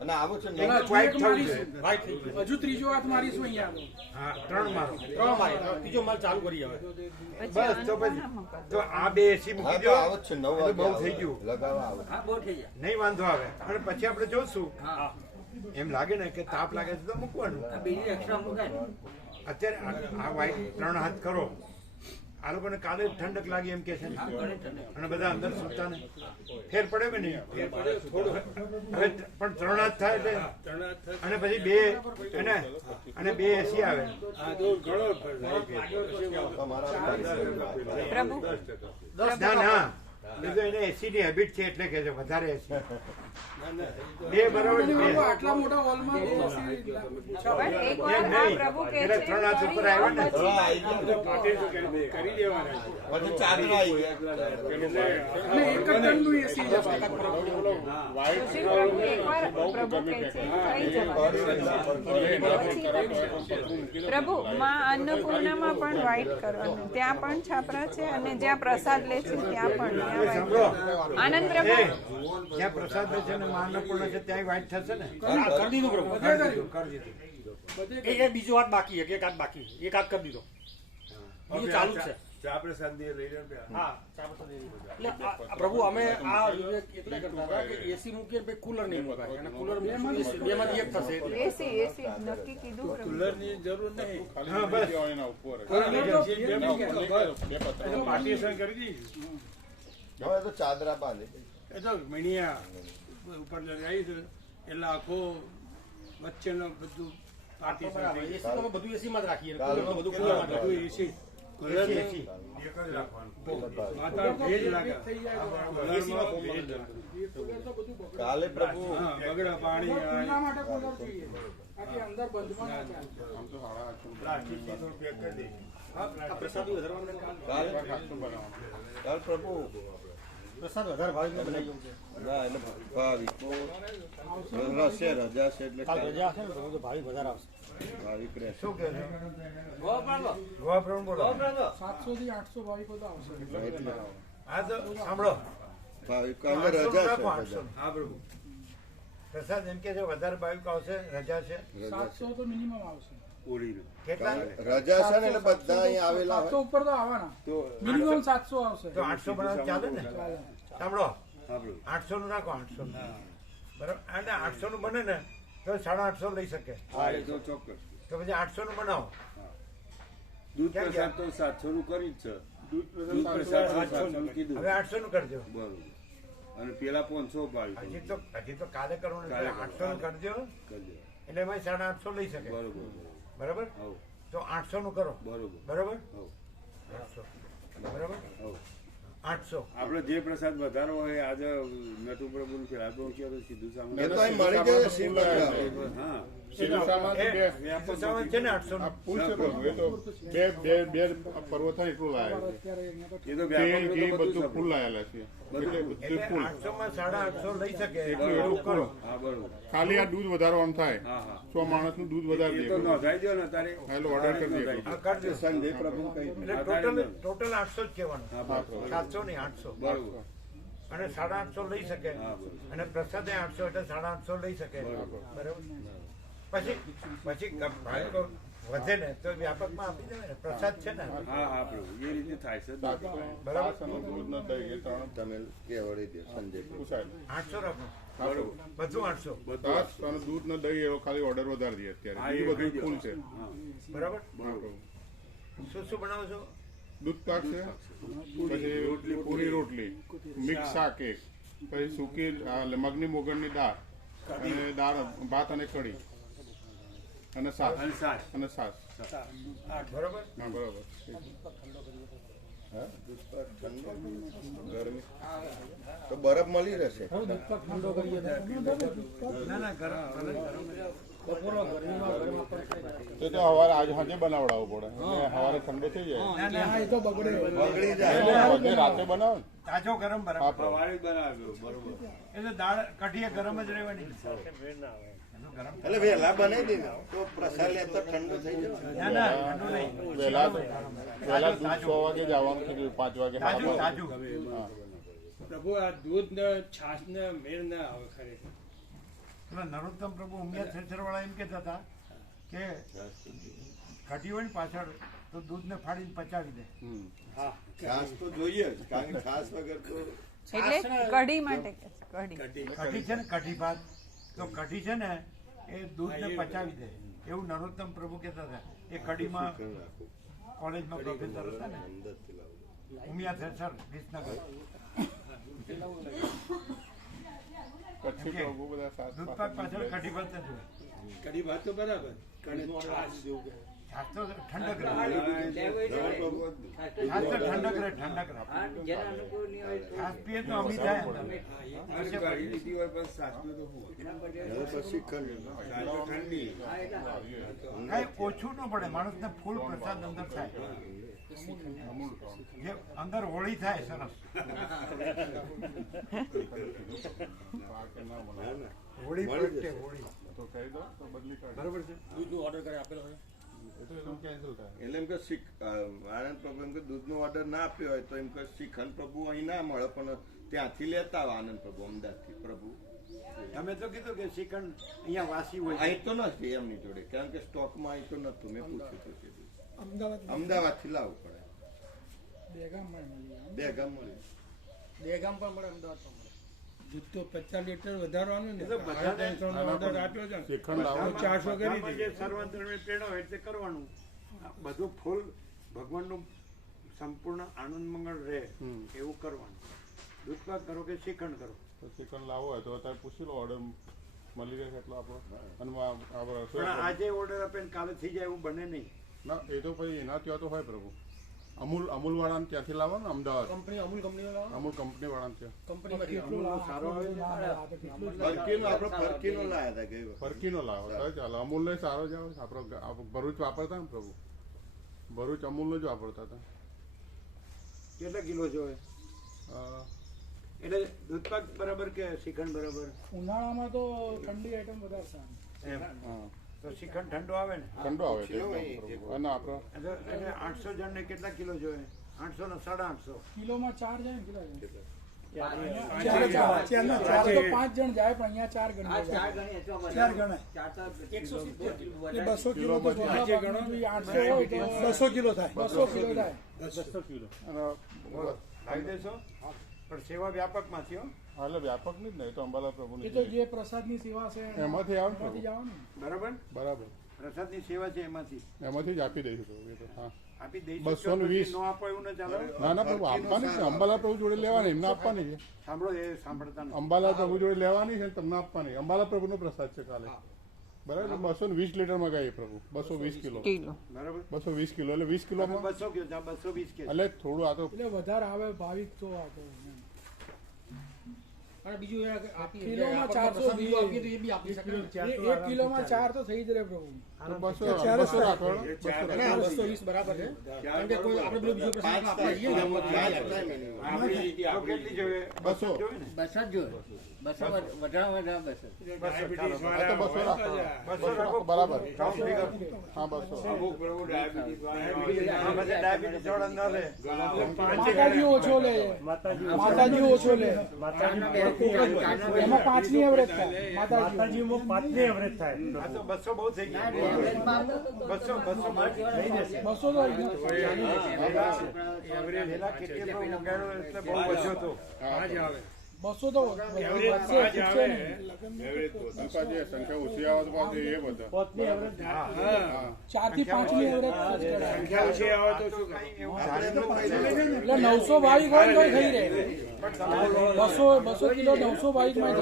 અને આવું છે એમાં નવું white થવું મારીશું. છે. White થઈ ગયું. હજુ ત્રીજો હાથ મારીશું અહીંયા આગળ. હા 3 મારો 3 મારી ત્રીજો માલ ચાલુ કરી હવે બસ તો પછી તો આ બે એસી હા મૂકી તો દો આવું જ છે 9 એટલે બહુ વાગે થઈ ગયું લગાવવા આવો હા બહુ થઈ જાય નહીં વાંધો આવે અને પછી આપણે જોશું હા એમ લાગે ને કે તાપ લાગે છે તો મૂકવાનું આ બીજી એક્સ્ટ્રા મુકાય ને અત્યારે આ વાઈટ 3 હાથ કરો આ લોકોને કાલે ઠંડક લાગી એમ કે છે ને હા ઘણી ઠંડક. અને બધા અંદર સુતા ને ફેર પડે કે નહીં થોડું હવે પણ 3 હાથ થાય એટલે અને પછી બે અને બે એસી આવે પ્રભુ ના ના એ તો એને એસી ની હેબિટ છે એટલે કે છે વધારે એસી બે બરાબર છે, બે. આટલા મોટા હોલમાં બે AC પણ એક વાર આ પ્રભુ કહે એટલે છે 3 હાથ ઉપર આવ્યા ને હવે આવી ગયા કરી દેવાના પછી ચાદરો આવી ગયા અને એક જ ટનનું AC છે. પછી પ્રભુ એકવાર પ્રભુ કહે છે થઈ જવાનું. પ્રભુ માં અન્નપૂર્ણામાં પણ વાઇટ કરવાનું, ત્યાં પણ છાપરા છે અને જ્યાં પ્રસાદ લે છે ત્યાં પણ ત્યાં સાંભળો white. આનંદ એ પ્રભુ જ્યાં પ્રસાદ લે છે ને અન્નપૂર્ણા છે ત્યાં વાઈટ થશે ને કરી દીધું પ્રભુ કરી દીધું કરી દીધું એ બીજો હાથ બાકી છે એક હાથ બાકી એક હાથ કરી દીધો બીજું ચાલુ જ છે ચા પ્રસાદ લઈ લે હા એટલે આ પ્રભુ અમે આ એટલે કરતા હતા કે એસી મૂકીએ પછી કુલર નહીં મુકાય અને કુલર બેમાંથી એક થશે એટલે એસી નક્કી કીધું પ્રભુ. કુલરની જરૂર નહીં હા બસ પાર્ટીશન કરી દીધું. હવે તો ચાદરા બાંધે એ તો મીણિયા ઉપર આવી છે એટલે આખો વચ્ચેનો બધું પાર્ટીશન થઈ એસી તો અમે બધું એસીમાં જ રાખીએ કાલનો બધું કુલરમાં જ બધું રાખીએ. એસી એસી માતા ભેજ લાગે એસીમાં ફોર્મ ભેજ લાગે. લાગે. કાલે પ્રભુ હા બગડા પાણી એના માટે કુલર જોઈએ બાકી અંદર બંધમાં ના ચાલે. આમ તો 8.5 આ પ્રસાદ વધારવાનું કાલે કાલ પ્રભુ પ્રસાદ વધારે ભાવે બનાવી છે ના એટલે ભાવિકો હશે રજા છે એટલે કાલ રજા હશે ને તો ભાવિક વધારે આવશે ભાવિક રહેશે શું કે છે ગો પ્રભુ ગોવા પ્રભુ બોલો 700 થી 800 ભાવિકો તો આવશે એટલે હા તો સાંભળો ભાવિકો અમે રજા છે 800 રજા. હા પ્રભુ પ્રસાદ એમ કે છે વધારે બાઈક આવશે રજા છે રજા છે 700 તો મિનિમમ આવશે કેટલા રજા છે ને એટલે બધા અહીંયા આવેલા 700 હોય ઉપર તો આવવાના તો મિનિમમ 700 આવશે તો 800 બનાવ ચાલે ને ચાલે. સાંભળો 800 નું નાખો 800 નું. બરાબર અને 800 નું બને ને તો 850 લઈ શકે હા એ તો ચોક્કસ તો પછી 800 નું બનાવો દૂધ ક્યાં પ્રસાદ તો 700 નું કરી જ છે દૂધ પ્રસાદ 700 નું કીધું હવે 800 નું કરજો બરોબર અને પેલા 500 ભાવી હજી તો કાલે કરવાનું છે. કાલે 800 નું કરજો કરજો એટલે એમાં 850 લઈ શકે બરોબર બરાબર હવ તો 800 નું કરો બરોબર બરાબર હવ 800 બરાબર હવ 800 આપણે જે પ્રસાદ વધારો હોય આજે નટુ પ્રભુ પેલા તો સીધું એ સામે તો અહીં મળી જાય શિવ લગાવે. હા શિરસામાં તો બે તો સામાન છે ને 800 નું ફૂલ છે પ્રભુ એ તો બે પર્વ થાય એટલું લાયા અત્યારે અહીંયા તો એ તો છે વ્યાપાર એ તો બધું બધું ફૂલ લાયેલા છે એટલે બધું એટલે ફૂલ 800 માં 850 લઈ શકે એટલું એવું કરો હા બરોબર ખાલી આ દૂધ વધારવાનું થાય હા હા 100 માણસનું દૂધ વધારી એ તો દે નોંધાઈ દો ને તારે હા, એટલે order કરી દે. હા કરજો સંજય પ્રભુ કહી એટલે ટોટલ 800 જ કહેવાનું હા બરોબર 700 નહીં 800 બરોબર અને 850 લઈ શકે હા, બરોબર. અને પ્રસાદ 800 એટલે 850 લઈ શકે બરાબર પછી ભાઈકો વધે ને તો વ્યાપકમાં આપી દેવાય ને પ્રસાદ છે ને હા હા પ્રભુ એ રીતે થાય છે બરાબર દૂધ ન દહીં એ ત્રણ તમે કેવડી દે સંજય પ્રભુ પૂછાય 800 રાખો બરોબર બધું 800 તાસ અને દૂધ ન દહીં એવો ખાલી ઓર્ડર વધારી દે હા અત્યારે એ બીજું કહી બધું દો. ફૂલ છે હા બરાબર બરોબર શું બનાવો છો દૂધ પાક છે પછી પૂરી રોટલી મિક્સ શાક એક પછી સૂકી મગની મોગણની દાળ અને દાળ ભાત અને કઢી અને છાશ અને સાસ અને છાશ બરાબર હા બરાબર હા દૂધ પાક ઠંડો ગરમી તો બરફ મળી રહેશે ઠંડો કરીએ તો ના ના ગરમ તો સવારે આજે સાંજે બનાવડાવવો પડે અને સવારે ઠંડો થઈ જાય હા એ તો બગડે બગડી એટલે જાય બધે રાતે બનાવો ને તાજો ગરમ હા બરાબર પ્રભુ. સવારે જ બનાવ્યો બરોબર એટલે દાળ કઢીએ ગરમ જ રહેવાની એટલે વહેલા બનાવી દે ને તો પ્રસાદ લે તો ઠંડુ થઈ જાય ના ના ઠંડુ નહીં વહેલા દૂધ 100 વાગે જવાનું કીધું 5 વાગે તાજું તાજું પ્રભુ આ દૂધ ને છાશ ને મેળ ના આવે ખરેખર પેલા નરોત્તમ પ્રભુ ઉમિયા થેસરવાળા એમ કહેતા હતા કે કઢી હોય ને પાછળ તો દૂધને ફાડીને પચાવી દે. છાસ તો જોઈએ જ, કારણ કે છાસ વગર તો એટલે કઢી માટે કે છે, કઢી કઢી છે ને કઢી ભાત, તો કઢી છે ને એ દૂધને પચાવી દે એવું નરોત્તમ પ્રભુ કહેતા હતા. એ કઢીમાં કોલેજમાં પ્રોફેસર હતા ને અંદરથી લાવવું. ઉમિયા થેસર વિસનગર, કચ્છી પ્રભુ બધા સાત દૂધપાક પાછળ કઢી ભાત જ હોય. કઢી ભાત તો બરાબર છાશ જેવું કે છાસ તો ઠંડક રહે, લેવું છાસ તો ઠંડક રહે, ઠંડક રહે. જેના અનુકૂળ નહીં હોય તો છાસ પીએ તો અમી થાય અંદર. કઢી લીધી હોય બસ સાસનું તો શું એના પર હવે પછી ખંડ. સાસ તો ઠંડી કાંઈ ઓછું ન પડે, માણસને ફૂલ પ્રસાદ અંદર થાય, જે અંદર હોળી થાય સરસ. હોળી પ્રગટે, હોળી. તો કહી દો તો બદલી કાઢો. બરોબર છે. દૂધનો ઓર્ડર કરે આપેલો હોય એ તો એનું કેન્સલ થાય. એટલે એમ કે આનંદ પ્રભુ એમ કે દૂધનો ઓર્ડર ના આપ્યો હોય તો એમ કે શ્રીખંડ પ્રભુ અહીં ના મળે, પણ ત્યાંથી લેતા આવે આનંદ પ્રભુ અમદાવાદથી પ્રભુ. તમે તો કીધું કે શ્રીખંડ અહીંયા વાસી હોય. અહીં તો નથી એમની જોડે, કારણ કે સ્ટોકમાં અહીં તો નતું. મેં પૂછ્યું તો કીધું અમદાવાદ અમદાવાદથી લાવવું પડે. બેગામમાં મળી આવે. બે ગામ મળે. દહેગામ પણ મળે, અમદાવાદ પણ મળે. દૂધ તો 50 લીટર વધારવાનું ને એ તો બધાને ઓર્ડર આપ્યો છે ને શ્રીખંડ લાવો. 400 કરી બધામાં જે દીધી. સર્વધર્મે પ્રેરણા હોય તે કરવાનું. આ બધું ફૂલ ભગવાનનું સંપૂર્ણ આનંદ મંગળ રહે એવું કરવાનું. દૂધપાક કરો કે શ્રીખંડ કરો. તો શ્રીખંડ લાવો હોય તો અત્યારે પૂછી લો, ઓર્ડર મળી રહેશે એટલો આપણો. અને આપણે પણ આજે ઓર્ડર આપે ને કાલે થઈ જાય એવું બને નહીં. ના એ તો પછી એના ત્યાં તો હોય પ્રભુ. અમૂલ વાળાને ત્યાંથી લાવો ને Ahmedabad. Company Amul company Amul company વાળાને ત્યાં કંપનીમાંથી અમૂલનો સારો આવે છે. ફરકીનો આપણે ફરકીનો લાયા હતા ગઈ વખત. ફરકીનો લાવો તો ચાલો. અમૂલ ને સારો જ આવે. આપણો ભરૂચ વાપરતા ને પ્રભુ, ભરૂચ અમૂલનો જ વાપરતા હતા. કેટલા કિલો જોઈએ? એટલે દૂધપાક બરાબર કે શ્રીખંડ બરાબર? ઉનાળામાં તો ઠંડી આઈટમ વધારે સારી. એમ. હા તો શ્રીખંડ ઠંડો આવે ને. ઠંડો આવે છે એકદમ પ્રભુ. અને આપણો એટલે 800 જણને કેટલા કિલો જોઈએ? 800 ને 850. કિલોમાં 4 જાય ને કેટલા જાય? ચાર ચાર તો 5 જણ જાય, પણ અહીંયા 4 ગણી આ જાય. 4 ગણી અથવા વધારે. ચાર ગણાય. 170 કિલો એટલે વધારે. 200 કિલો તો આજે ગણો. 800 હોય તો 200 કિલો થાય. 200 કિલો થાય. 200 કિલો. અને લાવી દેશો પણ સેવા વ્યાપકમાંથી હો. હા, એટલે વ્યાપક નહીં જ ને, એ તો અંબાલા પ્રભુની એ તો જે પ્રસાદની સેવા છે એમાંથી આવે ને એમાંથી જ પ્રભુ. આવે ને. બરાબર. બરાબર, પ્રસાદની સેવા છે એમાંથી એમાંથી જ આપી દઈશું પ્રભુ. એ તો હા. આપી દઈશું. 220. ન આપો એવું ન ચાલે. ના ના પ્રભુ, આપવાની છે. અંબાલા પ્રભુ જોડે લેવાની, એમને આપવાની છે. સાંભળો, એ સાંભળતા નથી. અંબાલા પ્રભુ જોડે લેવાની છે ને તમને આપવાની. અંબાલા પ્રભુનો પ્રસાદ છે કાલે. બરાબર. 220 લીટરમાં ગાય પ્રભુ. 220 કિલો. બરાબર. 220 કિલો એટલે 20 કિલોમાં 200 કયો, 220 કે. એટલે થોડું આ તો એટલે વધારે આવે ભાવિક તો આપે એમ. અને બીજું એ કે આપી કિલોમાં આપણને 400 પ્રસાદ બીજો આપીએ તો એ બી આપી શકે. એક કિલોમાં 4 તો થઈ જ રહે પ્રભુ. 200 ચાર જ રાખો. ના, 220 બરાબર છે. કારણ કે કોઈ આપણે પેલો બીજો પ્રસાદ આપવા જઈએ ને, તો કેટલી જોઈએ? 200. જોઈએ ને? 200 જ જોઈએ. 200 વધારે 200. ડાયાબિટીસ આ તો 200 રાખો. 200 રાખો બરાબર. હા 200. અમુક પ્રભુ ડાયાબિટીસ આ બધા ડાયાબિટીસ વાળા ન લે. માતાજી ઓછો લે, માતાજી ઓછો લે. એમાં 5 ની એવરેજ થાય. માતાજી આ તો 200 બહુ થઈ ગયા. 200 200 તો પેલા કેટલી પણ મંગાવ્યો એટલે બહુ વધ્યો હતો. 200 તો એવરેજ વધશે, 5 ખૂટશે આવે. નહીં. સંખ્યા જે સંખ્યા ઓછી આવે તો પાછી એ બધા. 4 થી 5 ની એવરેજ સંખ્યા ઓછી આવે તો શું કરે? એવું ધારેલું કઈ નહીં. એટલે 900 ભાવિક હોય તો થઈ રહે. 200 કિલો 900 ભાવિક માં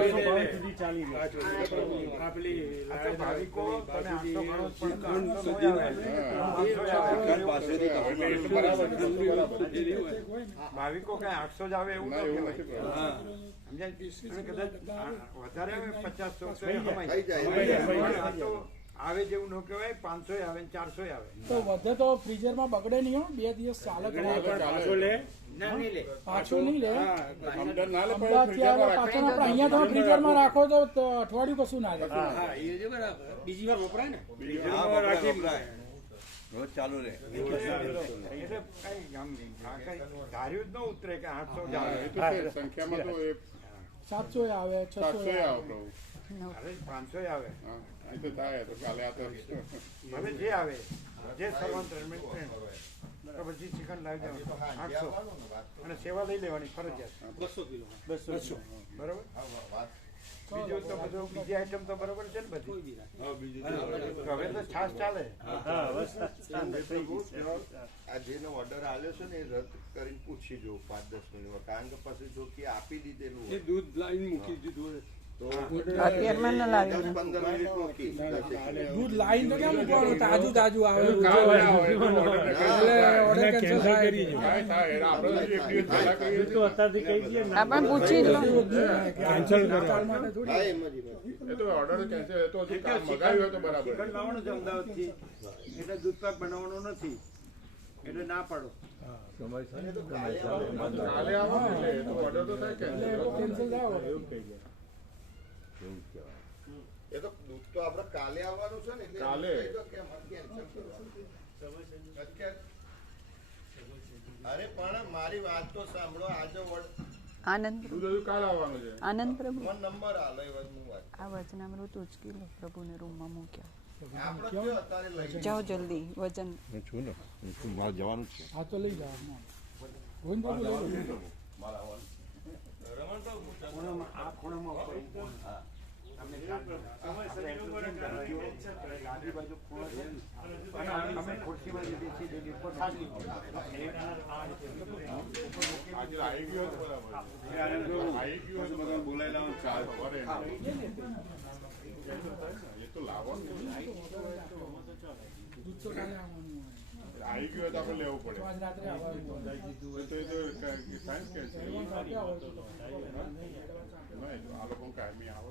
આ પેલી આ તો ભાવિકો તમે 800 ગણો પણ 800 ભાવિકો કઈ 800 જ આવે એવું ન કહેવાય. સમજાય? અને કદાચ વધારે આવે 50 100 તો એ કમાય. થઈ જાય. આ તો આવે જેવું ન કહેવાય. 500 આવે ને 400 આવે. તો વધે તો ફ્રીઝરમાં બગડે નહીં હો, 2 દિવસ ચાલે. પાછો લે. ના નહીં લે. પાછો નહીં લે. અંદર ના લે પણ અમદાવાદથી આવે પાછો આપણે અહીંયા તમે ફ્રીઝરમાં રાખો તો અઠવાડિયું કશું ના રહે. હા, એ છે બરાબર. બીજી વાર વપરાય ને. રોજ ચાલુ રહે. એટલે કઈ આમ આ કઈ ધાર્યું જ ન ઉતરે કે 800 જ આવે. એ તો છે. સંખ્યામાં તો એ 700 આવે, 600 700 આવે. આવે પ્રભુ. અરે 500 આવે હા અહીં તો થાય તો કાલે આ તો હવે જે આવે જે સર્વંત તો પછી ચિકન લાવી દેવાનું 800 અને સેવા લઈ લેવાની ફરજિયાત 200 કિલો 200 બરાબર બીજું તો બધું બીજી આઈટમ તો બરાબર છે ને બધી તો હવે તો છાશ ચાલે પ્રભુ આ જેનો ઓર્ડર આવ્યો છે ને એ રદ કરીને પૂછી જોઉં 5-10 મિનિટમાં કારણ કે પછી જો કે આપી દીધેલું હોય દૂધ લાઈન મૂકી દીધું તો અત્યારમાં ન લાવ્યું 10-15 મિનિટ મૂકી દૂધ લાઈન તો ક્યાં મૂકવાનું તાજું તાજું આવે આપણે પૂછી લો કેન્સલ કરો હા એમ જ એ તો ઓર્ડર કેન્સલ એ તો હજી કામ મગાવ્યું હોય તો બરાબર ચિકન લાવવાનું છે અમદાવાદથી એટલે દૂધ પાક બનાવવાનો નથી એટલે ના પાડો કાલે આવો ને એટલે એ તો ઓર્ડર તો થાય કેન્સલ એ તો દૂધ તો આપણે કાલે આવવાનું છે ને એટલે કાલે. કહી દો કે અમારે cancel કરવાનું. અત્યારે- અરે પણ મારી વાત તો સાંભળો આજે આનંદ દૂધ હજુ કાલે આવવાનું છે આનંદ પ્રભુ મને નંબર આલો એ વાત હું વાત આ વચનામૃત ઉચકી લો પ્રભુને રૂમમાં મૂક્યા આપણે કયો અત્યારે લઈ જાઓ જલ્દી વચન આ તો લઈ જાઓ ગોવિંદ બાબુ લઈ લો ખૂણામાં આ ખૂણામાં ઉપર અમે ગાદી બાજુ ખૂણો છે ને, અને અમે ખુરશીમાં જે બેસી દેલી ઉપર આજે આવી ગયો તો બરાબર આવી ગયો તો બધા બોલાવી લાવવાનું ચાલ ખબર એ તો લાવો ને દૂધ તો કાલે આવવાનું આવી ગયો તો આપણે લેવું પડે આજ રાત્રે આવવાનું તો એ તો સાયન્સ કે છે આ લોકો કાયમી આવે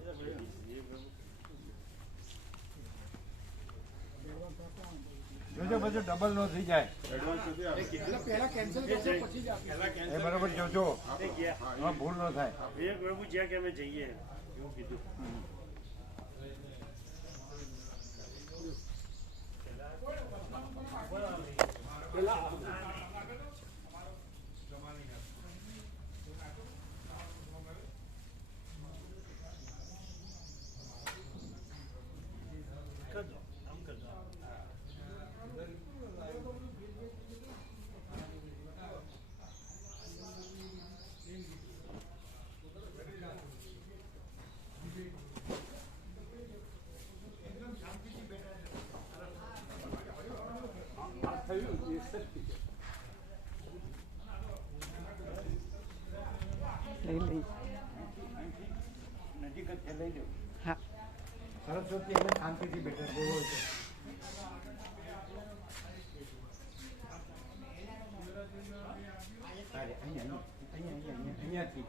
જોજો બધું ડબલ નો થઈ જાય એડવાન્સ નથી આવે એટલે પહેલા કેન્સલ કરશો પછી જ આપીએ. એ બરાબર જોજો હા ભૂલ ન થાય લઈ લઈ નજીક જ છે લઈ લો હા સરસ્વતી એને શાંતિથી બેઠા બોલો છે અહીંયાથી